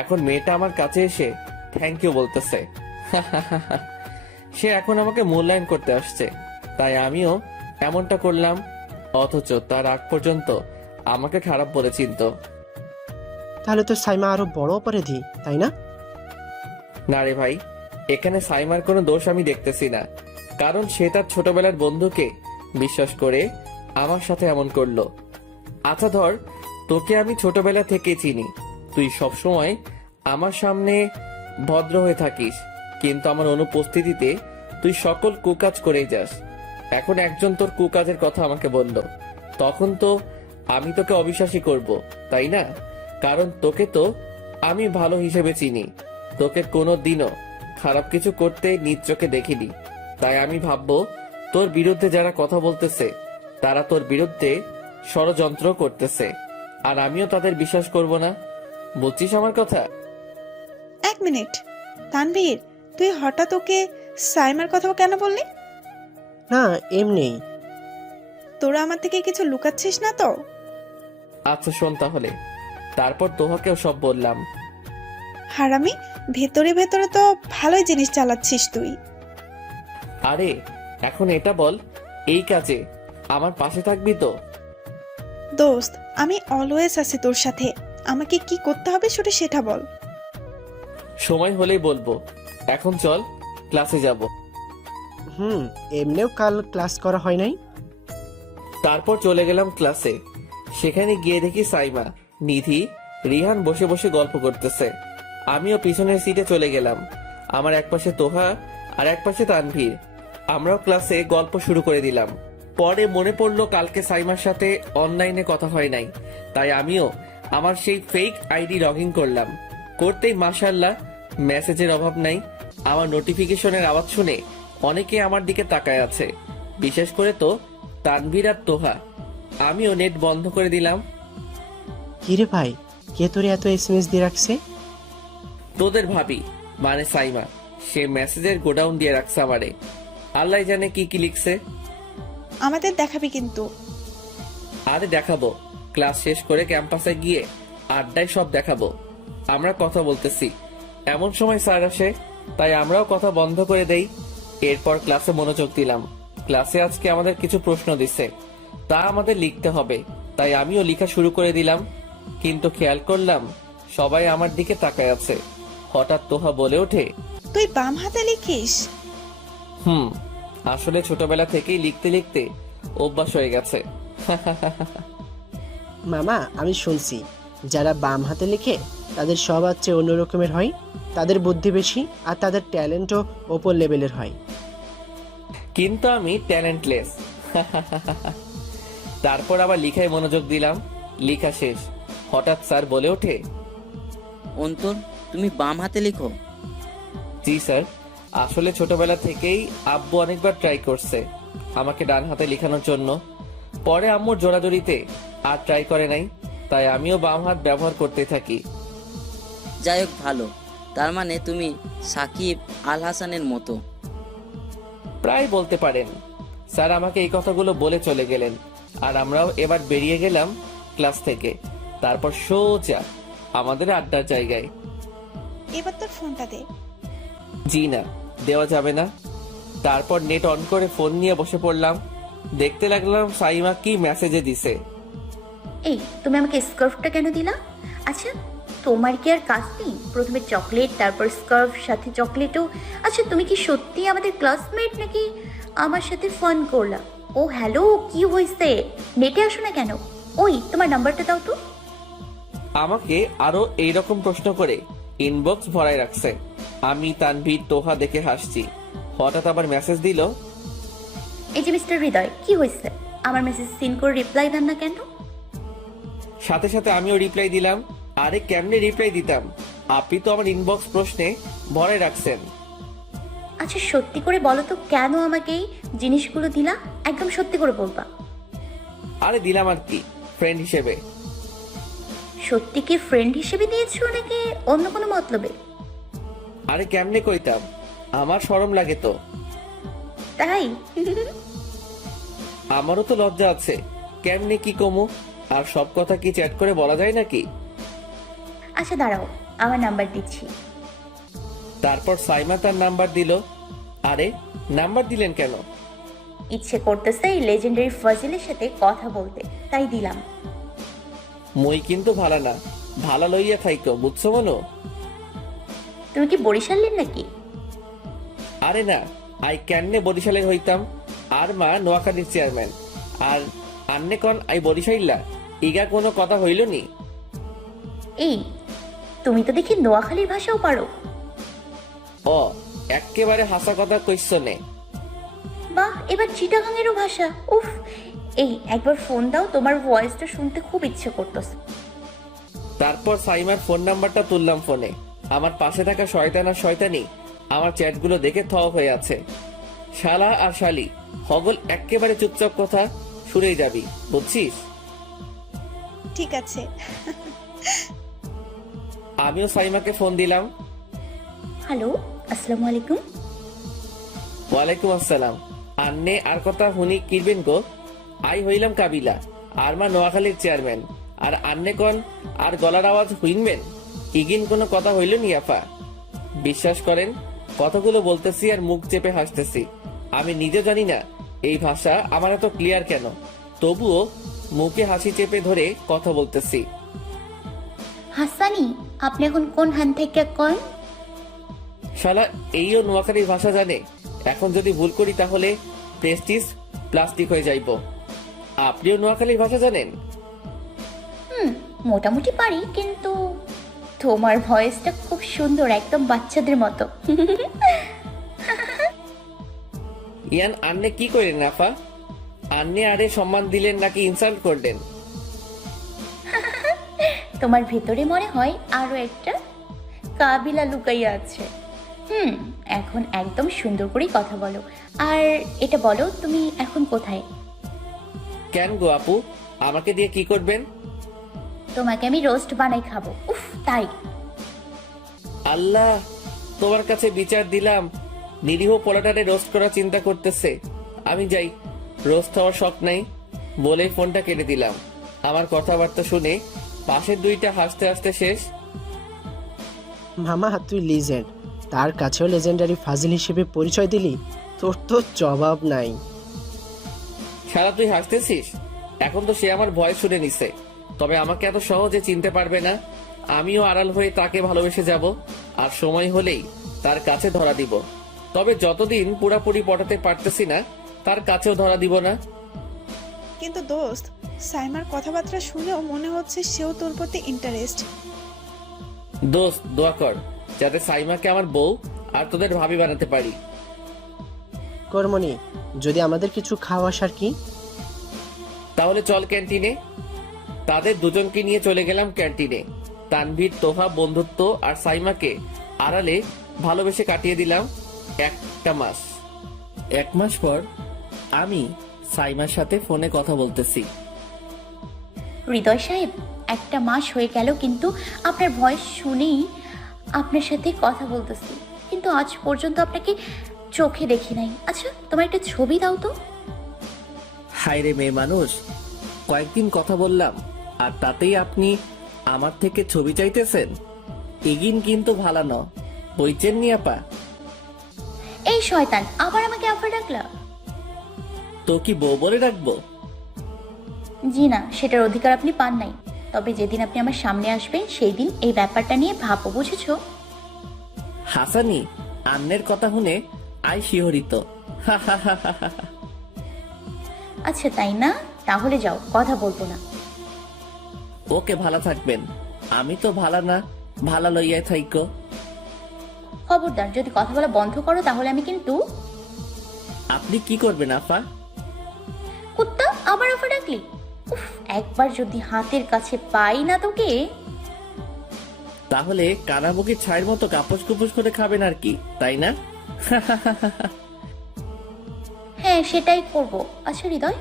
এখন মেয়েটা আমার কাছে এসে থ্যাংক ইউ বলতেছে। সে এখন আমাকে মূল্যায়ন করতে আসছে, তাই আমিও এমনটা করলাম। অথচ তার আগ পর্যন্ত আমাকে খারাপ বলে চিনতো। তাহলে তো সাইমা আরো বড় অপরাধী, তাই না? না রে ভাই, এখানে সাইমার কোনো দোষ আমি দেখতেছি না, কারণ সে তার ছোটবেলার বন্ধুকে বিশ্বাস করে আমার সাথে এমন করলো। আচ্ছা ধর, তোকে আমি ছোটবেলা থেকে চিনি, তুই সবসময় আমার সামনে ভদ্র হয়ে থাকিস, কিন্তু আমার অনুপস্থিতিতে তুই সকল কুকাজ করেই যাস। এখন একজন তোর কুকাজের কথা আমাকে বলল, তখন তো আমি তোকে অবিশ্বাসী করব, তাই না? কারণ তোকে তো আমি ভালো হিসেবে চিনি, তোকে কোনো দিনও খারাপ কিছু করতে নিজ চোখে দেখিনি। তাই আমি ভাববো তোর বিরুদ্ধে যারা কথা বলতেছে তারা তোর বিরুদ্ধে ষড়যন্ত্র করতেছে, আর আমিও তাদের বিশ্বাস করব না। বুঝছিস আমার কথা? এক মিনিট, তানভীর, তুই হঠাৎ ওকে সাইমার কথা কেন বললি? না, এমনি। তোরা আমার থেকে কিছু লুকাচ্ছিস না তো? আচ্ছা শোন তাহলে। তারপর তোহাকেও সব বললাম। হারামি, ভেতরে ভেতরে তো ভালোই জিনিস চালাচ্ছিস তুই। আরে এখন এটা বল, এই কাজে আমার পাশে থাকবি তো? দোস্ত, আমি অলওয়েজ আছি তোর সাথে। আমাকে কি করতে হবে শুধু সেটা বল। সময় হলেই বলবো। এখন চল, ক্লাসে যাব। এমনিও কাল ক্লাস করা হয় নাই। তারপর চলে গেলাম ক্লাসে। সেখানে গিয়ে দেখি সাইমা, নিধি, রিহান বসে বসে গল্প করতেছে। আমিও পিছনের সিটে চলে গেলাম। আমার একপাশে তোহা আর একপাশে তানভীর। আমরাও ক্লাসে গল্প শুরু করে দিলাম। পরে মনে পড়লো কালকে সাইমার সাথে অনলাইনে কথা হয় নাই, তাই আমিও আমার সেই ফেক আইডি লগ ইন করলাম। করতেই মাশাআল্লাহ, মেসেজের অভাব নাই। আমার নোটিফিকেশনের আওয়াজ শুনে অনেকে আমার দিকে তাকায় আছে, বিশেষ করে তো তানভীর আর তোহা। আমিও নেট বন্ধ করে দিলাম। কিরে ভাই, কে তোরে এত এসএমএস দিয়ে রাখছে? তোদের ভাবি, মানে সাইমা, সে মেসেজের গোডাউন দিয়ে রাখছে আমারে। আল্লাহ জানে কি কি লিখছে। আমাদের দেখাবি কিন্তু। আরে দেখাবো, ক্লাস শেষ করে ক্যাম্পাসে গিয়ে আড্ডায় সব দেখাবো। আমরা কথা বলতেছি, এমন সময় স্যার আসে, তাই আমরাও কথা বন্ধ করে দেই। এরপর ক্লাসে মনোযোগ দিলাম। ক্লাসে আজকে আমাদের কিছু প্রশ্ন দিছে, তা আমাদের লিখতে হবে, তাই আমিও লেখা শুরু করে দিলাম। কিন্তু খেয়াল করলাম সবাই আমার দিকে তাকায় আছে। হঠাৎ তোহা বলে ওঠে, তুই বাম হাতে লিখিস? আসলে ছোটবেলা থেকেই লিখতে লিখতে অভ্যাস হয়ে গেছে। মামা আমি শুনছি যারা বাম হাতে লেখে তাদের স্বভাব চেয়ে অন্য রকমের হয়, তাদের বুদ্ধি বেশি আর তাদের ট্যালেন্টও ওপর লেভেলের হয়। কিন্তু আমি ট্যালেন্টলেস। তারপর আবার লিখায় মনোযোগ দিলাম। লেখা শেষ, হঠাৎ স্যার বলে ওঠে, অন্তর তুমি বাম হাতে লিখো? জি স্যার, আসলে ছোটবেলা থেকেই আব্বু অনেকবার ট্রাই করছে আমাকে ডান হাতে লেখানোর জন্য। পরে আম্মুর জোরাজুরিতে আর ট্রাই করে নাই, তাই আমিও বাম হাত ব্যবহার করতে থাকি। যাই হোক ভালো, তার মানে তুমি সাকিব আল হাসানের মতো। প্রায় বলতে পারেন। স্যার আমাকে এই কথাগুলো বলে চলে গেলেন, আর আমরাও এবার বেরিয়ে গেলাম ক্লাস থেকে। তারপর সোজা আমাদের আড্ডার জায়গায়। এবার তোর ফোনটা দে। জি না, দেওয়া যাবে না। তারপর নেট অন করে ফোন নিয়ে বসে পড়লাম। দেখতে লাগলাম সাইমা কি মেসেজে দিছে। এই তুমি আমাকে স্কার্ফটা কেন দিলা? আচ্ছা তোমার কি আর কাজ নেই? প্রথমে চকলেট, তারপর স্কার্ফ, সাথে চকলেটও। আচ্ছা তুমি কি সত্যি আমাদের ক্লাসমেট নাকি আমার সাথে ফান করলা? ও হ্যালো, কি হয়েছে? নেটে আসো না কেন? ওই তোমার নাম্বারটা দাও তো। আমাকে আরো এইরকম প্রশ্ন করে ইনবক্স ভরায় রাখছে। আমি তানভীর তোহা দেখে হাসছি। হঠাৎ আবার মেসেজ দিল, এই যে মিস্টার হৃদয়, কি হয়েছে? আমার মেসেজ সিন করে রিপ্লাই দেন না কেন? সাথে সাথে আমিও রিপ্লাই দিলাম। আরে কেমনে রিপ্লাই দিতাম, আপনি তো আমার ইনবক্স প্রশ্নে ভরায় রাখছেন। আচ্ছা সত্যি করে বলো তো কেন আমাকে এই জিনিসগুলো দিলা? একদম সত্যি করে বলবা। আরে দিলাম আর কি, ফ্রেন্ড হিসেবে। সত্যি কি ফ্রেন্ড হিসেবে দিয়েছো নাকি অন্য কোনো মতলবে? আরে কেমনে কইতাম, আমার শরম লাগে তো। তাই? আমারও তো লজ্জা আছে, কেমনে কি কমু? আর সব কথা কি চ্যাট করে বলা যায় নাকি? আচ্ছা দাঁড়াও, আমার নাম্বার দিচ্ছি। তারপর সাইমা তার নাম্বার দিল। আরে নাম্বার দিলেন কেন? ইচ্ছে করতেছে এই লেজেন্ডারি ফাজিলের সাথে কথা বলতে, তাই দিলাম। মই কিন্তু ভালো না, ভালো লইয়া থাইকো, বুঝছো মনো? তুমি কি বরিশালের নাকি? আরে না, আই কেমনে বরিশালের হইতাম? আর মা নোয়াখালীর চেয়ারম্যান, আর আন্নে কন আই বরিশাইল্লা। ইগা কোনো কথা হইল নি? এই তুমি তো দেখি নোয়াখালীর ভাষাও পারো। ও এক্কেবারে হাসা কথা কইছো নে। বাহ, এবার চিটাগাংয়েরও ভাষা। উফ, এই একবার ফোন দাও, তোমার ভয়েসটা শুনতে খুব ইচ্ছে করতেছে। তারপর সাইমার ফোন নাম্বারটা তুললাম ফোনে। আমার পাশে থাকা শয়তান আর শয়তানি আমার চ্যাটগুলো দেখে থ হয়ে আছে। শালা আর শালি হগল এক্কেবারে চুপচাপ কথা শুনেই যাবি, বুঝছিস? ঠিক আছে। আমিও সাইমাকে ফোন দিলাম। হ্যালো, আসসালামু আলাইকুম। ওয়ালাইকুম আসসালাম। আন্নে আর কথা হুনি কিরবেন গো? আই হইলাম কাবিলা, আর মা নোয়াখালীর চেয়ারম্যান, আর আন্নে কন আর গলার আওয়াজ হুইনবেন। ইগিন কোনো কথা হইল নি আফা? বিশ্বাস করেন, কথাগুলো বলতেছি আর মুখ চেপে হাসতেছি। আমি নিজে জানি না এই ভাষা আমার এত ক্লিয়ার কেন, তবুও মুখে হাসি চেপে ধরে কথা বলতেছি। হাসানি, আপনি এখন কোন হান থেকে কন? শালা এইও নোয়াখালীর ভাষা জানে? এখন যদি ভুল করি তাহলে প্রেস্টিজ প্লাস্টিক হয়ে যাইব। আপনিও নোয়াখালীর ভাষা জানেন? মোটামুটি পারি, কিন্তু তোমার ভয়েসটা খুব সুন্দর, একদম বাচ্চাদের মতো। ইয়ান আন্নে কি করেন আফা? আন্নে আরে সম্মান দিলেন নাকি ইনসাল্ট করলেন? তোমার ভেতরে মনে হয় আরো একটা কাবিলা লুকাইয়া আছে। এখন একদম সুন্দর করে কথা বলো। আর এটা বলো, তুমি এখন কোথায়? কেন গো আপু, আমাকে দিয়ে কি করবেন? তোমাকে আমি রোস্ট বানাই খাবো। উফ, তাই? আল্লাহ, তোমার কাছে বিচার দিলাম। নিরীহ পোলাটারে রোস্ট করার চিন্তা করতেছে। আমি যাই, রোস্ট হওয়ার শখ নাই বলেই ফোনটা কেটে দিলাম। আমার কথাবার্তা শুনে পাশের দুইটা হাসতে হাসতে শেষ। মামা তুই লিজেন্ড, তার কাছেও লেজেন্ডারি ফাজিল হিসেবে পরিচয় দিলি, তোর তো জবাব নাই। সারা তুই হাসতেছিস? এখন তো সে আমার ভয় শুনে নিছে, তবে আমাকে এত সহজে চিনতে পারবে না। আমিও আড়াল হয়ে তাকে ভালোবেসে যাব, আর সময় হলেই তার কাছে ধরা দিব। তবে যতদিন পুরাপুরি পটাতে পারতেছি না, তার কাছেও ধরা দিব না। কিন্তু দোস্ত, সাইমার কথাবার্তা শুনেও মনে হচ্ছে সেও তোর প্রতি ইন্টারেস্ট। দোস্ত দোয়া কর যাতে সাইমাকে আমার বউ আর তোদের ভাবি বানাতে পারি। কর্মনি, যদি আমাদের কিছু খাওয়া আসার কি? তাহলে চল ক্যান্টিনে। তাদের দুজনকে নিয়ে চলে গেলাম ক্যান্টিনে। তানভীর, তোহা বন্ধুত্ব আর সাইমাকে আড়ালে ভালোবেসে কাটিয়ে দিলাম একটা মাস। 1 মাস পর আমি সাইমার সাথে ফোনে কথা বলতেছি। হৃদয় সাহেব, 1 মাস হয়ে গেল, কিন্তু আপনার ভয়েস শুনেই আপনার সাথে কথা বলতেছি, কিন্তু আজ পর্যন্ত আপনাকে চোখে দেখি নাই। আচ্ছা, তোমার একটা ছবি দাও তো। হায় রে মেয়ে মানুষ, কয়েকদিন কথা বললাম আর তাতেই আপনি আমার থেকে ছবি চাইতেছেন? এগিন কিন্তু ভালো ন, বইচেন নি আপা? এই শয়তান, আবার আমাকে আফা ডাকলা? তো কি বউ বলে রাখবো? জি না, সেটার অধিকার আপনি পান নাই। তবে যেদিন আপনি আমার সামনে আসবেন সেই দিন এই ব্যাপারটা নিয়ে ভাবো, বুঝেছো? হাসানি, আন্নের কথা শুনে আই শিহরিত। আচ্ছা তাই না, তাহলে যাও, কথা বলবো না। ওকে, ভালো থাকবেন। আমি তো ভালো না, ভালো লইয়াই থাইকো। খবরদার, যদি কথা বলা বন্ধ করো তাহলে আমি কিন্তু। আপনি কি করবেন আপা? কুত্তা, আবার আফা ডাকলি? উফ, একবার যদি হাতের কাছে পাই না তোকে। তাহলে কানাবুকি ছাইয়ের মতো কাপড় কুপস করে খাবেন আর কি, তাই না? হ্যাঁ, সেটাই করব। আচ্ছা হৃদয়,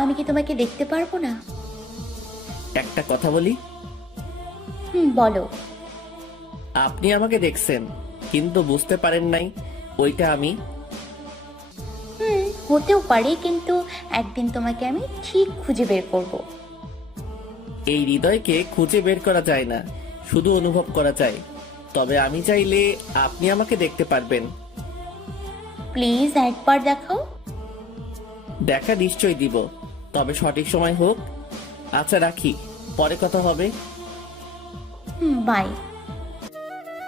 আমি কি তোমাকে দেখতে পারবো না? একটা কথা বলি। বলো। আপনি আমাকে দেখছেন কিন্তু বুঝতে পারেন নাই ওইটা আমি। হতেও পারে, কিন্তু একদিন তোমাকে আমি ঠিক খুঁজে বের করব। এই হৃদয়কে খুঁজে বের করা যায় না, শুধু অনুভব করা যায়। তবে আমি চাইলে আপনি আমাকে দেখতে পারবেন। প্লিজ একবার দেখাও। দেখা নিশ্চয়ই দিব, তবে সঠিক সময় হোক। আচ্ছা রাখি, পরে কথা হবে। বাই।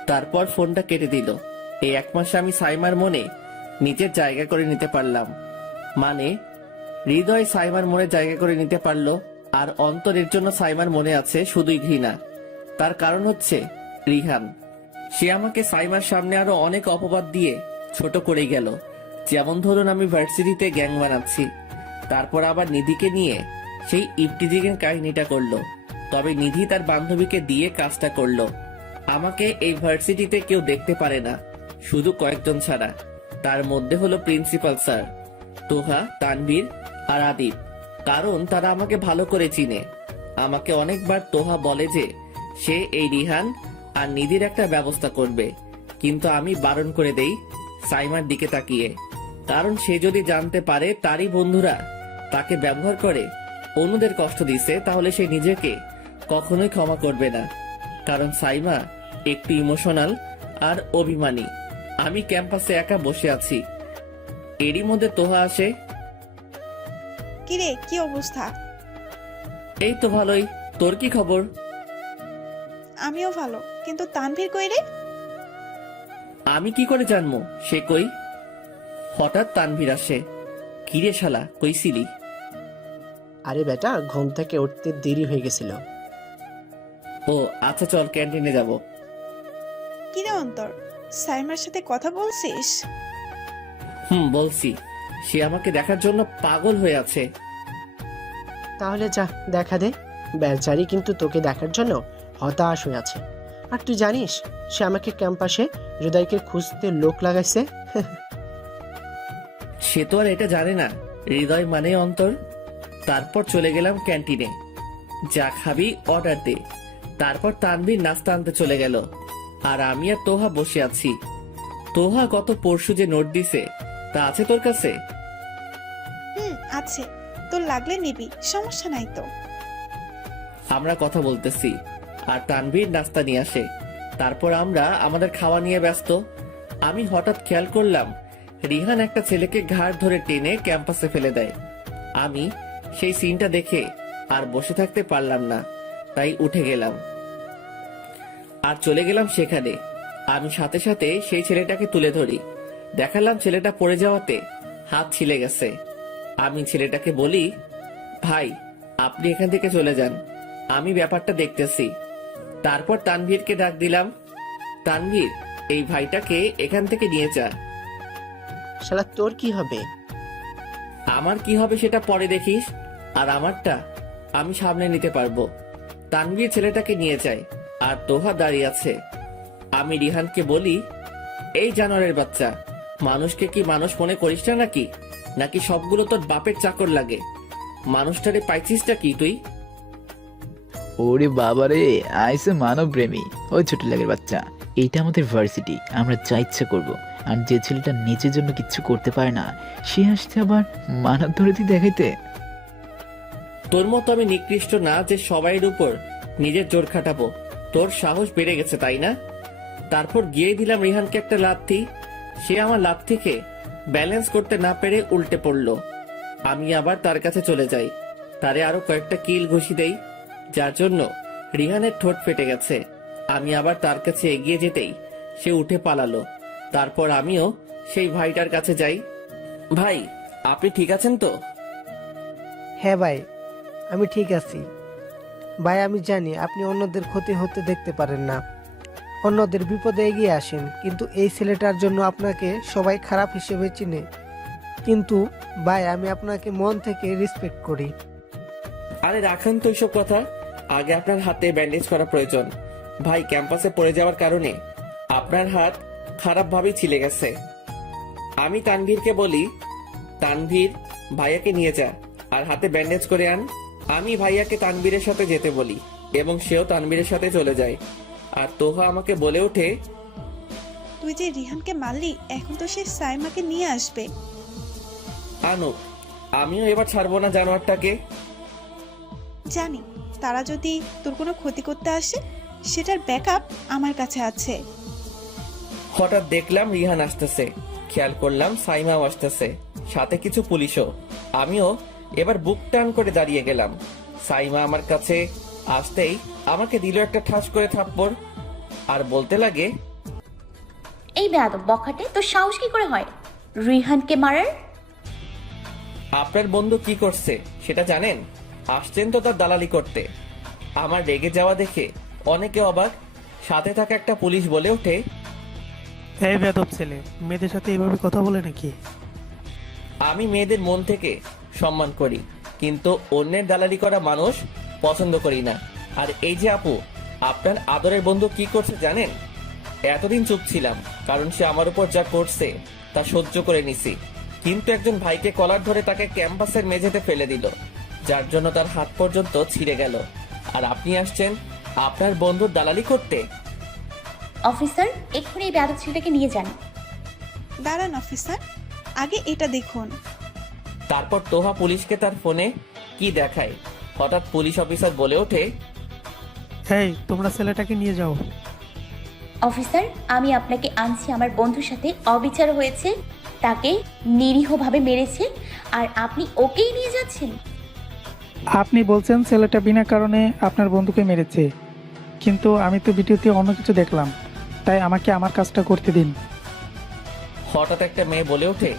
তারপর ফোনটা কেটে দিল। এই 1 মাসে আমি সাইমার মনে নিজের জায়গা করে নিতে পারলাম। মানে হৃদয় সাইমার মনে জায়গা করে নিতে পারলো, আর অন্তরের জন্য সাইমার মনে আছে শুধুই ঘৃণা। তার কারণ হচ্ছে রিহান। সে আমাকে সাইমার সামনে আরো অনেক অপবাদ দিয়ে ছোট করে গেল। যেমন ধরুন, আমি ভার্সিটিতে গ্যাং বানাচ্ছি, তারপর আবার নিধিকে নিয়ে সেই ইফটিজিংয়ের কাহিনীটা করলো। তবে নিধি তার বান্ধবীকে দিয়ে কাজটা করলো। আমাকে এই ভার্সিটিতে কেউ দেখতে পারে না, শুধু কয়েকজন ছাড়া। তার মধ্যে হলো প্রিন্সিপাল স্যার, তোহা, তানভীর আর আদিব। কারণ তারা আমাকে ভালো করে চিনে। আমাকে অনেকবার তোহা বলে যে সে এই রিহান আর নিধির একটা ব্যবস্থা করবে, কিন্তু আমি বারণ করে দেই সাইমার দিকে তাকিয়ে। কারণ সে যদি জানতে পারে তারই বন্ধুরা তাকে ব্যবহার করে অন্যদের কষ্ট দিছে, তাহলে সে নিজেকে কখনোই ক্ষমা করবে না। কারণ সাইমা একটু ইমোশনাল আর অভিমানী। আমি ক্যাম্পাসে একা বসে আছি, এরই মধ্যে তোহা আসে। কিরে, কি অবস্থা? এই তো ভালোই, তোর কি খবর? আমিও ভালো, কিন্তু তানভীর কই রে? আমি কি করে জানবো সে কই? হঠাৎ তানভীর আসে। কিরে শালা, কইছিলি? আরে বেটা, ঘুম থেকে উঠতে দেরি হয়ে গেছিল। ও আচ্ছা, চল ক্যান্টিনে যাব। কিরে অন্তর, সাইমার সাথে কথা বলছিস? বলছি। সে আমাকে দেখার জন্য পাগল হয়ে আছে। তাহলে যা, দেখা দে। বেচারি কিন্তু তোকে দেখার জন্য হতাশ হয়ে আছে। আর তুই জানিস সে আমাকে ক্যাম্পাসে হৃদয়কে খুঁজতে লোক লাগাইছে। সে তো আর এটা জানে না হৃদয় মানে অন্তর। তারপর চলে গেলাম ক্যান্টিনে। যা খাবি অর্ডার দে। তারপর তানভীর নাস্তা আনতে চলে গেল, আর আমি আর তোহা বসে আছি। তোহা গত পরশু যে নোট দিছে তা আছে তোর কাছে? আছে, তোর লাগলে নিবি, সমস্যা নাই তো। আমরা কথা বলতেছি আর তানভীর নাস্তা নিয়ে আসে। তারপর আমরা আমাদের খাওয়া নিয়ে ব্যস্ত। আমি হঠাৎ খেয়াল করলাম রিহান একটা ছেলেকে ঘাড় ধরে টেনে ক্যাম্পাসে ফেলে দেয়। আমি সেই সিনটা দেখে আর বসে থাকতে পারলাম না, তাই উঠে গেলাম আর চলে গেলাম সেখানে। আমি সাথে সাথে সেই ছেলেটাকে তুলে ধরি। দেখালাম ছেলেটা পড়ে যাওয়াতে হাত ছিলে গেছে। আমি ছেলেটাকে বলি, ভাই আপনি এখান থেকে চলে যান, আমি ব্যাপারটা দেখতেছি। তারপর তানভীরকে ডাক দিলাম, তানভীর এই ভাইটাকে এখান থেকে নিয়ে যা। শালা তোর কি হবে? আমার কি হবে সেটা পরে দেখিস, আর আমারটা আমি সামনে নিতে পারবো। তানভীর ছেলেটাকে নিয়ে যায় আর তোহা দাঁড়িয়ে আছে। আমি রিহানকে বলি, এই জানোয়ারের বাচ্চা, মানুষকে কি মানুষ মনে করিস না নাকি? নাকি সবগুলো তোর বাপের চাকর লাগে? মানুষটারে পাইছিসটা কি তুই? ওরে বাবারে, আইসে মানব প্রেমী। ওই ছোট লাগের বাচ্চা, এইটা আমাদের ভার্সিটি, আমরা যা ইচ্ছা করব। আর যে ছেলেটা নিজের জন্য কিচ্ছু করতে পারে না, সে আসছে আবার মানব ধরতি দেখাইতে। তোর মতো আমি নিকৃষ্ট না যে সবাইয়ের উপর নিজের জোর খাটাবো। তোর সাহস বেড়ে গেছে তাই না? তারপর গিয়ে দিলাম রিহানকে একটা লাথি। সে আমার লাথিকে ব্যালেন্স করতে না পেরে উল্টে পড়লো। আমি আবার তার কাছে চলে যাই, তারে আরো কয়েকটা কিল ঘুষি দেই, যার জন্য রিহানের ঠোঁট ফেটে গেছে। আমি আবার তার কাছে এগিয়ে যেতেই সে উঠে পালালো। তারপর আমিও সেই ভাইটার কাছে যাই। ভাই আপনি ঠিক আছেন তো? হ্যাঁ ভাই, আমি ঠিক আছি। ভাই আমি জানি আপনি অন্যদের ক্ষতি হতে দেখতে পারেন না, অন্যদের বিপদে এগিয়ে আসেন, কিন্তু এই ছেলেটার জন্য আপনাকে সবাই খারাপ হিসেবে চিনে। কিন্তু ভাই আমি আপনাকে মন থেকে রেসপেক্ট করি। আরে রাখেন তো এইসব কথা, আগে আপনার হাতে ব্যান্ডেজ করা প্রয়োজন। ভাই ক্যাম্পাসে পড়ে যাওয়ার কারণে আপনার হাত খারাপ ভাবে ছিলে গেছে। আমি তানভীরকে বলি, তানভীর ভাইয়াকে নিয়ে যা আর হাতে ব্যান্ডেজ করে আন। আমি ভাইয়াকে তানভীরের সাথে যেতে বলি এবং সেও তানভীরের সাথে চলে যায়। আর তোহা আমাকে বলে ওঠে, তুই যে রিহানকে মারলি, এখন তো সে সাইমাকে নিয়ে আসবে। আনুক, আমিও এবার ছাড়বো না জানোয়ারটাকে। জানি তারা যদি তোর কোনো ক্ষতি করতে আসে, সেটার ব্যাকআপ আমার কাছে আছে। হঠাৎ দেখলাম রিহান আসতেছে, খেয়াল করলাম সাইমাও আসতেছে, সাথে কিছু পুলিশও। আমিও এবার বুক টান করে দাঁড়িয়ে গেলাম। সাইমা আমার কাছে আসতেই আমাকে দিল একটা ঠাস করে থাপ্পড় আর বলতে লাগে, এই বেয়াদব বখাটে, তোর সাহস কি করে হয় রিহানকে মারার? আপনার বন্ধু কি করছে সেটা জানেন? আসছেন তো তার দালালি করতে। আমার রেগে যাওয়া দেখে অনেকে অবাক। সাথে থাকা একটা পুলিশ বলে ওঠে, এই বেয়াদব ছেলে মেয়েদের সাথে এইভাবে কথা বলে নাকি? আমি মেয়েদের মন থেকে সম্মান করি, কিন্তু অন্যের দালালি করা মানুষ পছন্দ করি না। আর এই যে আপু, আপনার আদরের বন্ধু কি করছে জানেন? এতদিন চুপ ছিলাম, কারণ সে আমার উপর যা করছে তা সহ্য করে নিছি। কিন্তু একজন ভাইকে কলার ধরে তাকে ক্যাম্পাসের মেঝেতে ফেলে দিল, যার জন্য তার হাত পর্যন্ত ছিঁড়ে গেল। আর আপনি আসছেন আপনার বন্ধুর দালালি করতে? অফিসার, এক্ষুনি এই বেয়াদব ছেলেটাকে নিয়ে যান। দাঁড়ান অফিসার, আগে এটা দেখুন। তারপর তোহা পুলিশকে তার ফোনে কি দেখায়। হঠাৎ পুলিশ অফিসার বলে ওঠে, এই তোমরা ছেলেটাকে নিয়ে যাও। অফিসার, আমি আপনাকে আনছি, আমার বন্ধুর সাথে অবিচার হয়েছে, তাকে নিরীহভাবে মেরেছে, আর আপনি ওকেই নিয়ে যাচ্ছেন? আপনি বলছেন ছেলেটা বিনা কারণে আপনার বন্ধুকে মেরেছে, কিন্তু আমি তো ভিডিওতে অন্য কিছু দেখলাম, তাই আমাকে আমার কাজটা করতে দিন। হঠাৎ একটা মেয়ে বলে ওঠে,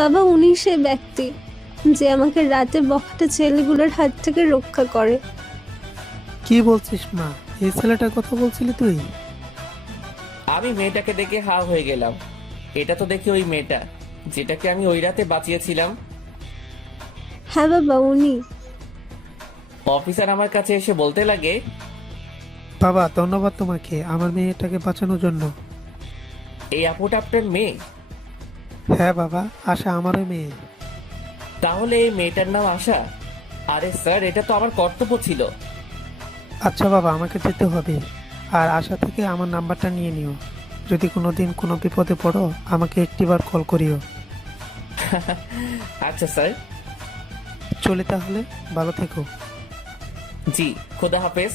বাবা উনি সে ব্যক্তি যে আমাকে রাতে বখাটে ছেলেগুলোর হাত থেকে রক্ষা করে। কি বলছিস মা? এই ছেলেটার কথা বলছিলি তুই? আমি মেয়েটাকে দেখে হা হয়ে গেলাম। এটা তো দেখি ওই মেয়েটা যেটাকে আমি ওই রাতে বাঁচিয়েছিলাম। হ্যাঁ বাবা উনি। অফিসার আমার কাছে এসে বলতে লাগে, বাবা ধন্যবাদ তোমাকে আমার মেয়েটাকে বাঁচানোর জন্য। এই আপুটা আপনার মেয়ে? হ্যাঁ বাবা, আশা আমারও মেয়ে। তাহলে এই মেয়েটার নাম আশা? আরে স্যার, এটা তো আমার কর্তব্য ছিল। আচ্ছা বাবা, আমাকে যেতে হবে, আর আশা থেকে আমার নাম্বারটা নিয়ে নিও। যদি কোনোদিন কোনো বিপদে পড়ো আমাকে একটিবার কল করিও। আচ্ছা স্যার। চলে তাহলে, ভালো থেকো। জি, খোদা হাফেজ।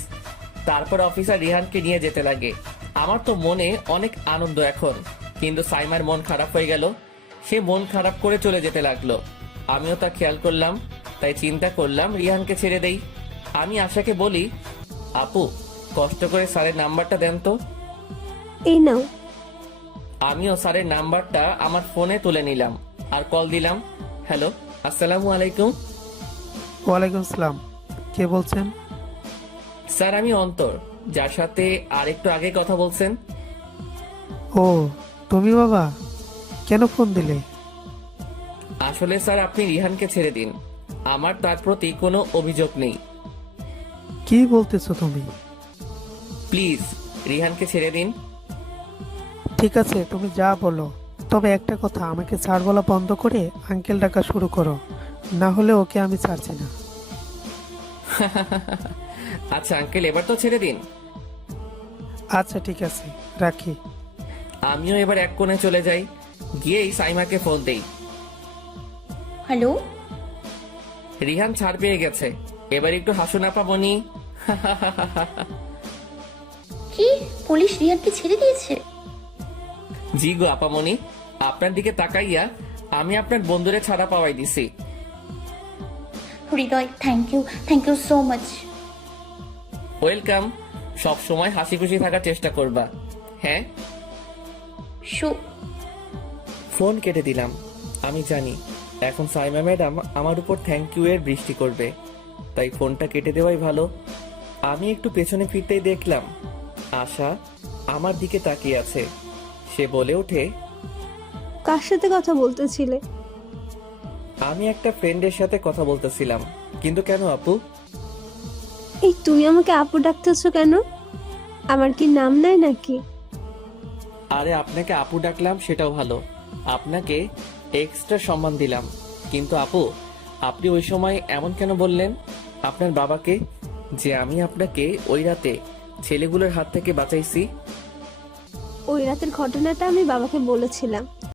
তারপর অফিসার রিহানকে নিয়ে যেতে লাগে। আমার তো মনে অনেক আনন্দ এখন, কিন্তু সাইমার মন খারাপ হয়ে গেল। সে মন খারাপ করে চলে যেতে লাগলো। আমিও তা খেয়াল করলাম, তাই চিন্তা করলাম রিহানকে ছেড়ে দেই। আমি আশাকে বলি, আপু কষ্ট করে স্যারের নাম্বারটা দেন তো। এই নাও। আমিও স্যারের নাম্বারটা আমার ফোনে তুলে নিলাম আর কল দিলাম। হ্যালো, আসসালামু আলাইকুম। ওয়ালাইকুম আসসালাম, কে বলছেন? স্যার আমি অন্তর, যার সাথে আর একটু আগে কথা বলছেন। ও তুমি বাবা, কেন ফোন দিলে? আসলে স্যার আপনি রিহানকে ছেড়ে দিন, আমার তার প্রতি কোনো অভিযোগ নেই। কি বলতেছো তুমি? প্লিজ রিহানকে ছেড়ে দিন। ঠিক আছে, তুমি যা বলো, তবে একটা কথা, আমাকে স্যার বলা বন্ধ করে আঙ্কেল ডাকা শুরু করো, না হলে ওকে আমি ছাড়ছি না। আচ্ছা আঙ্কেল, এবার তো ছেড়ে দিন। আচ্ছা ঠিক আছে, রাখি। আমিও এবার এক কোণে চলে যাই, গিয়েই সাইমাকে ফোন দেই। হ্যালো, রিহান ছাড় পেয়ে গেছে, এবার একটু হাসুন আপামনি। কি পুলিশ রিয়ানকে ছেড়ে দিয়েছে? জি গো আপামনি, আপনার দিকে তাকাইয়া আমি আপনার বন্ধুরে ছাড়া পাওয়াই দিছি। Hriday, thank you so much. Welcome. সব সময় হাসি খুশি থাকার চেষ্টা করবা, হ্যাঁ? ফোন কেটে দিলাম। আমি জানি এখন সাইমা ম্যাডাম আমার উপর থ্যাংক ইউ এর বৃষ্টি করবে, তাই ফোনটা কেটে দেওয়াই ভালো। আমি একটু পেছনে ফিরতেই দেখলাম আশা আমার দিকে তাকিয়ে আছে। সে বলে ওঠে, কার সাথে কথা বলতেছিলে? আমি একটা ফ্রেন্ডের সাথে কথা বলতেছিলাম। কিন্তু কেন আপু? এই তুমি আমাকে আপু ডাকতেছো কেন? আমার কি নাম নাই নাকি? আরে আপনাকে আপু ডাকলাম সেটাও ভালো, আপনাকে এক্সট্রা সম্মান দিলাম। কিন্তু আপু, আপনি ওই সময় এমন কেন বললেন আপনার বাবাকে যে আমি আপনাকে ওই রাতে ছেলেগুলোর হাত থেকে বাঁচাইছি? ওই রাতের ঘটনাটা আমি বাবাকে বলেছিলাম,